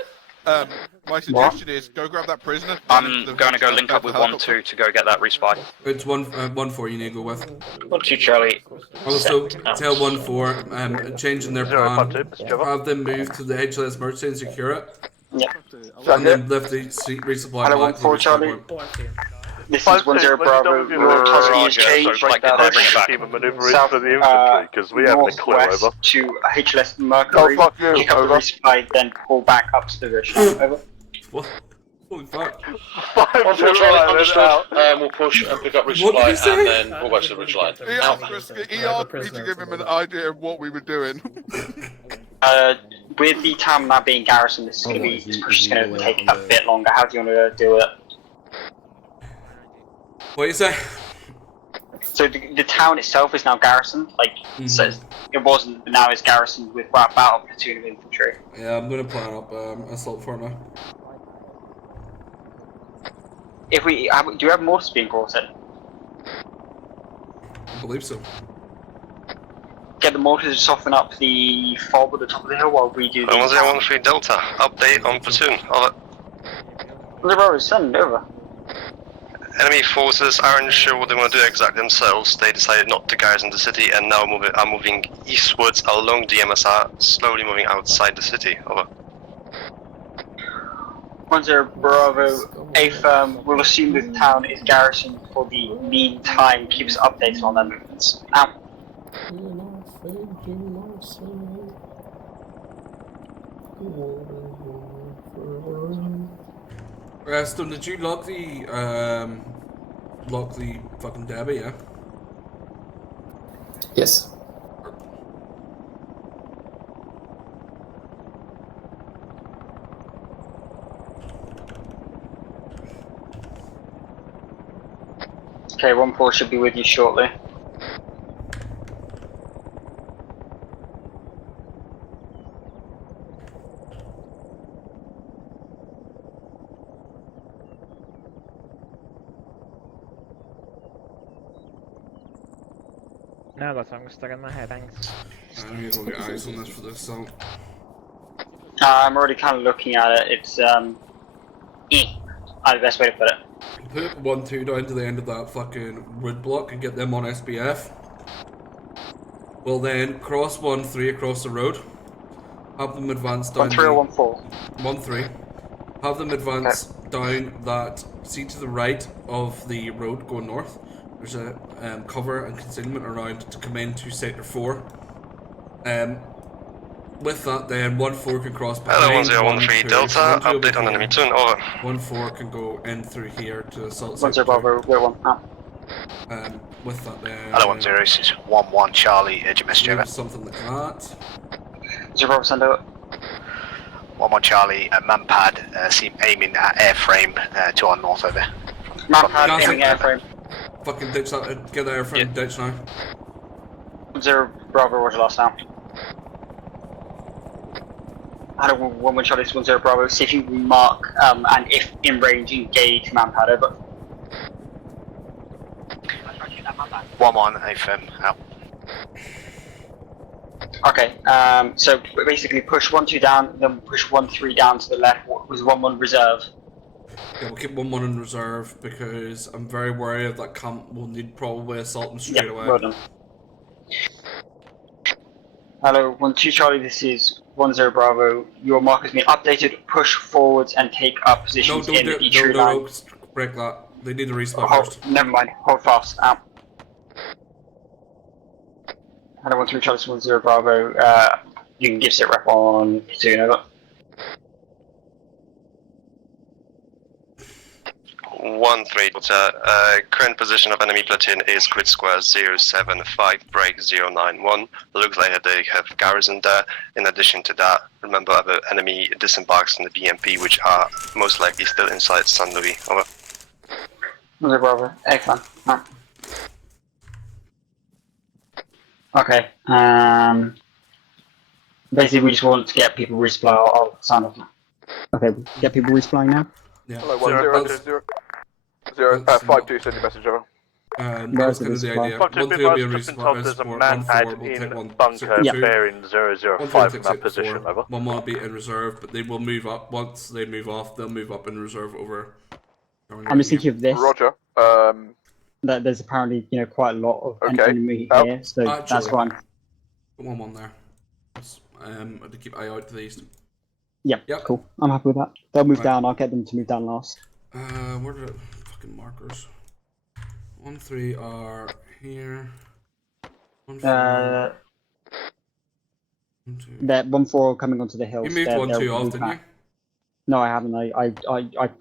My suggestion is go grab that prisoner. I'm going to go link up with 1-2 to go get that resupply. It's 1-4 you need to go with. 1-2 Charlie. Also, tell 1-4, changing their plan, have them move to the HLS Mercy and secure it. Yeah. And then lift the resupply back to the Charlie. This is 10 Bravo. Your target is changed. Bring it back. South for the infantry because we haven't a clue over. To HLS Mercury. Pick up the resupply, then pull back up to the ridge. Over. What? Holy fuck. Understood. We'll push and pick up resupply and then we'll back to the ridge line. He asked me to give him an idea of what we were doing. With the town now being garrisoned, this is going to be just going to take a bit longer. How do you want to do it? What do you say? So the town itself is now garrisoned, so it wasn't, but now it's garrisoned with about a platoon of infantry. Yeah, I'm going to plan up assault for now. If we do you have mortars being brought in? I believe so. Get the mortars to soften up the fob at the top of the hill while we do the... 1013 Delta, update on platoon, over. The road, send over. Enemy forces aren't sure what they want to do exactly themselves. They decided not to garrison the city and now are moving eastwards along the MSR, slowly moving outside the city, over. 10 Bravo, A firm will assume the town is garrisoned for the meantime, keeps updates on their movements. Out. Reston, did you lock the fucking Debbie, yeah? Yes. Okay, 1-4 should be with you shortly. Now I got something stuck in my head, thanks. I need to get eyes on this for this assault. I'm already kind of looking at it. It's the best way to put it. Put 1-2 down to the end of that fucking wood block and get them on SBF. We'll then cross 1-3 across the road. Have them advance down 1-3 or 1-4? 1-3. Have them advance down that, see to the right of the road going north. There's a cover and concealment around to come into Sector 4. With that then, 1-4 can cross behind. Hello, 1013 Delta, update on enemy platoon, over. 1-4 can go in through here to assault 10 Bravo, we're 1. With that then... Hello, 10, this is 1-1 Charlie, GMS Jover. Something like that. 10 Bravo, send out. 1-1 Charlie, manpad, aiming at airframe to our north over. Manpad, aiming airframe. Fucking ditch that, get the airframe ditch now. 10 Bravo, roger last now. Hello, 1-1 Charlie, 10 Bravo, see if you mark, and if in range, engage manpad over. 1-1, AFM, out. Okay, so basically push 1-2 down, then push 1-3 down to the left with 1-1 reserve. Yeah, we'll keep 1-1 in reserve because I'm very worried of that camp. We'll need probably assaulting straight away. Well done. Hello, 1-2 Charlie, this is 10 Bravo. Your mark has been updated. Push forwards and take up positions in the tree line. No, break that. They need to resupply Hold, first. never mind, hold fast, out. Hello, 1-3 Charlie, 10 Bravo. You can give sit rep on platoon, over. 1-3, current position of enemy platoon is grid square 075 break 091. Looks like they have garrison there. In addition to that, remember the enemy disembarks in the BMP, which are most likely still inside San Luis. Over. 10 Bravo, excellent. Okay, basically we just want to get people resupply. I'll sign off now. Okay, get people resupplying now? Yeah. Hello, 5-2, send your message over. That's kind of the idea. 1-3 will be a resupply support, 1-4 will take 1 bunker bearing 005 from that position, over. 1 will be in reserve, but they will move up. Once they move off, they'll move up in reserve over. I'm just thinking of this. Roger. That there's apparently, quite a lot of enemy here, so that's why I'm... Put 1-1 there. To keep eye out to the east. Yep, cool. I'm happy with that. They'll move down, I'll get them to move down last. Where are the fucking markers? 1-3 are here. 1-4. That 1-4 coming onto the hill. You moved 1-2 off, didn't you? No, I haven't. I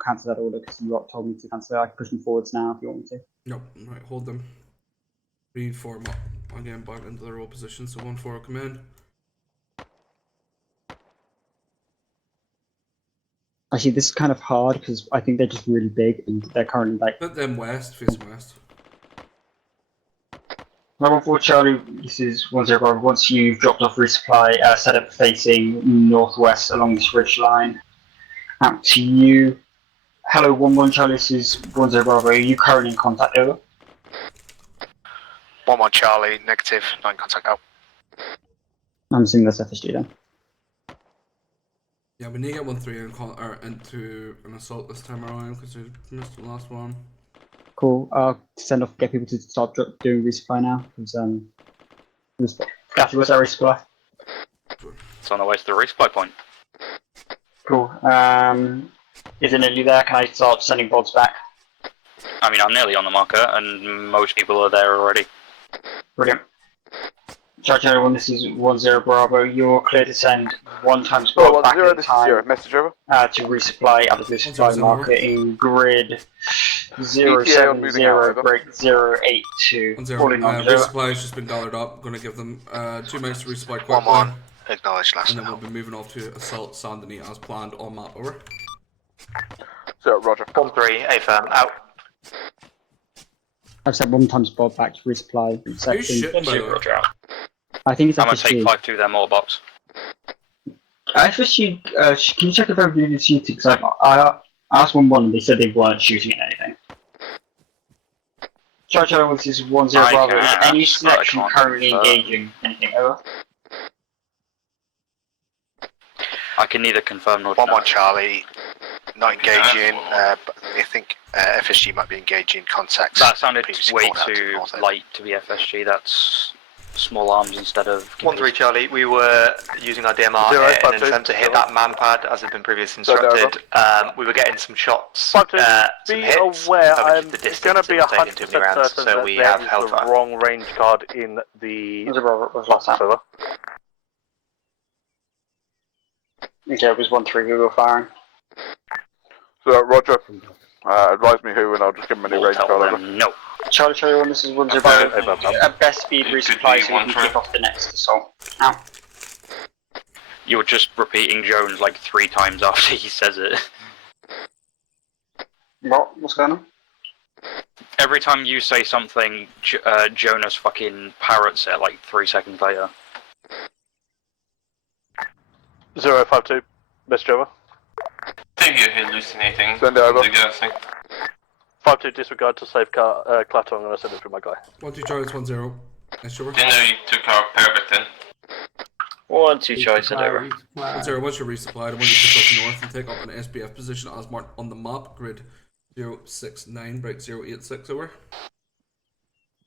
cancelled that order because you told me to cancel it. I can push them forwards now if you want me to. No, right, hold them. Reform up again back into their old position. So 1-4 will come in. Actually, this is kind of hard because I think they're just really big and they're currently like. Put them west, facing west. Number 4 Charlie, this is 10 Bravo. Once you've dropped off resupply, set up facing northwest along this ridge line. Out to you. Hello, 1-1 Charlie, this is 10 Bravo. Are you currently in contact, over? 1-1 Charlie, negative, not in contact, out. I'm assuming that's FSG then. Yeah, we need to get 1-3 into an assault this time around because we missed the last one. Cool. I'll get people to start doing resupply now. Because Kathy, what's our resupply? It's on the way to the resupply point. Cool. Is it nearly there? Can I start sending bods back? I mean, I'm nearly on the marker, and most people are there already. Brilliant. Charge everyone, this is 10 Bravo. You're clear to send 1 times bod back in time message over. to resupply at the resupply marker in grid 070 break 082. Resupply has just been gathered up. I'm going to give them 2 minutes to resupply quickly. 1-1, acknowledge last and then now. we'll be moving off to assault Sandony as planned on map, over. So, Roger. 1-3, A-firm, out. I've sent 1 times bod back to resupply. Who's shitting, by the way? Roger, out. I think it's I'm going to FSG. take 5-2 their mortar box. FSG, can you check if everybody is shooting? Because I asked 1-1 and they said they weren't shooting at anything. Charge everyone, this is 10 Bravo. Is any selection currently engaging anything, over? I can neither confirm nor 1-1 Charlie, not engaging, but I think FSG might be engaging contacts. That sounded way too light to be FSG. That's small arms instead of... 1-3 Charlie, we were using our DMR in an attempt to hit that man pad as had been previously instructed. We were getting some shots, some hits, aware, I'm the distance going to be 100% taken too many rounds, certain so that we there have is held the fire. wrong range card in the... over. Okay, it was 1-3 we were firing. So, Roger. Advise me who, and I'll just give him a new range card over. No. Charlie 1, this is 10 Bravo. At best speed resupply so we can kick off the next assault. Now. You were just repeating Jones like 3 times after he says it. What's going on? Every time you say something, Jonas fucking parrots it like 3 seconds later. 052, Mr. Jova. I think you're hallucinating. Send it over. 5-2, disregard to save Clatter. I'm going to send it through my guy. 1-2 Charlie, 1-0. Nice, Trevor. Didn't know you took our parapet in. 1-2 Charlie, send over. 1-0, once you're resupplied, I want you to push up north and take up an SBF position as marked on the map, grid 069, break 086, over.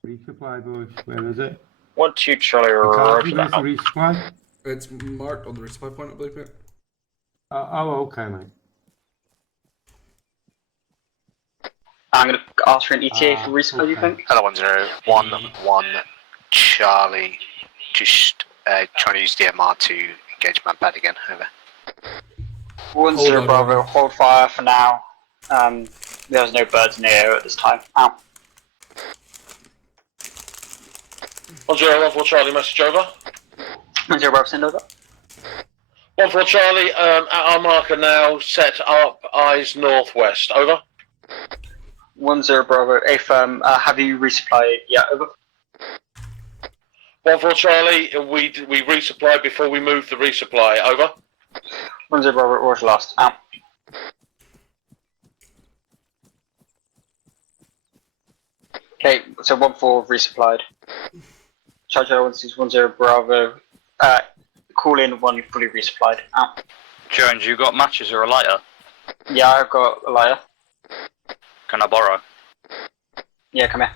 Resupply, boys. Where is it? 1-2 Charlie, roger that. Resupply? It's marked on the resupply point, I believe, mate. Okay, mate. I'm going to ask for an ETA for resupply, you think? Hello, 1011 Charlie. Just trying to use DMR to engage my pad again. Over. 10 Bravo, hold fire for now. There's no birds in the air at this time. Ow. 1014 Charlie, message over. 10 Bravo, send over. 14 Charlie, at our marker now, set up, eyes northwest, over. 10 Bravo, affirm, have you resupplied? Yeah, over. 14 Charlie, we resupplied before we moved the resupply, over. 10 Bravo, roger last, out. Okay, so 1-4 resupplied. Charge 10 Bravo, call in 1 fully resupplied, out. Jones, you got matches or a lighter? Yeah, I've got a lighter. Can I borrow? Yeah, come here.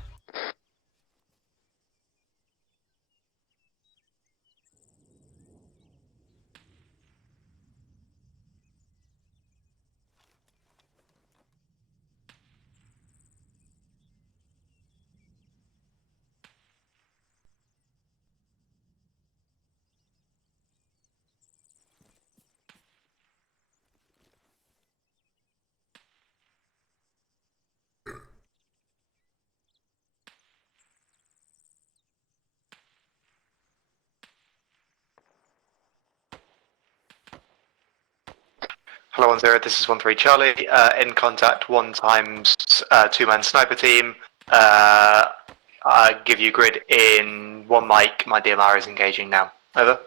Hello 10, this is 13 Charlie. In contact 1 times 2-man sniper team. I give you grid in 1 mic. My DMR is engaging now. Over.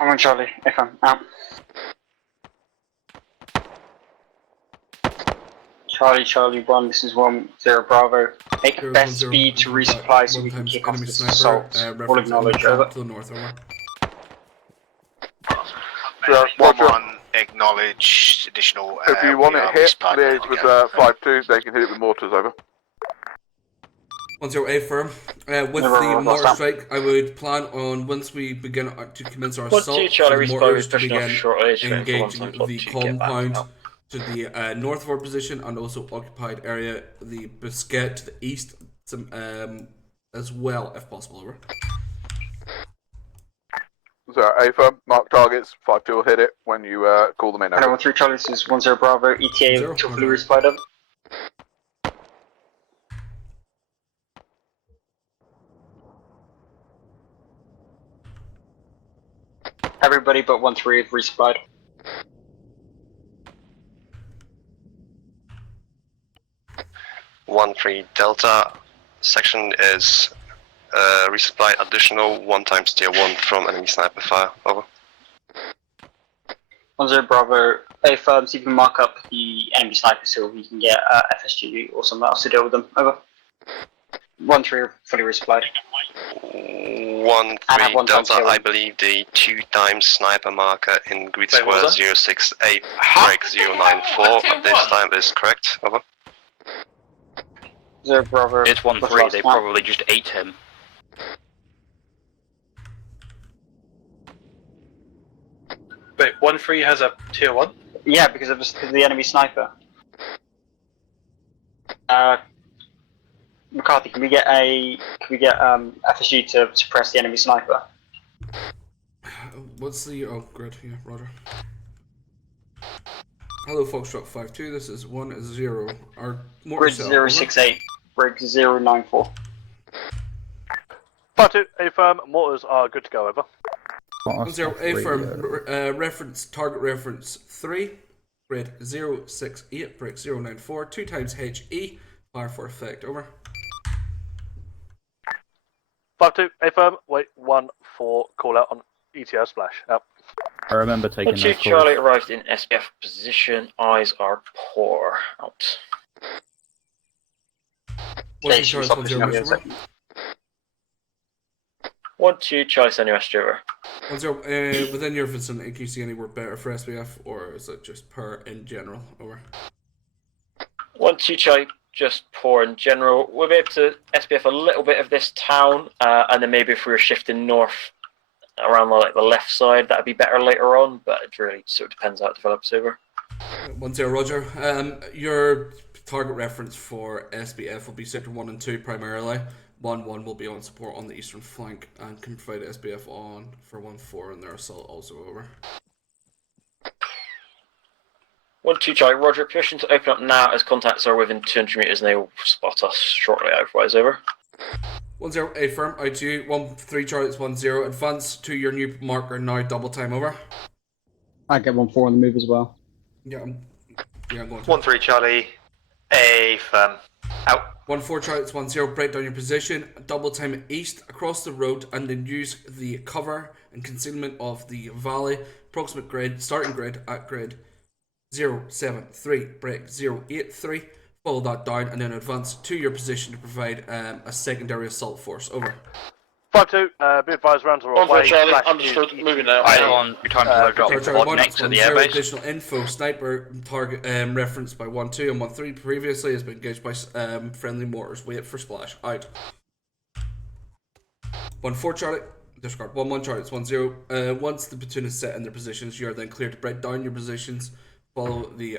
I'm on Charlie, FM, out. Charlie 1, this is 10 Bravo. Make a best speed to resupply so we can kick off this assault. All acknowledge, over. To the north, over. 1-1, acknowledge additional. If you want it hit, liaise with 5-2, they can hit it with mortars, over. 10 affirm. With the mortar strike, I would plan on once we begin to commence our assault, the mortars to begin engaging the compound to the north of our position and also occupied area, the Biscuit to the east, as well, if possible. Over. So, affirm, mark targets, 5-2 will hit it when you call them in. Hello, 13 Charlie, this is 10 Bravo, ETA to fully resupplied, over. Everybody but 1-3 have resupplied. One 3 Delta section is resupply additional 1 times tier 1 from enemy sniper fire. Over. 10 Bravo, affirm, so you can mark up the enemy sniper so we can get FSG or something else to deal with them. Over. 1-3 fully resupplied. 1-3 Delta, I believe the 2 times sniper marker in grid square 068 break 094 at this time is correct. Over. 0 Bravo. It's 1-3, they probably just ate him. Wait, 1-3 has a tier 1? Yeah, because of the enemy sniper. McCarthy, can we get FSG to suppress the enemy sniper? What's the grid? Yeah, roger. Hello, Foxtrot 5-2. This is 1-0. Our grid 068, brig 094. 5-2, affirm, mortars are good to go, over. 10 affirm, reference, target reference 3, grid 068, break 094, 2 times HE, fire for effect, over. 5-2, affirm, wait 1-4, call out on ETO splash, out. I remember taking those calls. Charlie arrived in SPF position, eyes are poor, out. 1-2, Charlie Sunny West over. 1-0, within your vicinity, can you see anywhere better for SBF, or is it just per in general? Over. 1-2, Charlie, just poor in general. We'll be able to SBF a little bit of this town, and then maybe if we were shifting north around like the left side, that'd be better later on, but it really sort of depends how it develops over. 1-0, Roger. Your target reference for SBF will be Sector 1 and 2 primarily. 1-1 will be on support on the eastern flank and can provide SBF on for 1-4 and their assault also over. 1-2, Charlie, Roger. Permission to open up now as contacts are within 200 metres and they will spot us shortly otherwise over. 1-0, A firm, out to you. 1-3, Charlie, it's 1-0. Advance to your new marker now, double time over. I get 1-4 on the move as well. Yeah, I'm going to. 1-3, Charlie, A firm, out. 1-4, Charlie, it's 1-0. Break down your position, double time east across the road, and then use the cover and concealment of the valley. Approximate grid, starting grid at grid 073, break 083. Follow that down and then advance to your position to provide a secondary assault force. Over. 5-2, be advised, rounds are away. Charlie, understood. Moving now. I on your time to load up. Charlie, Next to the 1-0, airbase. additional info. Sniper target referenced by 1-2 and 1-3 previously has been engaged by friendly mortars. Wait for splash. Out. 1-4, Charlie. Discard. 1-1, Charlie. It's 1-0. Once the platoon is set in their positions, you are then cleared to break down your positions. Follow the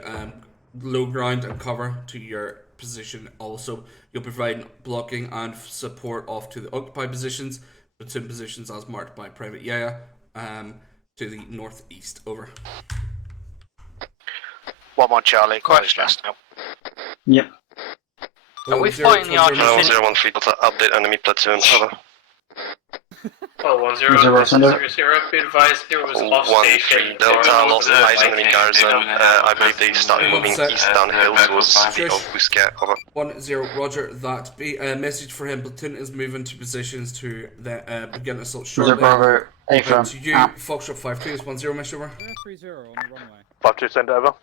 low ground and cover to your position. Also, you'll provide blocking and support off to the occupied positions, platoon positions as marked by Private Yaya, to the northeast. Over. 1-1, Charlie. Close last now. Yep. Are we fighting the Argentinians? 0-1-3 Delta, update enemy platoon. Over. Oh, 1-0, be advised, there was lost 1-3 Delta, lost eyes enemy garrison. I believe they started moving east downhill towards the city of Busquet. Over. 1-0, Roger. That be a message for him. Platoon is moving to positions to the begin assault shortly. Bravo, A firm. To you, Foxtrot 5-2 is 1-0, mesh over. 3-0 on the runway. 5-2, send it over.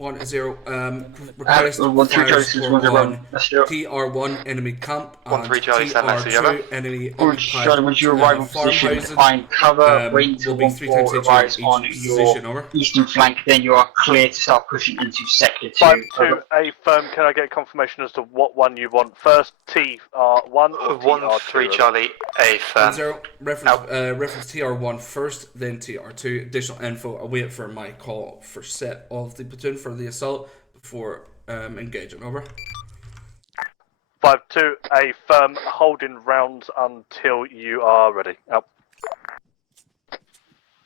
1-0, request fire score on TR1 enemy camp and 1-3, Charlie, send message over. TR2 enemy Charlie, once you arrive on position, find cover, wait until will be 3 times 1-4 arrives each on position. your Over. eastern flank, then you are clear to start pushing into Sector 2. 5-2, A firm, can I get confirmation as to what one you want first? TR1 or 1-3, Charlie, A firm. 1-0, reference TR1 first, then TR2. Additional info, await for my call for set of the platoon for the assault before engaging. Over. 5-2, A firm, holding rounds until you are ready. Out.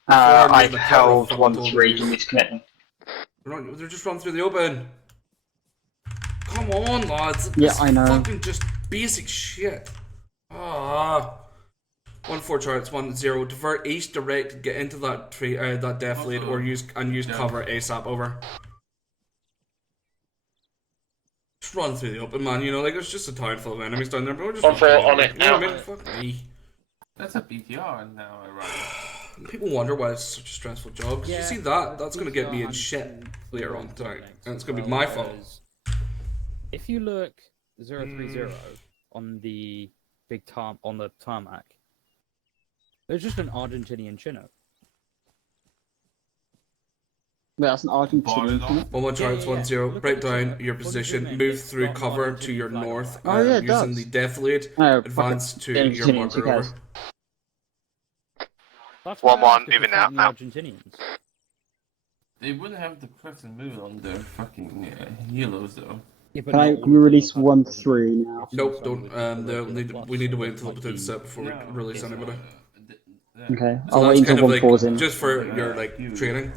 I've held 1-3 in this commitment. They're just run through the open. Come on, lads. Yeah, It's I know. Fucking just basic shit. 1-4, Charlie, it's 1-0. Divert east, direct, get into that tree, that death lead, or use cover ASAP. Over. Just run through the open, man. You know, like there's just a town full of enemies down there, but we're just 1-4 on it. You know what I mean? Fuck me. That's a BTR now, right? People wonder why it's such a stressful job. Cause Yeah, you see that? That's gonna get me in shit later on tonight, and it's gonna be my fault. If you look 030 on the big on the tarmac, there's just an Argentinian Chinook. Yeah, that's an Argentinian. 1-1, Charlie, it's 1-0. Break down your position. Move through cover to your north. Oh, yeah, it using does. the death lead. Oh, Advance fuck to it. your Argentinians, who marker. Over. cares? That's why I 1-1, asked if moving you're out fighting now. the Argentinians. They wouldn't have the person move on their fucking yellows though. Yeah, but Can we release 1-3 now? Nope, don't. We need to wait until the platoon's set before we release anybody. Okay, So I'll wait that's until kind of 1-4's in. just for your like training.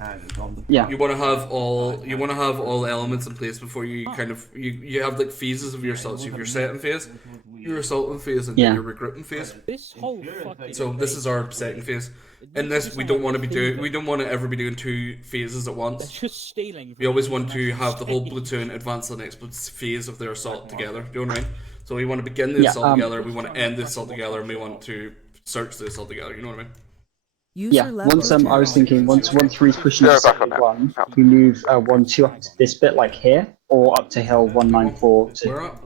Yeah. You want to have all elements in place before you kind of you have like phases of your assault. So you have your setting phase, your assaulting phase, and then your recruiting phase. This whole fucking So this is our setting phase. In this, we don't want to ever be doing two phases at once. Just stealing. We always want to have the whole platoon advance to the next phase of their assault together. Do you know what I mean? So we want to begin the assault together, we want to end the assault together, and we want to search the assault together. You know what I mean? Yeah, once I was thinking, once 1-3's pushing to Sector 1, we move 1-2 up to this bit, like here, or up to hill 194 to... Where at?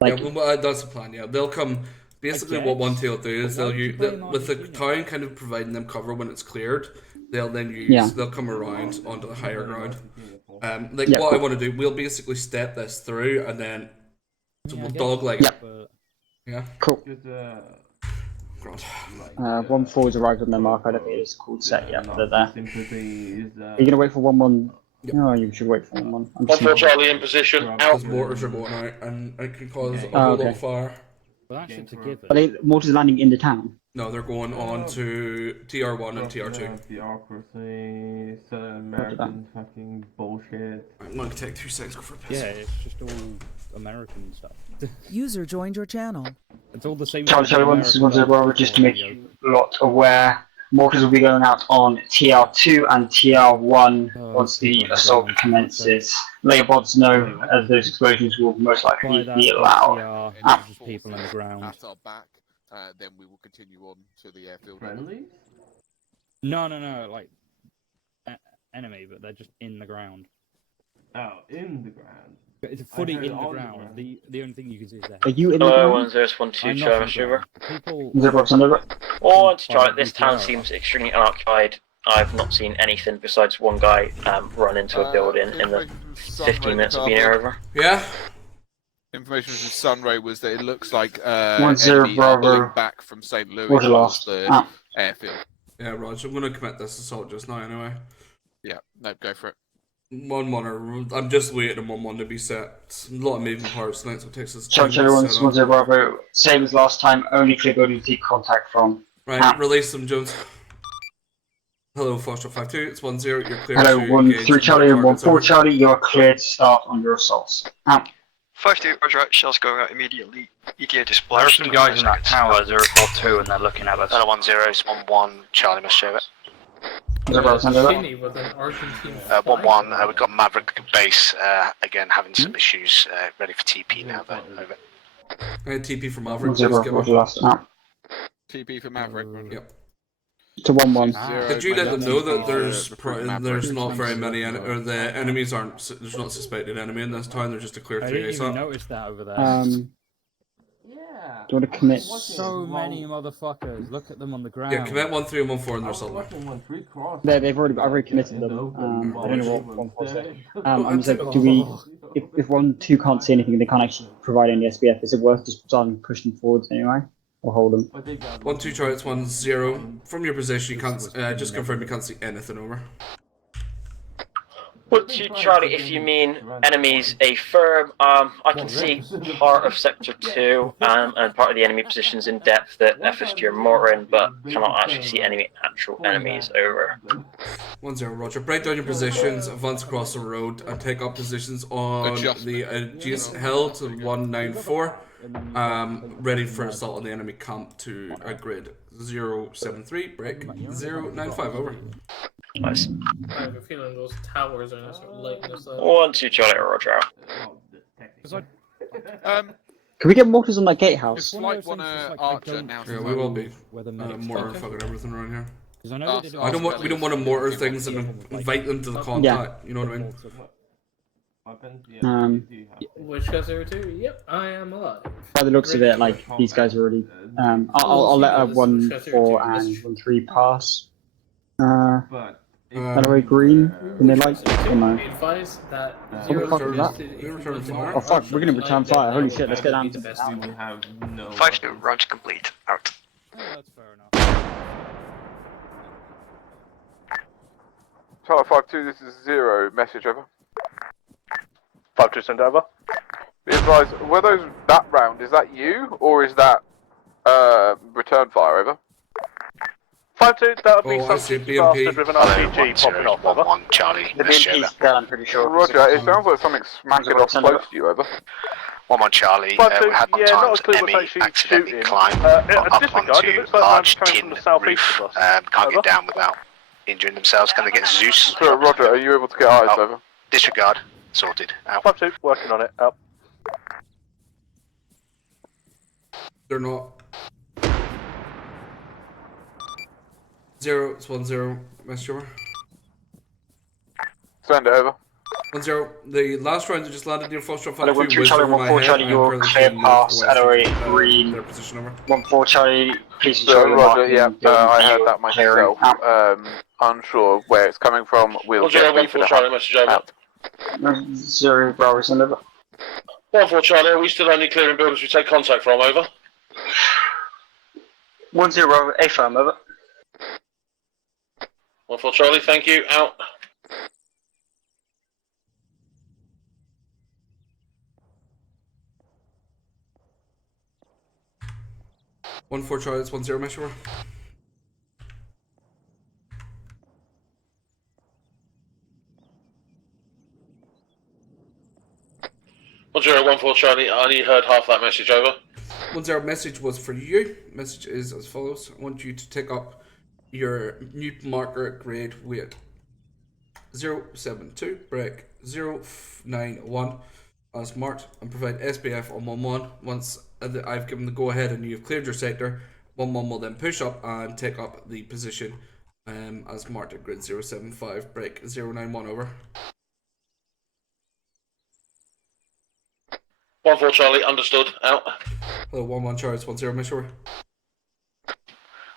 Like, yeah, well, that's the plan. Yeah, they'll come. Basically, what one tail do is with the town kind of providing them cover when it's cleared, they'll then they'll come around onto the higher ground. What I want to do, we'll basically step this through and then we'll dog leg it. Yeah. Cool. God. 1-4's arrived on their mark. I don't think it's called set yet. They're there. Are you gonna wait for 1-1? No, you should wait for 1-1. 1-4 Charlie in position. Out. Because mortars are going out and it can cause a whole lot of fire. Well, that should give Are they mortars landing in the town? No, they're going on to TR1 and TR2. Bureaucracy, American fucking bullshit. I'm gonna take 2 seconds go for a piss. Yeah, it's just all American stuff. User joined your channel. It's all the same. Charlie 1-0, just to make you lot aware, mortars will be going out on TR2 and TR1 once the assault commences. Later bots know as those explosions will most likely be allowed. Just people in the ground. At our back, then we will continue on to the airfield. Friendly? No, like enemy, but they're just in the ground. Oh, in the ground. It's fully in the ground. The only thing you can see is their Are you in the ground? 1-0-1-2 Charlie Saber. People. 0% over. Oh, to Charlie, this town seems extremely unoccupied. I've not seen anything besides one guy run into a building in the 15 minutes of being here over. Yeah. Information from Sunray was that it looks like 1-0 enemy are pulling Bravo. back from St. Louis What a towards loss. the airfield. Yeah, Rog, I'm gonna commit this assault just now anyway. Yeah, no, go for it. 1-1, I'm just waiting on 1-1 to be set. A lot of moving parts tonight, so it takes us time Charlie to set up. 1-0 Bravo, same as last time, only clear building to take contact from. Right, release them, Jones. Hello, Foster 5-2, it's 1-0, you're clear Hello, to engage 1-3 Charlie and targets 1-4 over. Charlie, you're cleared to start on your assaults. Out. 5-2, roger, shells going out immediately. ETA display. There's some guys in that tower, 042, and they're looking at us. 1-0, it's 1-1, Charlie must show it. 0% With an Argentine 1-1, we've got Maverick base, again having some issues, ready for TP now though, over. TP from Maverick, 1-0 please give was up. last. Out. TP for Maverick. Yep. To 1-1. Did you let them know that there's not very many, or the enemies aren't, there's not suspected enemy in this town, they're just a clear I 3 didn't even ASAP? notice that over there. Do you want to commit? So many motherfuckers. Look at them on the ground. Yeah, commit 1-3 and 1-4 in their assault. I've already committed them. I don't know what 1-4 said. I'm just like, do we? If 1-2 can't see anything, they can't actually provide any SBF. Is it worth just starting pushing forwards anyway, or hold them? 1-2 Charlie, it's 1-0. From your position, you can't just confirm you can't see anything over. Well, to Charlie, if you mean enemies, a firm, I can see part of Sector 2 and part of the enemy positions in depth that FSG are more in, but cannot actually see any actual enemies over. 1-0, Roger. Break down your positions, advance across the road, and take up positions on the adjacent hill to 194. Ready for assault on the enemy camp to a grid 073, break 095, over. Nice. I have a feeling those towers are going to start lighting us up. 1-2 Charlie, roger out. Can we get mortars on that gatehouse? Slight one Archer now. Yeah, we will be. Mortar fucking everything around here. We don't want to mortar things and invite them to the contact. You know what I mean? Which guys 02? Yep, I am alive. By the looks of it, like these guys are already. I'll let 1-4 and 1-3 pass. Anyway, green. Can they like? Or no? Be advised that What the fuck is that? Oh fuck, we're gonna return fire. Holy shit, let's get down to the town. 5-2, roger complete. Out. That's fair enough. Charlie 5-2, this is 0, message over. 5-2, send over. Be advised, were those that round, is that you, or is that return fire, over? 5-2, that would be I see some BMP. bastard with an RPG popping off, over. 1-1, Charlie, The must show BMP's that. dead, I'm pretty sure. Roger, it sounds like something's smacking off close to you, over. 1-1, Charlie, 5-2, we had one yeah, time not as clear what's Emmy actually accidentally shooting. climbed up Disregard, it onto looks like large man's coming tin from the southeast roof, of us. can't get down without injuring themselves, gonna get Zeus. So, Roger, are you able to get eyes, over? Disregard, sorted, out. 5-2, working on it, out. They're not. 0, it's 1-0, West Shore. Send it over. 1-0. The last round that just landed near Foxtrot 5-2 1 2 whizzed Charlie, over 1 my 4 head. Charlie, I'm you're currently clear taking past northwest Arrow of, Green. their position over. 1 4 Charlie, please ensure you're Roger, marking yeah, I heard your that clearing. myself. Unsure where it's coming from. We'll get 1 4 Charlie, message over. out. 0 Bravo, send over. 1 4 Charlie, are we still only clearing buildings we take contact from? Over. 1 0 Bravo, A firm, over. 1 4 Charlie, thank you. Out. One 4 Charlie, it's 1-0 mesh over. One 1 4 Charlie, I only heard half that message. Over. 1-0 message was for you. Message is as follows. I want you to take up your new marker grade weight 072 break 091 as marked and provide SBF on 1-1. Once I've given the go ahead and you've cleared your sector, 1-1 will then push up and take up the position as marked at grid 075 break 091 over. 1 4 Charlie, understood. Out. Hello, 1-1 Charlie, it's 1-0 mesh over.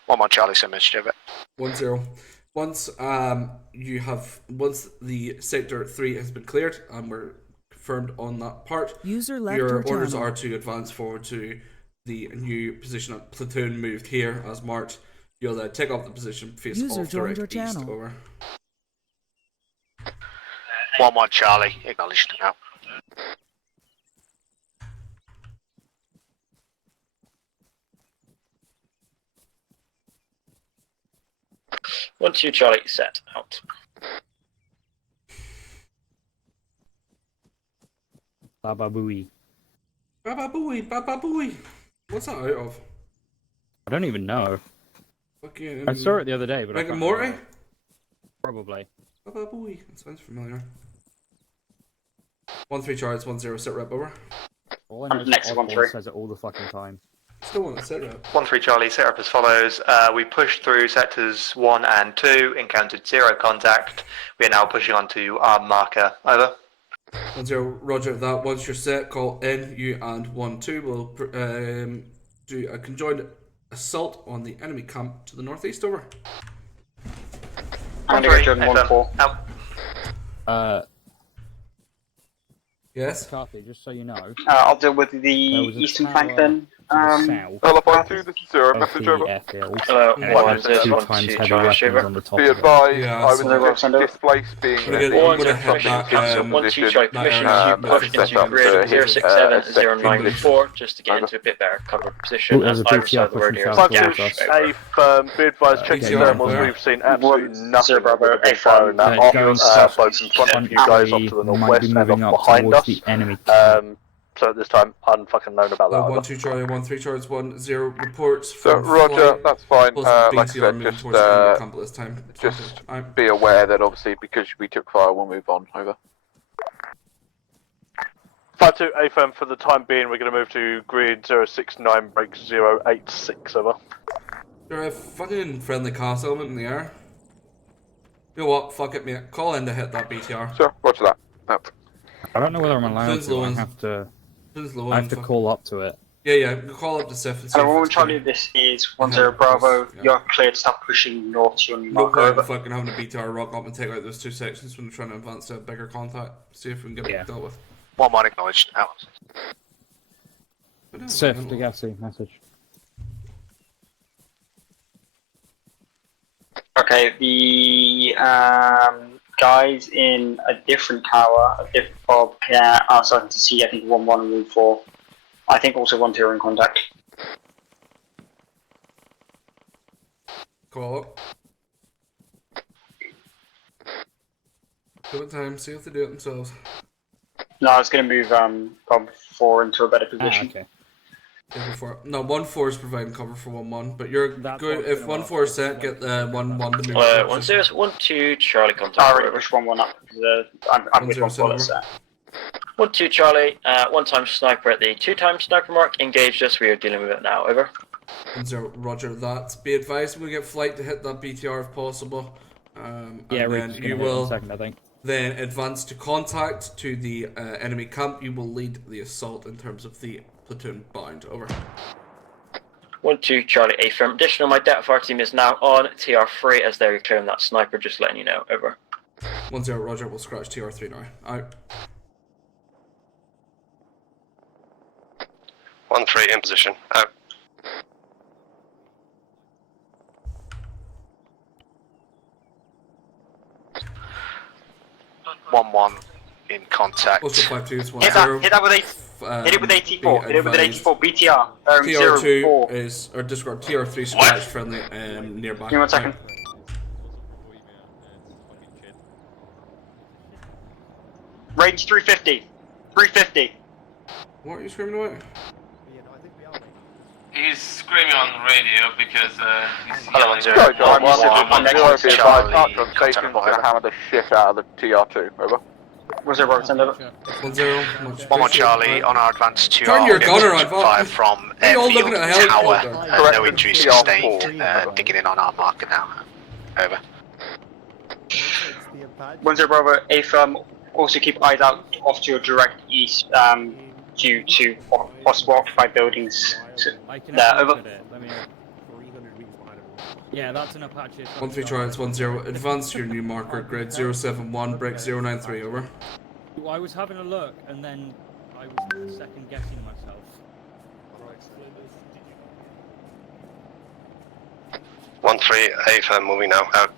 1-1 Charlie, send message over. 1-0. Once the sector 3 has been cleared and we're confirmed on that part, User left your your orders channel. are to advance forward to the new position of platoon moved here as marked. You'll take up the position face User off joined direct your east channel. over. 1-1 Charlie, acknowledged. Out. One, two, Charlie, set, out. Baba Booey. Baba Booey, Baba Booey. What's that out of? I don't even know. Fucking, I saw it the other day, but Rick I and can't Morty? remember. Probably. Baba Booey. That sounds familiar. 1-3 Charles, 1-0 sit rep over. All I know is Next that one, Osborne 3. says it all the fucking time. Still want to sit rep. 1-3 Charlie, set up as follows. We pushed through sectors 1 and 2, encountered 0 contact. We are now pushing on to our marker. Over. 1-0, roger that. Once you're set, call in. You and 1-2 will do a conjoined assault on the enemy camp to the northeast. Over. I'm going to go 1 4. Out. Yes? Carthy, just so you know. I'll deal with the was a eastern tower flank then. Hello, 5-2, this is 0, message over. Hello, and it 1 has 2 1 times 2 heavy Charlie, weapons Saber. on the top Be of it. advised, Yeah, I would so- suggest displace being I'm gonna in get- I'm the gonna hit that, cancel 1 2 position. Charlie, permission to push set into up grid to hit, 067 second 094 just to get into a bit better cover position. Oh, there's And a either BTR side of the road pushing here is south gash. towards us. Over. Be advised, check Okay, your thermals. yeah. We've seen absolutely nothing Bravo, with the A firm. phone off Going both in front of you guys off to the might northwest be and moving off up behind towards us. the enemy camp. So at this time, unfucking known about that. 1-2 Charlie, 1-3 Charles, 1-0 reports So, from Roger, flight. that's fine. Plus Like I BTR said, moving just, towards the enemy camp at this time. just I'm- be aware that obviously because we took fire, we'll move on. Over. 5-2 AFM for the time being. We're going to move to grid 069 break 086. Over. You're a fucking friendly cast element in the air. You know what? Fuck it, mate. Call in to hit that BTR. Sure, roger that. Out. I don't know whether I'm allowed Pins to. low I and- have to. Pins low I have and to fuck- call up to it. Yeah, call up to Sif and see Hello, if 1 it's Charlie, clear. this is 1 0 Bravo. Yeah. You're cleared to start pushing north to your new No marker. point in Over. fucking having a BTR rock up and take out those two sections when they're trying to advance to a bigger contact. See if we can get it dealt with. 1-1 acknowledged. Out. Sif, Degassi, message. Okay, the guys in a different tower, a different fob, are starting to see, I think, 1 1 and 1 4. I think also 1 2 are in contact. Call up. Give it time, see if they do it themselves. No, I was going to move Bob 4 into a better position. Okay. No, 1-4 is providing cover for 1-1, but you're That's good. what's If gonna 1-4 is set, get the 1-1 to move. 1 0 1 2 Charlie, contact. I already pushed 1 1 up. I'm with 1 4, let's set. 1 2 Charlie, 1 time sniper at the 2 times sniper mark. Engaged us. We are dealing with it now. Over. 1-0, roger that. Be advised, we get flight to hit that BTR if possible. Yeah, and Rick's then gonna you hit in a will. second, I think. then advance to contact to the enemy camp. You will lead the assault in terms of the platoon bound. Over. 1-2 Charlie affirm. Additional, my depth of our team is now on TR3 as they're clearing that sniper, just letting you know. Over. 1-0 Roger, we'll scratch TR3 now. Out. 1-3 in position. Out. One in contact. Also 5-2 is 1-0. Hit that with hit it with 84. Hit it with an 84. BTR. TR2 is, or discard TR3 scratch friendly nearby. Give me 1 second. Range 350. 350. What are you screaming about? He's screaming on the radio because he's Hello, yelling. Sorry, John. 1-0 be advised. Archer on station's going to hammer the shit out of the TR2. Over. Was there Robert, send over? 1-0. 1-1 Charlie on our advance to Turn your gunner on, fire from You're all airfield looking at a tower. helicopter. No injuries sustained. Digging in on our marker now. Over. 1-0 Bravo, affirm. Also keep eyes out off to your direct east due to possible occupied buildings. There, over. Yeah, that's an Apache. 1-3 Charlie, 1-0. Advance to your new marker, grid 071, break 093, over. I was having a look and then I was second guessing myself. 1-3 affirm, moving now. Out.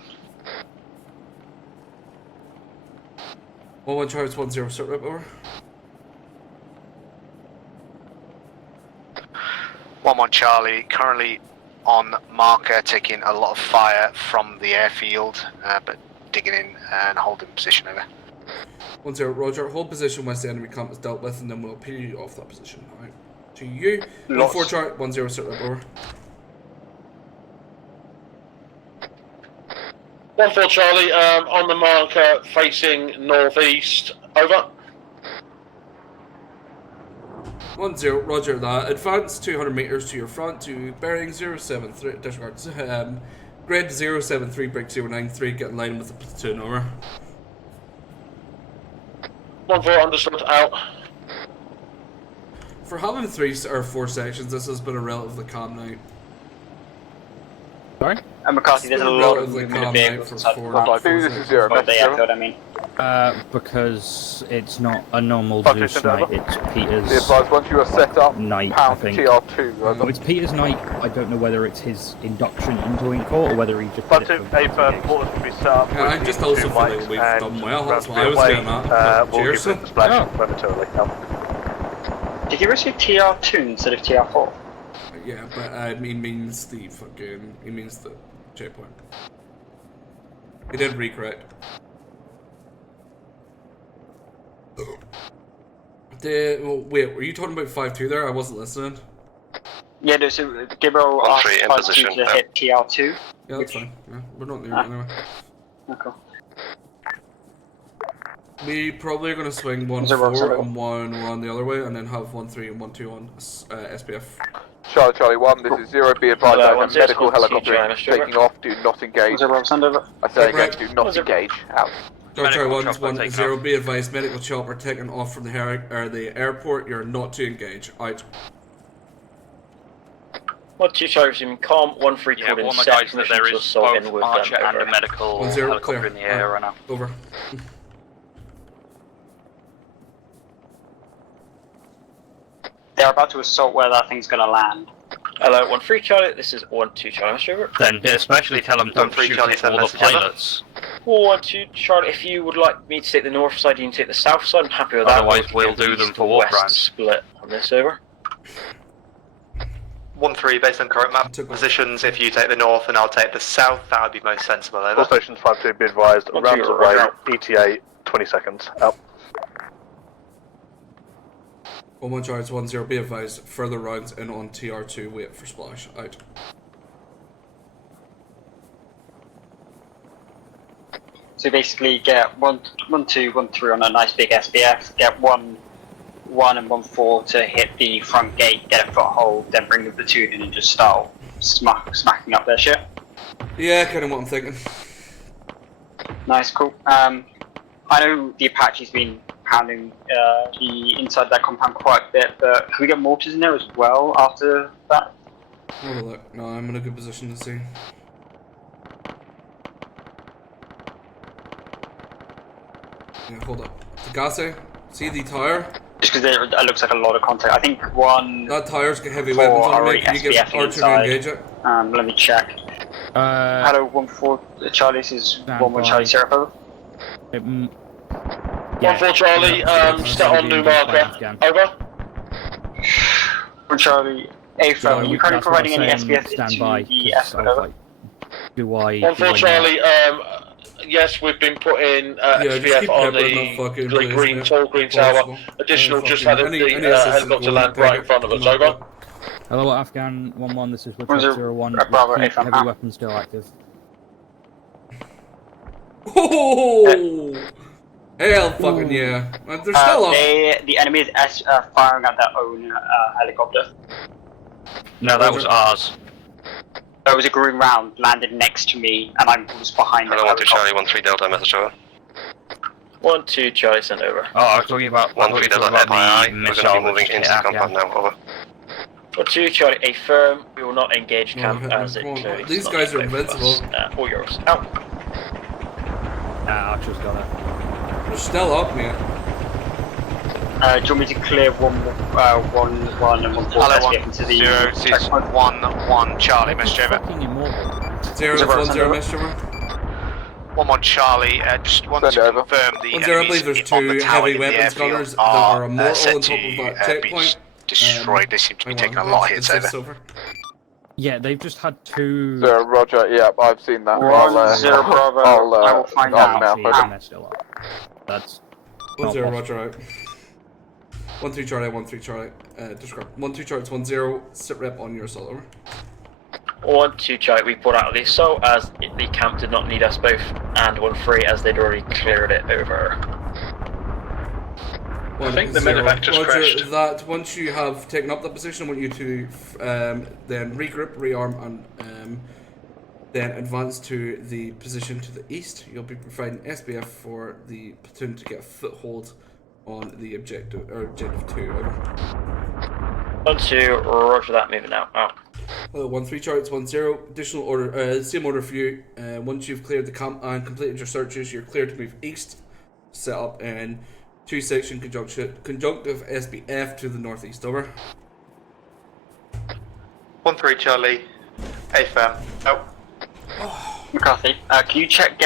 1-1 Charlie, 1-0, start rep, over. 1-1 Charlie, currently on marker, taking a lot of fire from the airfield, but digging in and holding position. Over. 1-0 Roger, hold position once the enemy camp is dealt with, and then we'll peel you off that position. Alright. To you. 1-4 Charlie, 1-0, start rep, over. 1-4 Charlie, on the marker, facing northeast. Over. 1-0, Roger that. Advance 200 meters to your front to bearing 073, disregard, grid 073, break 093, get in line with the platoon, over. 1-4 understood, out. For having 3 or 4 sections, this has been a relatively calm night. Sorry? And McCarthy, there's a lot of movement of vehicles inside This is 0. the airfield, I mean. Because it's not a normal Zeus night, it's Peter's Be advised, once you are set up, night, I pound think. TR2. Oh, it's Peter's night. I don't know whether it's his induction into Incorp or whether he just But did to it for a portals can be set up. Yeah, I just also feel like we've done well, that's why I was getting that. We'll Cheers. give it the splash momentarily. Did you risk TR2 instead of TR4? Yeah, but he means the fucking, he means the checkpoint. He did recorrect. Wait, were you talking about 5-2 there? I wasn't listening. Yeah, no, so Gabriel asked 5-2 to hit TR2. Yeah, that's fine. Yeah, we're not there anyway. Okay. We probably are going to swing 1-4 and 1-1 the other way, and then have 1-3 and 1-2 on SPF. Charlie 1, this is 0. Be advised, I have a medical helicopter taking off. Do not engage. I say again, do not engage. Out. Charlie 1-1-0. Be advised, medical chopper taken off from the airport. You're not to engage. Out. 1-2 Charlie resuming calm. 1-3 Yeah, called in one of the set guys that there to is assault in both with Archer them. and a Over. medical 1-0 helicopter clear. in the air right now. Over. They're about to assault where that thing's gonna land. Hello, 1-3 Charlie, this is 1-2 Charlie, Mr. Over. Then especially tell them don't shoot at all the pilots. 1-2 Charlie, if you would like me to take the north side, you can take the south side. I'm happy with that. Otherwise, we'll do them for walk west rounds. split on this. Over. 1-3, based on current map positions, if you take the north and I'll take the south, that would be most sensible. Over. All stations 5-2, be advised, rounds away, ETA 20 seconds. Out. 1-1 Charlie 1-0. Be advised, further rounds in on TR2. Wait for splash. Out. So basically get 1-2, 1-3 on a nice big SBF, get 1-1 and 1-4 to hit the front gate, get a foothold, then bring the platoon in and just start smacking up their shit. Yeah, kind of what I'm thinking. Nice, cool. I know the Apache's been pounding the inside of that compound quite a bit, but can we get mortars in there as well after that? Hold a look. No, I'm in a good position to see. Yeah, hold up. Tagase, see the tower? Just because it looks like a lot of contact. I think one. That tower's got heavy weapons on it. Can you get Archer to engage it? Let me check. Hello, 1-4 Charlie. This is 1-1 Charlie. Sierra. 1-4 Charlie. Start on new marker. Over. 1 Charlie. A are you currently providing any SBF to the Escort? Over. Do I? 1-4 Charlie. Yes, we've been putting SPF on the green, tall green tower. Additional, just had the helicopter land right in front of us. Over. Hello, Afghan 1-1. This is Woodchuck 01. Heavy weapons still active. Oh! Hell fucking yeah! They're still up. The enemy is firing at their own helicopter. No, that was ours. There was a green round landed next to me, and I was behind Hello, 1-2 Charlie, 1-3 Delta, message over. 1-2 Charlie, send over. Oh, I was talking about 1-3 Delta, FII, we're going to be moving into the compound now, over. 1-2 Charlie, a firm, we will not engage camp as it clearly These guys are invincible. All yours. Out. Archer's got it. They're still up, man. Do you want me to clear 1-1 and 1-4 into the 0-1-1 Charlie, message over. 0-1-0 message over. 1-1 Charlie, just want to confirm the 1-0, I believe there's two heavy weapons gunners that are immortal on top of that checkpoint. Destroyed, they seem to be taking a lot of hits over. Yeah, they've just had two. So, Roger, yeah, I've seen that. 1-0 Bravo, I will find out. That's 1-0 Roger out. 1-3 Charlie, 1-3 Charlie, describe. 1-2 Charlie, 1-0, sit rep on your assault, over. 1-2 Charlie, we put out of the assault as the camp did not need us both, and 1-3 as they'd already cleared it over. I think the medevac just crashed. That once you have taken up that position, I want you to then regroup, rearm, and then advance to the position to the east. You'll be providing SBF for the platoon to get a foothold on the objective, or objective 2, over. 1-2, roger that, moving out. 1-3 Charlie, 1-0, additional order, same order for you. Once you've cleared the camp and completed your searches, you're cleared to move east, set up in 2-section conjunctive SBF to the northeast, over. 1-3 Charlie, A firm, out. McCarthy, can you check, the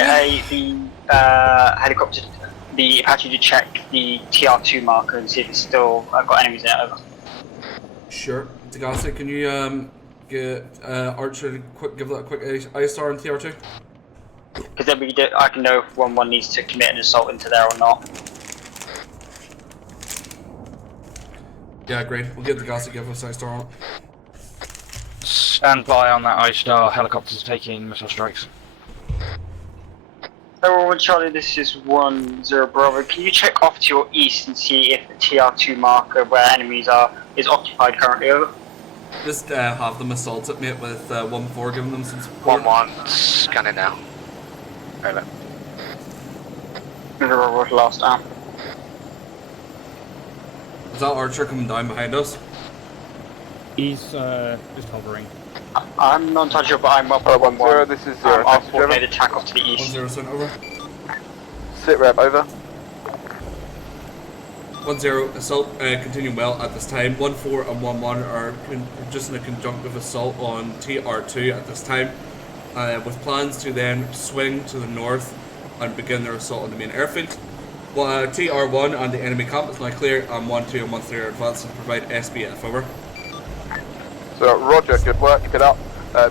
helicopter, the Apache to check the TR2 marker and see if it's still got enemies in it, over. Sure. Tagase, can you get Archer to give that a quick ISR on TR2? Because then I can know if 1-1 needs to commit an assault into there or not. Yeah, great. We'll get Tagase to give us ISR on it. Stand by on that I-Star. Helicopters taking missile strikes. Hello, Charlie, this is 1-0 Bravo. Can you check off to your east and see if the TR2 marker where enemies are is occupied currently, over? Just have them assault it, mate, with 1-4 giving them some support. 1-1, scanning now. Over. Bravo last down. Is that Archer coming down behind us? He's just hovering. I'm not touching, but I'm up at 1-1. This is 0. I'll coordinate attack off to the east. 1-0 sent over. Sit rep, over. 1-0 assault continuing well at this time. 1-4 and 1-1 are just in a conjunctive assault on TR2 at this time, with plans to then swing to the north and begin their assault on the main airfield. TR1 and the enemy camp is now clear, and 1-2 and 1-3 are advancing to provide SBF, over. So, Roger, good work, keep it up.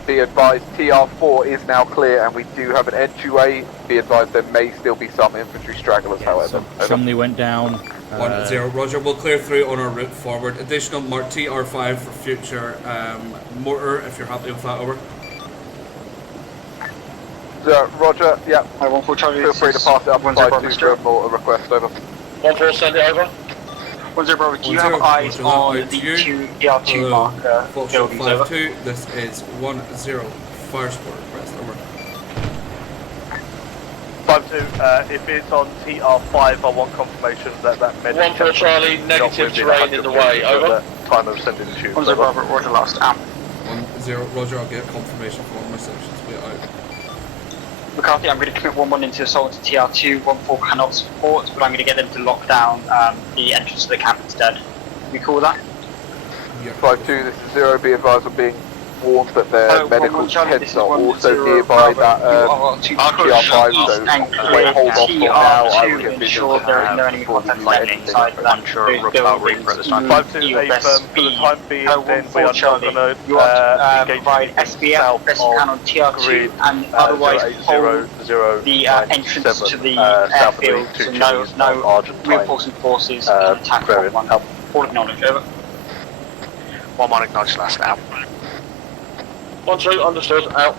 Be advised, TR4 is now clear and we do have an entryway. Be advised there may still be some infantry stragglers, however. Somebody went down. 1-0, Roger, we'll clear through on our route forward. Additional mark TR5 for future mortar, if you're happy with that, over. Roger, yeah. Feel free to pass it up and 5-2 for a mortar request, over. 1-4, send it over. 1-0 Bravo, do you have eyes on the TR2 marker buildings, over? 5-2, this is 1-0, fire support request, over. 5-2, if it's on TR5, I want confirmation that that medic 1-4 Charlie, negative terrain in the way, over. Time of sending tubes. 1-0 Bravo, Roger last, out. 1-0, Roger, I'll get confirmation for one of my sections, we're out. McCarthy, I'm going to commit 1-1 into assault to TR2, 1-4 cannot support, but I'm going to get them to lock down the entrance to the camp instead. We call that? Yeah. 5-2, this is 0, be advised of being warned that their medical tents are also nearby that TR5, so wait, hold off for now, I will get ensure there is no enemy contact lightning inside that about Reaper at this time. 5-2, for the time being, then we are not going to engage provide SBF, best you can on TR2, and otherwise hold the entrance to the airfield, so no reinforcing forces can attack 1-1. All acknowledged, over. 1-1 acknowledged last, out. 1-2, understood, out.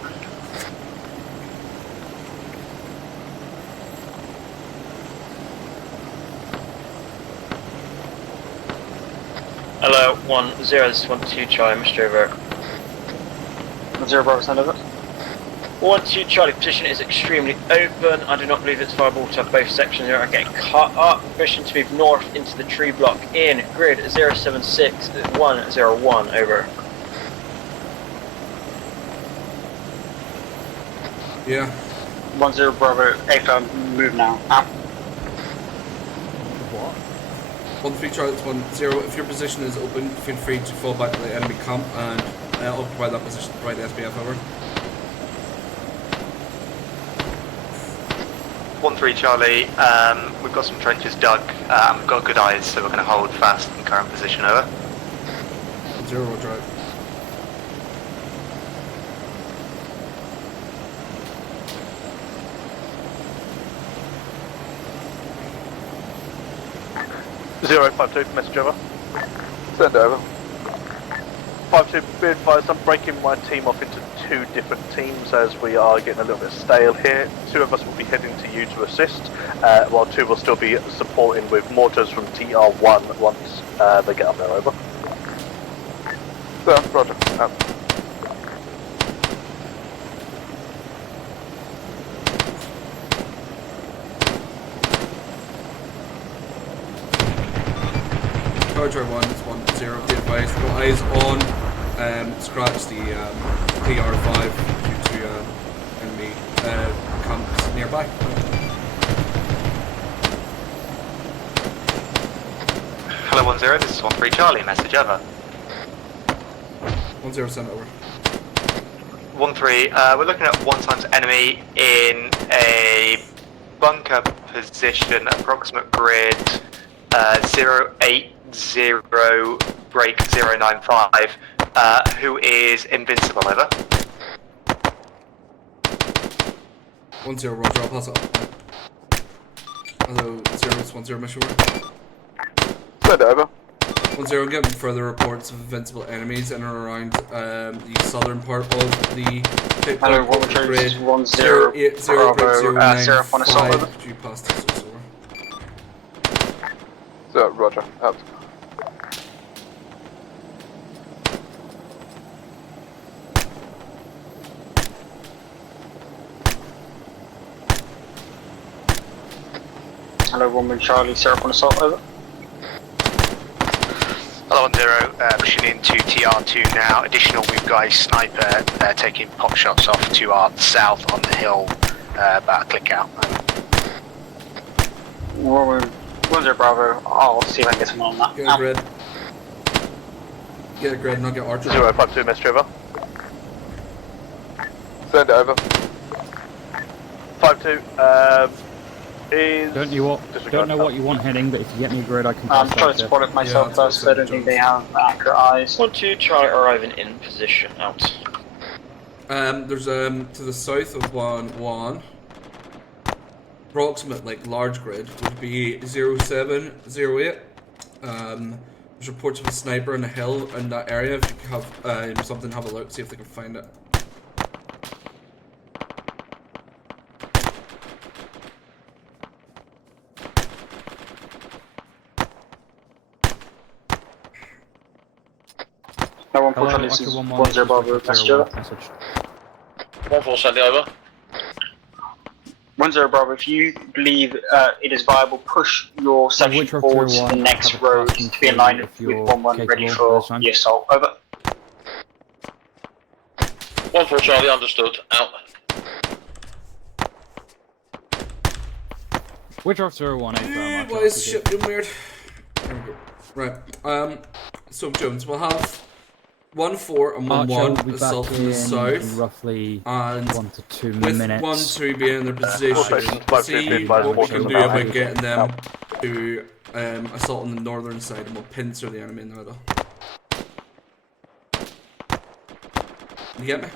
Hello, 1-0, this is 1-2 Charlie, Mr. Over. 1-0 Bravo, send over. 1-2 Charlie, position is extremely open. I do not believe it's viable to have both sections here are getting cut up. Permission to move north into the tree block in grid 076-101, over. Yeah. 1-0 Bravo, A-firm, move now. Out. What? 1-3 Charlie, it's 1-0. If your position is open, feel free to fall back to the enemy camp and occupy that position to provide the SBF, over. 1-3 Charlie, we've got some trenches dug, we've got good eyes, so we're going to hold fast in current position, over. 1-0, Roger out. 0-5-2, message over. Send over. 5-2, be advised, I'm breaking my team off into 2 different teams as we are getting a little bit stale here. 2 of us will be heading to you to assist, while 2 will still be supporting with mortars from TR1 once they get up there, over. Sir, Roger, out. Charger 1 is 1-0, be advised, we've got eyes on, scratch the TR5 due to enemy camps nearby. Hello 1-0, this is 1-3 Charlie, message over. 1-0 sent over. 1-3, we're looking at 1 times enemy in a bunker position, approximate grid 080 break 095, who is invincible, over. 1-0 Roger, I'll pass it up. Hello 0, it's 1-0 mission over. Send over. 1-0, I'm getting further reports of invincible enemies in and around the southern part of the Hello, grid 1-0 Bravo, Seraph on assault, over. Could you pass this over? Sir, Roger, out. Hello, 1-1 Charlie, Seraph on assault, over. Hello 1-0, pushing into TR2 now. Additional, we've got a sniper taking pot shots off to our south on the hill, about a click out. 1-0 Bravo, I'll see if I can get someone on that. Get a grid. Get a grid and I'll get Archer. 0-5-2, message over. Send over. 5-2, is... Don't know what you want heading, but if you get me a grid, I can I'm pass trying that to spot it myself first, so I don't think they have accurate eyes. 1-2 Charlie arriving in position, out. There's to the south of 1-1, approximate large grid would be 0708. There's reports of a sniper in a hill in that area. If you have something, have a look, see if they can find it. No one push on this is 1-0 Bravo, message over. 1-4, send it over. 1-0 10 Bravo, if you believe it is viable, push your section Witcher forwards to the 01, next have a road passing to be in through line if with you're 1-1 ready capable for this time. the assault. Over. 1-4 Charlie, understood. Out. Witcher 01, Why is shit doing weird? There we go. Right. So Jones, we'll have 1-4 and 1-1 assault from the south, roughly and 1 to 2 with minutes. 1-2 being in their position, see what we can do about getting them to assault on the northern side, and we'll pincer the enemy in the middle. You get me?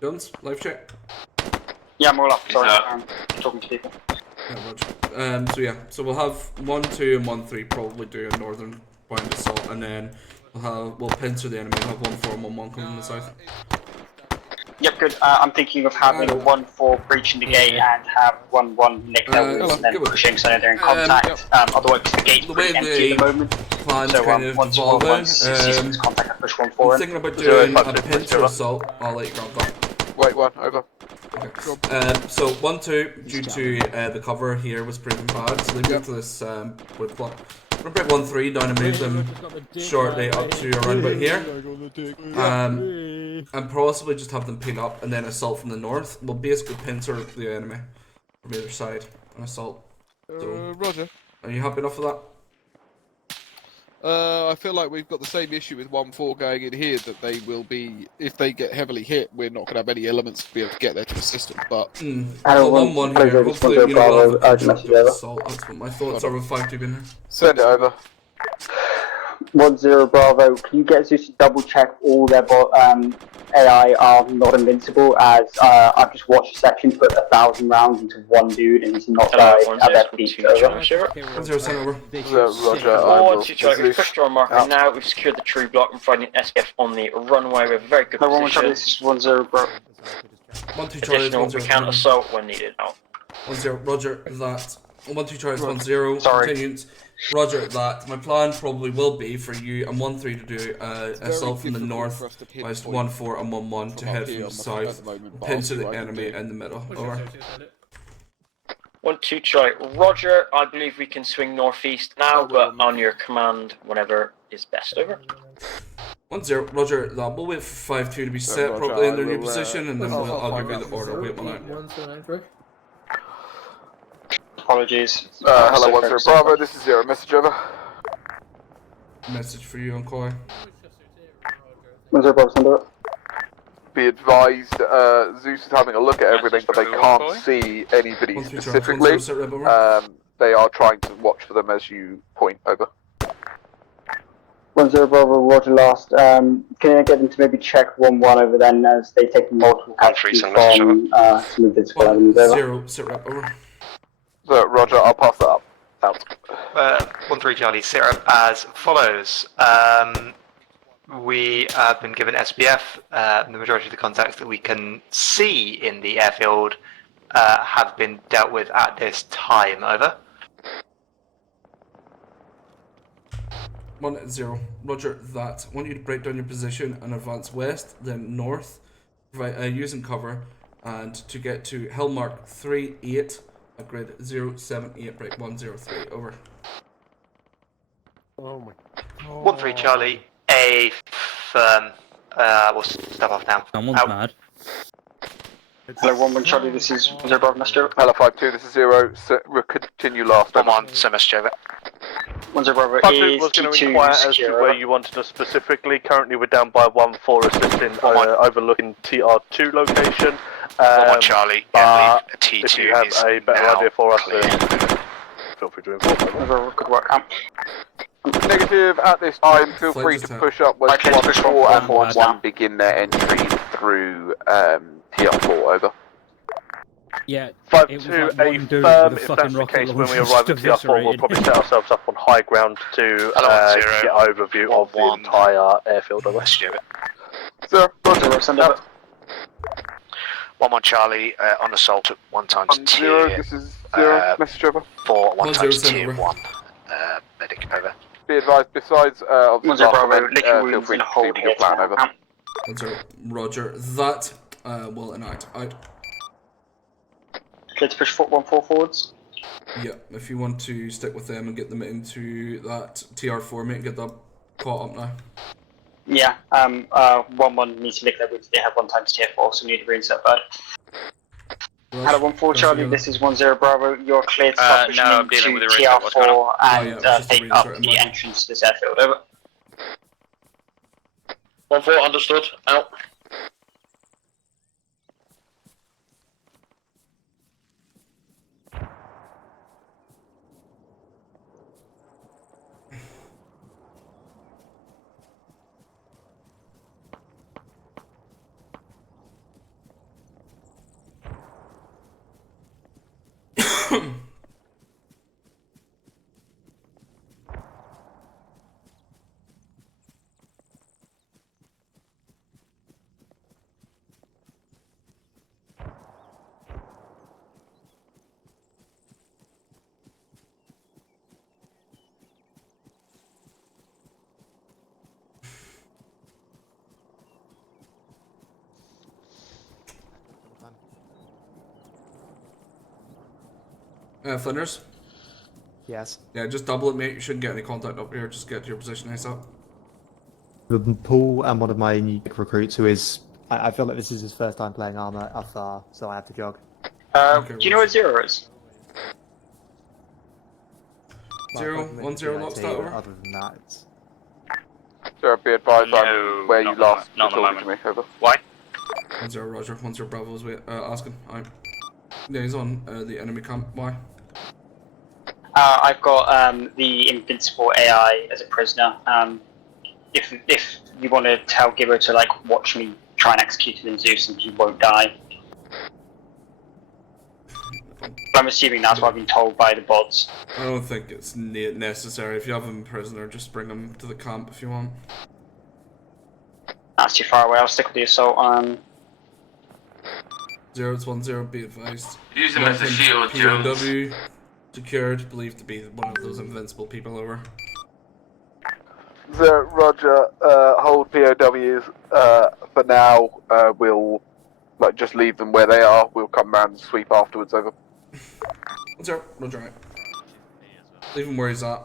Jones, live check. Yeah, I'm all up. Sorry, I'm talking to people. Yeah, Roger. So we'll have 1-2 and 1-3 probably do a northern bound assault, and then we'll pincer the enemy and have 1-4 and 1-1 coming from the south. Yep, good. I'm thinking of having 1-4 breaching the gate and have 1-1 nick their woods and then pushing so they're in contact. Otherwise, the gate's pretty empty at the moment. So once 1-1 sees contact, I push 1-4 I'm in. thinking about doing a pincer assault. I'll let you grab that. Wait, one, over. Okay. So 1-2 due to the cover here was pretty bad, so they moved to this wood plot. We're gonna break 1-3 down and move them shortly up to around about here. And possibly just have them peel up and then assault from the north. We'll basically pincer the enemy from the other side and assault. So, Roger. Are you happy enough with that? I feel like we've got the same issue with 1-4 going in here, that they will be, if they get heavily hit, we're not going to have any elements to be able to get there to assist them, but... Well, 1-1 here, hopefully, you know, we'll have a constructive assault. That's what my thoughts are with 5-2 being here. Send it over. 1-0 Bravo, can you get Zeus to double check all their AI are not invincible, as I've just watched a section put 1,000 rounds into one dude and he's not died at their feet. Over. 1-0 over. Roger. We've pushed our marker now, we've secured the tree block and finding SPF on the runway, we have a very good position. This is 1-0 Bravo. 1-2 Charlie, Additional, we can assault when needed now. 1-0, roger that. 1-2 Charlie, 1-0, continuance. Roger that. My plan probably will be for you and 1-3 to do assault from the north, whilst 1-4 and 1-1 to head from the south, pincer the enemy in the middle. Over. 1-2 Charlie, roger. I believe we can swing northeast now, but on your command whenever is best. Over. 1-0, roger that. We'll wait for 5-2 to be set properly in their new position, and then I'll give you the order. Wait 1 out. Apologies. Hello, 1-0 Bravo, this is 0. Message over. Message for you on call. 1-0 Bravo, send it. Be advised, Zeus is having a look at everything, but they can't see anybody specifically. They are trying to watch for them as you point. Over. 1-0 Bravo, roger last. Can I get them to maybe check 1-1 over then, as they take multiple captures from some of this over. 0, sit rep, over. So, roger, I'll pass that up. Out. 1-3 Charlie, Syrup as follows. We have been given SPF. The majority of the contacts that we can see in the airfield have been dealt with at this time. Over. 1-0, roger that. I want you to break down your position and advance west, then north, using cover, and to get to hill mark 3-8. At grid 078 break 103. Over. Oh my. 1-3 Charlie, a firm. We'll step off now. Someone's mad. Hello, 1-1 Charlie, this is 1-0 Bravo, message over. Hello, 5-2, this is 0. So, continue last. 1-1, so message over. 1-0 Bravo, 5-2 was going to inquire as to where you wanted us specifically. Currently, we're down by 1-4 assisting overlooking TR2 location. 1-1 Charlie, I believe T2 if you have is a better now idea for us, clear. feel free to inform. Good work. Negative. At this time, feel free to push up when 1-4 and 1-1 begin their entry through TR4. Over. Yeah, 5-2, a firm. If that's the case, when we arrive at TR4, we'll probably set ourselves up on high ground to get overview of the entire airfield. Over. Sir, roger, send over. 1-1 Charlie, on assault at 1 times Zero, tier. this is 0. Message over. 4 1 times tier 1. Medic over. Be advised, besides obviously 1-0 Bravo, feel free to proceed with your plan. Over. Roger. That will enact out. Clear to push 1-4 forwards. Yeah, if you want to stick with them and get them into that TR4, mate, get that caught up now. Yeah, 1-1 needs to lick that which they have 1 times tier 4, so we need to reset that. Hello 1-4 Charlie, this is 1-0 Bravo, you're clear to start pushing into TR4 and take up the entrance to this airfield, over. 1-4, understood, out. Flinders? Yes. Yeah, just double it, mate. You shouldn't get any contact up here. Just get to your position ASAP. Paul and one of my new recruits who is... I feel like this is his first time playing armor FR, so I have to jog. Do you know where 0 is? 1-0 lock start over. Other than that, it's... Sir, be advised I'm where you last were talking to me, over. Why? 1-0 Roger, 1-0 Bravo is asking. Yeah, he's on the enemy camp. Why? I've got the invincible AI as a prisoner. If you want to tell Gibbo to like watch me try and execute him in Zeus and he won't die. I'm assuming that's what I've been told by the bots. I don't think it's necessary. If you have him prisoner, just bring him to the camp if you want. That's too far away. I'll stick with the assault. 0-1-0, be advised. Use him as a shield, POW secured, believed to be one of those invincible people over. Roger, hold POWs for now. We'll just leave them where they are. We'll come round and sweep afterwards, over. 1-0, Roger, right. Leave him where he's at.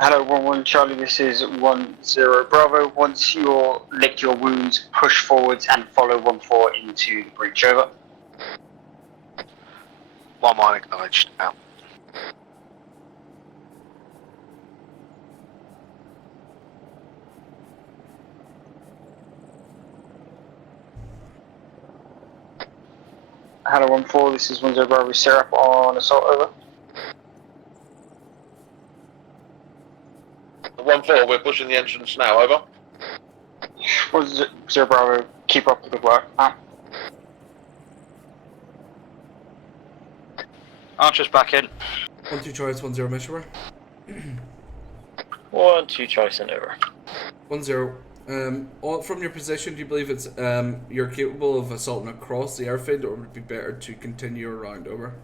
Hello 1-1 Charlie, this is 1-0 Bravo. Once you're licked your wounds, push forwards and follow 1-4 into the breach, over. 1-1 acknowledged, out. Hello 1-4, this is 1-0 Bravo Syrup on assault, over. 1-4, we're pushing the entrance now, over. 1-0 Bravo, keep up the good work. Archer's back in. 1-2 choice, 1-0 measure. 1-2 choice and over. 1-0. From your position, do you believe it's you're capable of assaulting across the airfield, or would it be better to continue around, over?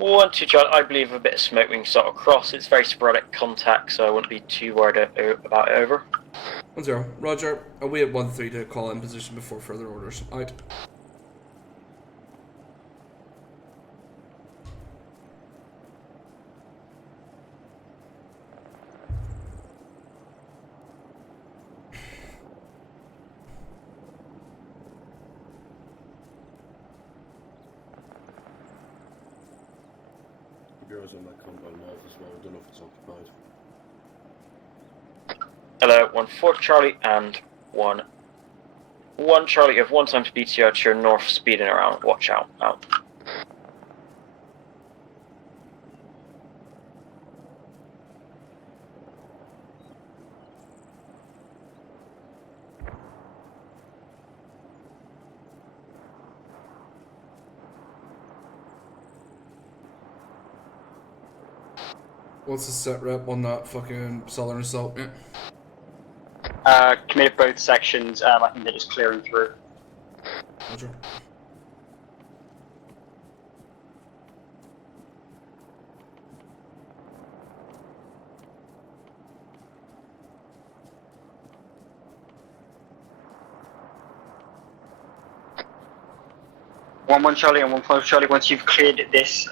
1-2 Charlie, I believe a bit of smoke we can sort of cross. It's very sporadic contact, so I wouldn't be too worried about it, over. 1-0. Roger, away at 1-3 to call in position before further orders. Out. Bureau's on that compound north as well. I don't know if it's occupied. Hello, 1-4 Charlie and 1-1 Charlie. You have 1 times BTR to your north, speeding around. Watch out. Out. What's the set rep on that fucking Southern Assault? Yeah. Committed both sections. I think they're just clearing through. Roger. One Charlie and 1-5 Charlie. Once you've cleared this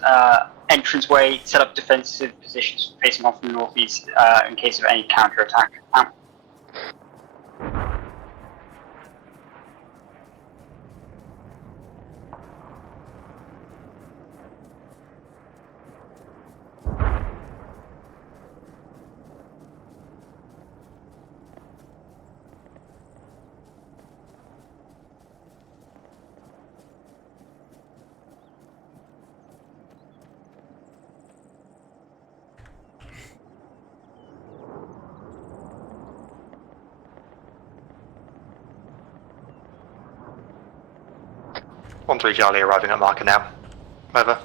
entranceway, set up defensive positions facing off from the northeast in case of any counterattack. Out. One 3 Charlie arriving at marker now. Over.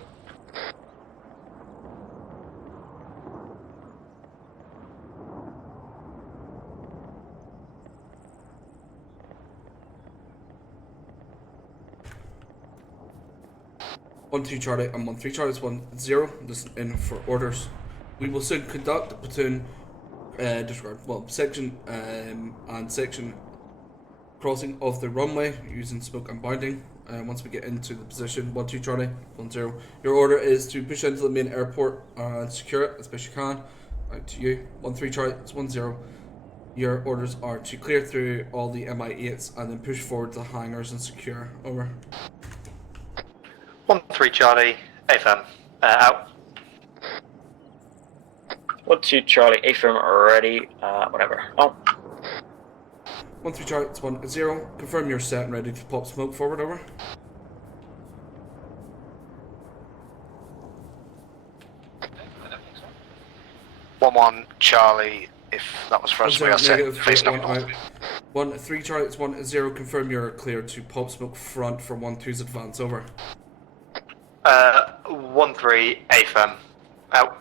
One 2 Charlie and 1 3 Charlie is 1-0. This is in for orders. We will soon conduct a platoon section and section crossing of the runway using smoke and binding. Once we get into the position, 1 2 Charlie, 1-0. Your order is to push into the main airport and secure it as best you can. Out to you. 1 3 Charlie, it's 1-0. Your orders are to clear through all the MI8s and then push forward to the hangars and secure. Over. 1 3 Charlie, AFM, out. 1 2 Charlie, AFM ready, whatever. Oh. 1 3 Charlie, it's 1-0. Confirm you're set and ready to pop smoke forward. Over. One Charlie. If that was for us, we are set facing up north. 1 3 Charlie, it's 1-0. Confirm you're cleared to pop smoke front for 1 2's advance. Over. 1 3 AFM, out.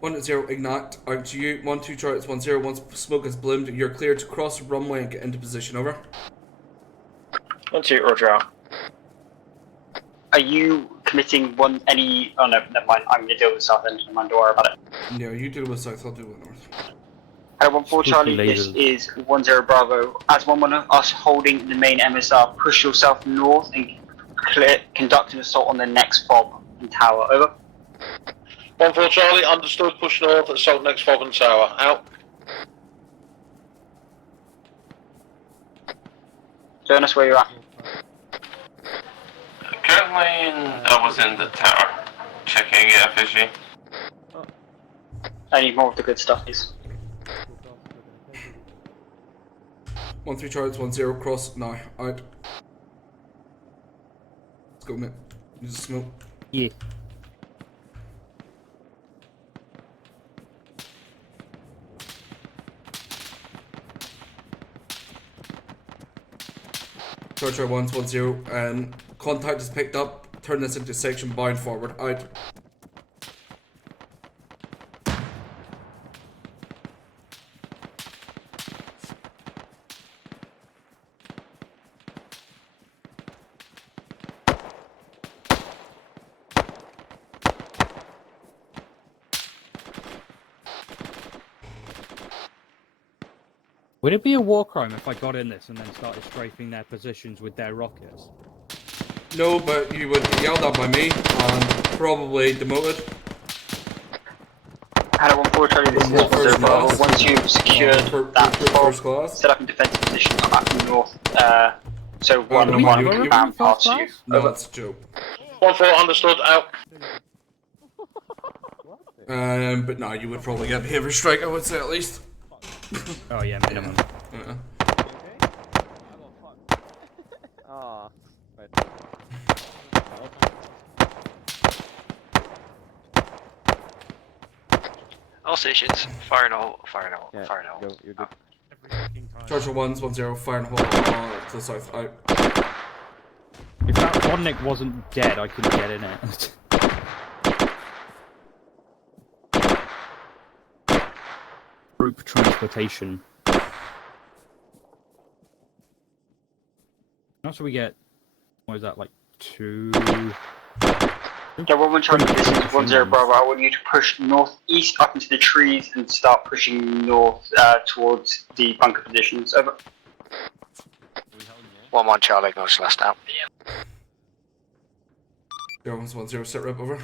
1-0 ignite, out to you. 1 2 Charlie, it's 1-0. Once smoke has bloomed, you're cleared to cross the runway and get into position. Over. 1 2 Roger out. Are you committing any? Oh no, never mind. I'm gonna deal with South End. Don't worry about it. Yeah, you deal with South. I'll deal with North. 1-4 Charlie, this is 1-0 Bravo. As 1-1, us holding the main MSR, push yourself north and conduct an assault on the next fob and tower. Over. 1-4 Charlie, understood. Push north, assault next fob and tower. Out. Turn us where you're at. Currently, I was in the tower, checking FSG. I need more of the good stuff, please. 1 3 Charlie, it's 1-0. Cross now. Out. Let's go, mate. Use the smoke. Yeah. Charger 1's 1-0. Contact is picked up. Turn this into section bound forward. Out. Would it be a war crime if I got in this and then started strafing their positions with their rockets? No, but you would be yelled at by me and probably demoted. Had 1-4 Charlie, this is 1-0 Bravo. Once you've secured that fob, set up in defensive position back from the north. So 1-1 bound past you. No, that's a joke. 1-4 understood. Out. But no, you would probably get behavior strike, I would say at least. Oh yeah, minimum. Ah, All stations, fire and all, fire and all, fire and all. You're good. Charger 1's 1-0. Fire and hold to the south. Out. If that Vodnik wasn't dead, I couldn't get in it. Group transportation. Also, we get, what is that, like 2... Yeah, 1-1 Charlie, this is 1-0 Bravo. I want you to push northeast up into the trees and start pushing north towards the bunker positions. Over. 1-1 Charlie, goes last out. 0-1-0, sit rep over.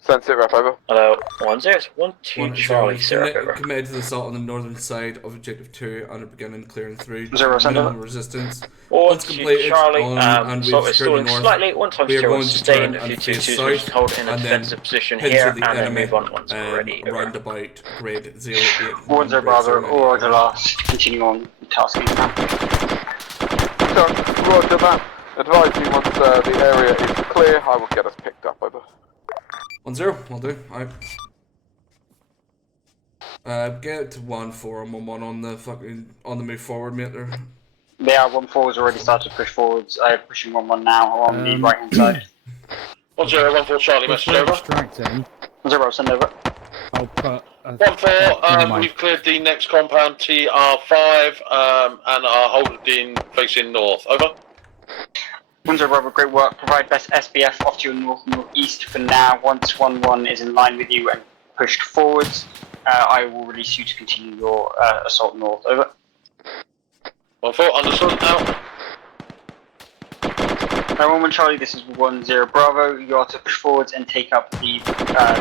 Send sit rep over. Hello, 1-0-1-2 Charlie, sit rep over. Committed to the assault on the northern side of objective 2 and are beginning clearing through. 0 Minimal over. resistance. 1 Once completed, Charlie, and so we've it's secured the stalling north, slightly, 1 times we are 2 going is to sustained, turn a few and face 2-2s which south, hold in a and defensive then position head here, to and the then enemy, move on once we're ready. Over. round about grade 08. 1-0 Bravo, or the last. Continue on tasking now. So, roger that. Advise me once the area is clear, I will get us picked up, over. 1-0, will do. Alright. Get to 1-4 and 1-1 on the on the move forward, mate. There. They are 1-4 has already started to push forwards. Pushing 1-1 now on the right hand side. 1-0, 1-4 Charlie, message over. 0, send over. I'll put 1-4, we've cleared the next compound TR5 and are holding facing north. Over. 1-0 Bravo, great work. Provide best SBF off to your north and northeast for now. Once 1-1 is in line with you and pushed forwards, I will release you to continue your assault north. Over. 1-4, understood, out. 1-1 Charlie, this is 1-0 Bravo. You are to push forwards and take up the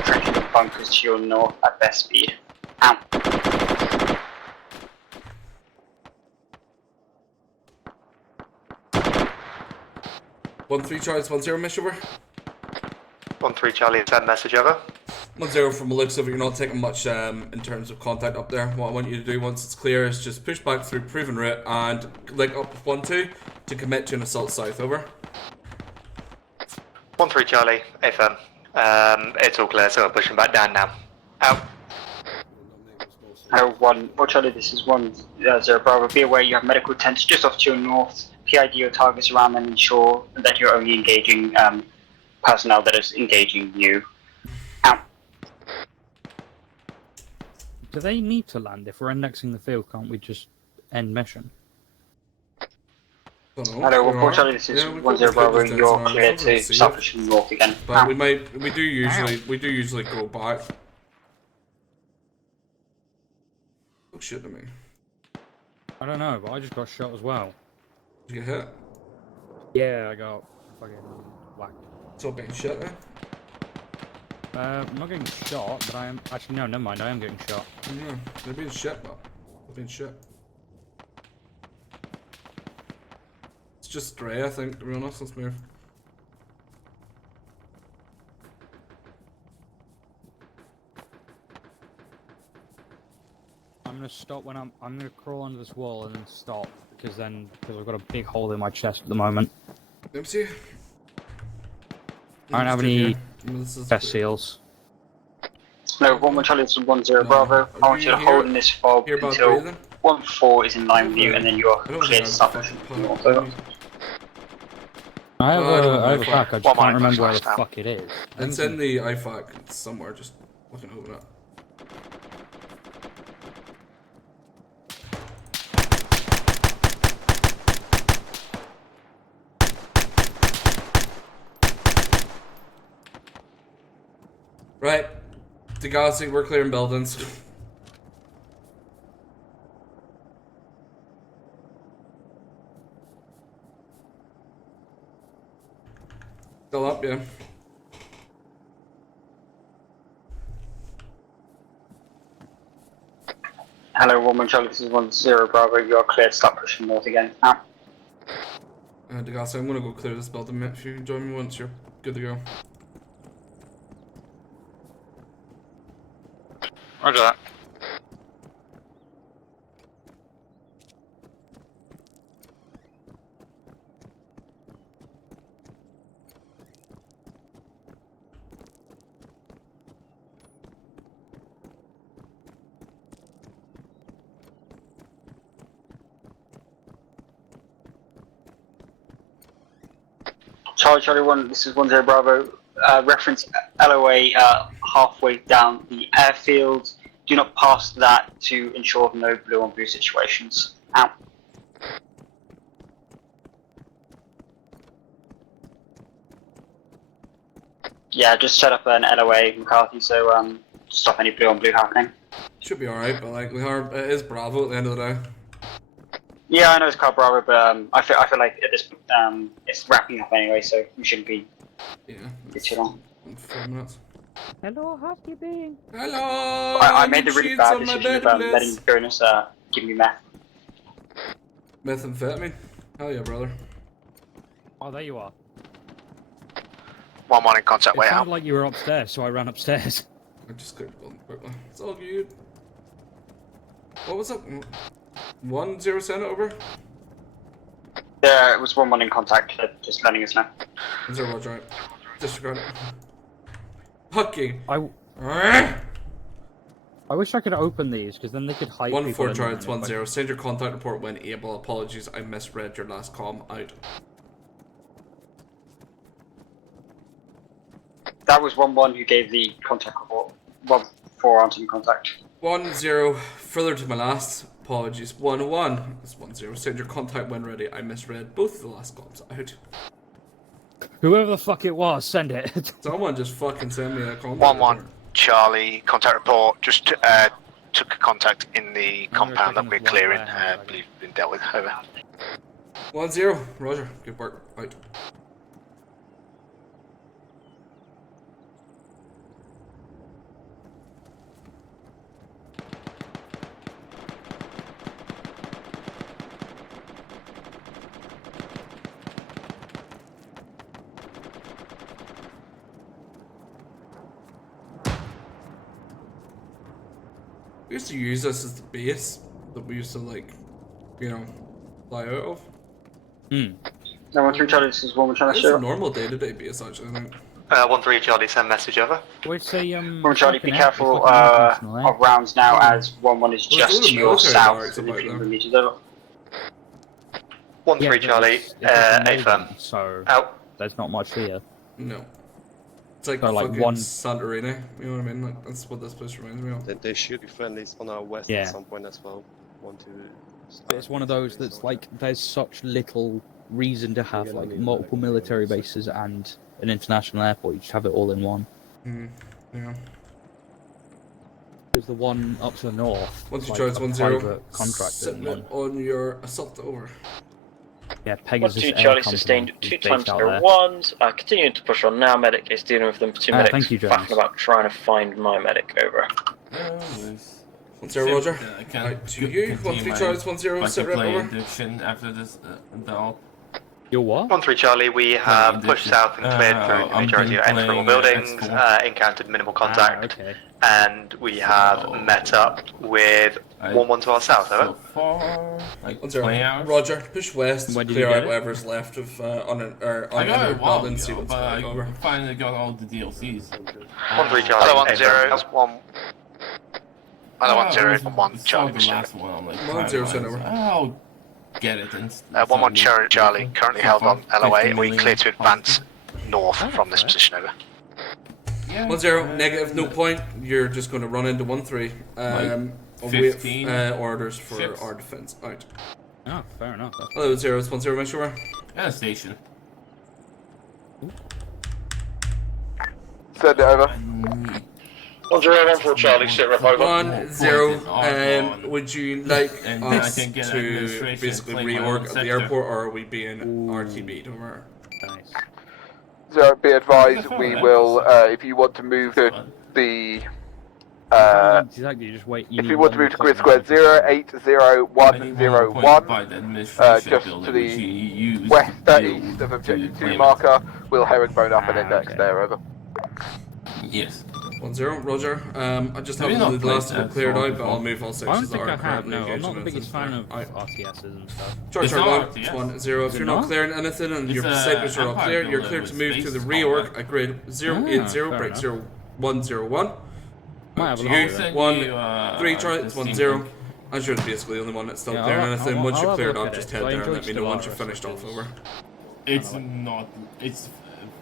trenches and bunkers to your north at best speed. Out. 1-3 Charlie, 1-0 message over. 1-3 Charlie, send message over. 1-0 from the looks of it, you're not taking much in terms of contact up there. What I want you to do once it's clear is just push back through proven route and link up with 1-2 to commit to an assault south, over. 1-3 Charlie, AFM. It's all clear, so we're pushing back down now. Out. 1 Charlie, this is 1-0 Bravo. Be aware you have medical tents just off to your north. PID your targets around them and ensure that you're only engaging personnel that is engaging you. Out. Do they need to land? If we're indexing the field, can't we just end mission? Hello, unfortunately this is 1-0 Bravo, you're clear to start pushing north again. But we do usually go back. Oh shit to me. I don't know, but I just got shot as well. Did you get hit? Yeah, I got fucking whacked. So getting shot then? I'm not getting shot, but I am... Actually, no, never mind, I am getting shot. Yeah, they're being shot, but they're being shot. It's just stray, I think, to be honest. Let's move. I'm gonna stop when I'm gonna crawl under this wall and then stop, because I've got a big hole in my chest at the moment. Oopsie. I don't have any best seals. No, 1-1 Charlie, this is 1-0 Bravo. I want you to hold in this fob until 1-4 is in line with you, and then you are clear to start pushing north. Over. I have a pack, I just can't remember where the fuck it is. And send the IFAC somewhere, just fucking open it. Right, Degassi, we're clearing buildings. Still up, yeah. Hello, 1-1 Charlie, this is 1-0 Bravo, you are clear to start pushing north again. Out. Degassi, I'm gonna go clear this building, mate. If you can join me once, you're good to go. Roger that. Charlie 1, this is 1-0 Bravo. Reference LOA halfway down the airfield. Do not pass that to ensure no blue on blue situations. Out. Yeah, just set up an LOA, McCarthy, so stop any blue on blue happening. Should be alright, but like it is Bravo at the end of the day. Yeah, I know it's called Bravo, but I feel like at this it's wrapping up anyway, so we shouldn't be too long. 4 minutes. Hello, housekeeping. Hello. I made the really bad decision of letting Jonas give me meth. Methamphetamine? Hell yeah, brother. Oh, there you are. 1-1 in contact, It way sounded out. like you were upstairs, so I ran upstairs. I just clicked the button quickly. It's all good. What was up? 1-0 send over? Yeah, it was 1-1 in contact, just letting us know. 1-0 roger, right. Disregard it. Fucking. I wish I could open these, because then they could hide people. 1-4 Charlie, it's 1-0. Send your contact report when able. Apologies, I misread your last comm. Out. That was 1-1 who gave the contact report. 1-4 aren't in contact. 1-0. Further to my last. Apologies. 1-1. It's 1-0. Send your contact when ready. I misread both of the last comms. Out. Whoever the fuck it was, send it. Someone just fucking send me a contact 1-1 Charlie, contact report. Just took contact in the compound that we're clearing. Believe been dealt with. Over. 1-0. Roger. Good work. Out. We used to use this as the base that we used to, like, you know, fly out of. No, 1-3 Charlie, this is 1-1 Charlie. It's a normal day-to-day base, actually, I think. 1-3 Charlie, send message over. We'd say, 1 Charlie, be careful of rounds now, as 1-1 is just to your south, so if you can meters over. 1-3 Charlie, A-firm. So, out. There's not much here. No. It's like, So, like fucking one- Syrena, you know what I mean? Like, that's what this place reminds me of. They should be friendlies on our west Yeah. at some point as well. It's one of those that's like, there's such little reason to have like multiple military bases and an international airport. You just have it all in one. Yeah. There's the one up to the north. Once you like charge a 1-0, private contractor send one. it on your assault over. Yeah, Pegasus 1-2 Air Charlie Company sustained is 2 based times out their there. ones. Continuing to push on now. Medic is dealing with them. 2 medics. thank you, Jones. Faffing about trying to find my medic over. 1-0 Roger. I can't Right, to you. 1-3 Charlie, 1-0. Sit rep over. Addiction after this dog. Your what? 1-3 Charlie, we have pushed south and cleared through the majority of entry buildings, encountered minimal contact, and we have met up with 1-1 to our south, over. Like 1-0. Roger, push west, When did clear you get out it? whatever's left of I got unentered it a while buildings, see ago, what's but I going over. finally got all the DLCs. 1-3 Charlie, Other 1-0, A-firm. 1. Other 1-0, I 1 Charlie. the last one. I'm like, 1-0 send over. I'll get it. And 1-1 Charlie, currently held on LOA, and we clear to advance north from this position, over. 1-0, negative, no point. You're just going to run into 1-3. Await 15 orders for ships. our defense. Out. Oh, fair enough. Hello, 0's 1-0, make sure. Yeah, station. Send it over. 1-0-1-4 Charlie, sit rep over. 1-0. Would you like And I us can get to administration basically and claim my reorg own at the sector. airport, or are we being RTB'd over? Nice. So be advised, we will, if you want to move to the, Exactly, you just wait. if you want to move to grid square 080101, just to the west, east of objective 2 marker, we'll herringbone up an index there, over. Yes. 1-0, Roger. I just Have you haven't not the last played one cleared that out, but before? I'll move all I don't sections that think are I have. currently No, I'm engaged not the in biggest fan of Out. RTSs and stuff. Charge It's our not line, RTS. it's 1-0. If Is you're it not not? clearing anything and your It's, segments are all Empire clear, you're builder cleared to with move to space the combat. reorg at grid 080, fair break enough. 0101. Might have a To lot you, of it. 1-3 Charlie, it's 1-0. I'm sure it's basically the only one that's still Yeah, clearing I'll- anything. I'll- Once I'll you're have a cleared look up, at just it. head I there and enjoyed let me know once you're Stellaris, finished off, because- over. It's not. It's.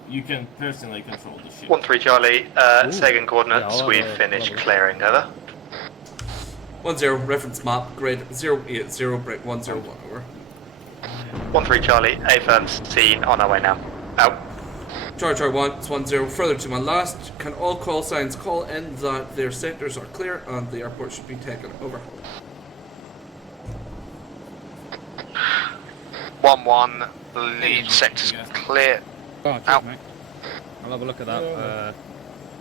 You can personally control the ship. 1-3 Charlie, Sagan Yeah, coordinates, I'll we've have a- finished I'll have a- clearing, over. 1-0, reference map, grid 080, break 101, over. 1-3 Charlie, A-firm's seen on our way now. Out. Charger 110, further to my last. Can all call signs call in that their sectors are clear and the airport should be taken over? 1-1, lead sector's clear. Oh, cheers, mate. I'll have a look at that.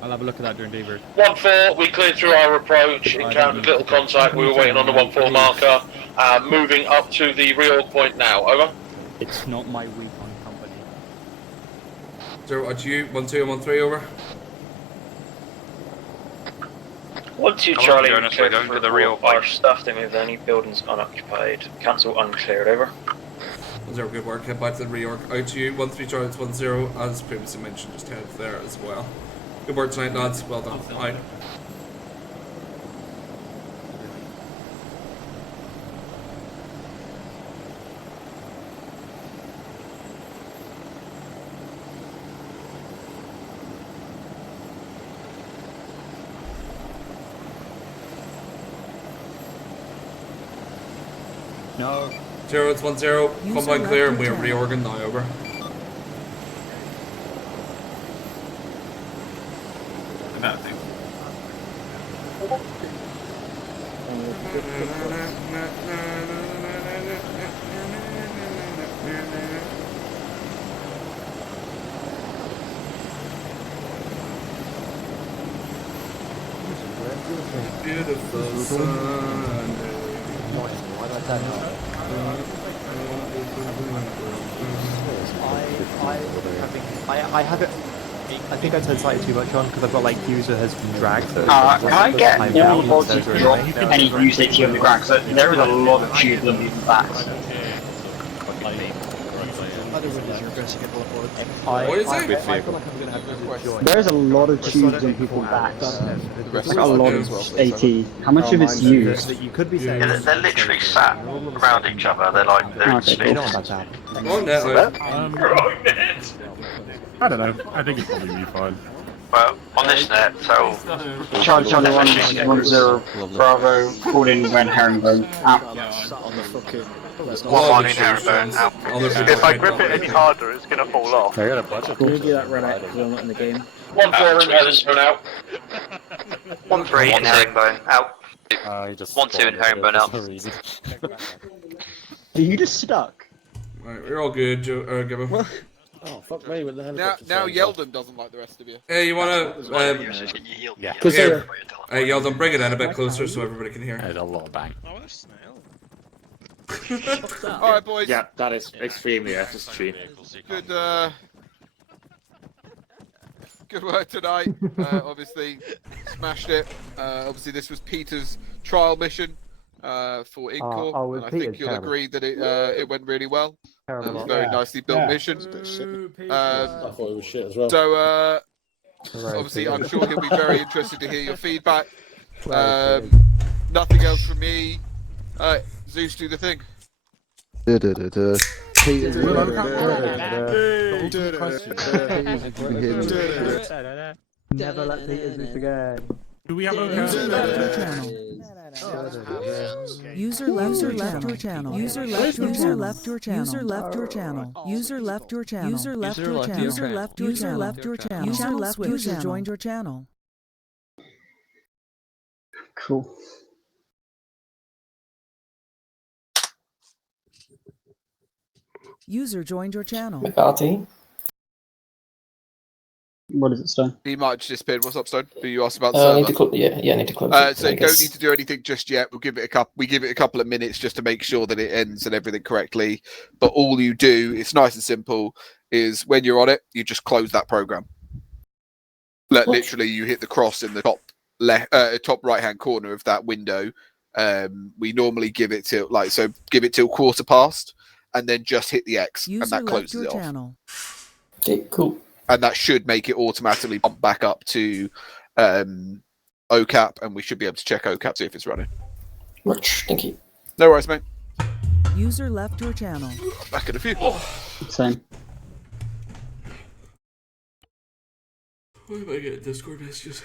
I'll have a look at that during debrief. 1-4, we cleared through our approach, encountered little contact, we were waiting on the 1-4 marker, moving up to the reorg point now, over. It's not my week on company. 0 at you, 1-2 and 1-3, over. 1-2 Charlie, clear going to the real our stuff, don't move any buildings unoccupied. Cancel uncleared, over. 0, good work, head back to the reorg. Out to you, 1-3 Charlie, 1-0, as previously mentioned, just head there as well. Good work tonight, lads, well done. Out. No. 0, it's 1-0, combine clear, and we are reorgan now, over. Nothing. Beautiful Sunday. I have it. I think I turned slightly too much on because I've got like user has been dragged. So can I get all the mods to drop any use AT on the ground? Because there is a lot of tubes on people's backs. There is a lot of tubes on people's backs. It's like a lot of AT. How much of it's used? You could be saying they're literally sat around each other, they're like, they're in space. I don't know. I think it's probably be fine. Well, on this net, so... Charlie 1-0, Bravo, called in when herringbone, out. 1-1 in herringbone, out. If I grip it any harder, it's going to fall off. Can you do that run out because I'm not in the game? 1-4 in herringbone, out. 1-3 in herringbone, out. 1-2 in herringbone, out. Are you just stuck? Right, we're all good, Gibbo. Oh, fuck me, what the hell? Now Yeldon doesn't like the rest of you. Hey, you wanna... Yeah. Here. Hey, Yeldon, bring it in a bit closer so everybody can hear. There's a lot of bang. Alright, boys. Yeah, that is extremely SSG. Good work tonight. Obviously, smashed it. Obviously, this was Peter's trial mission for Incore, and I think you'll agree that it went really well. It was a very nicely built mission. I thought it was shit as well. So, obviously, I'm sure he'll be very interested to hear your feedback. Nothing else from me. Zeus, do the thing. Never let Peter Zeus again. Do we have a User left your channel. User left your channel. User left your channel. User left your channel. User left your channel. User left your channel. User left your channel. User left your channel. User joined your channel. Cool. User joined your channel. McCarthy. What is it, Stone? He might have disappeared. What's up, Stone? Do you asked about the I need server? to I need to close. So you don't need to do anything just yet. We give it a couple of minutes just to make sure that it ends and everything correctly. But all you do, it's nice and simple, is when you're on it, you just close that program. Literally, you hit the cross in the top right hand corner of that window. We normally give it till give it till quarter past, and then just hit the X, and that closes it off. Okay, cool. And that should make it automatically bump back up to OCAP, and we should be able to check OCAP, see if it's running. Much, thank you. No worries, mate. User left your channel. Back in a few. Same. Why am I getting Discord messages?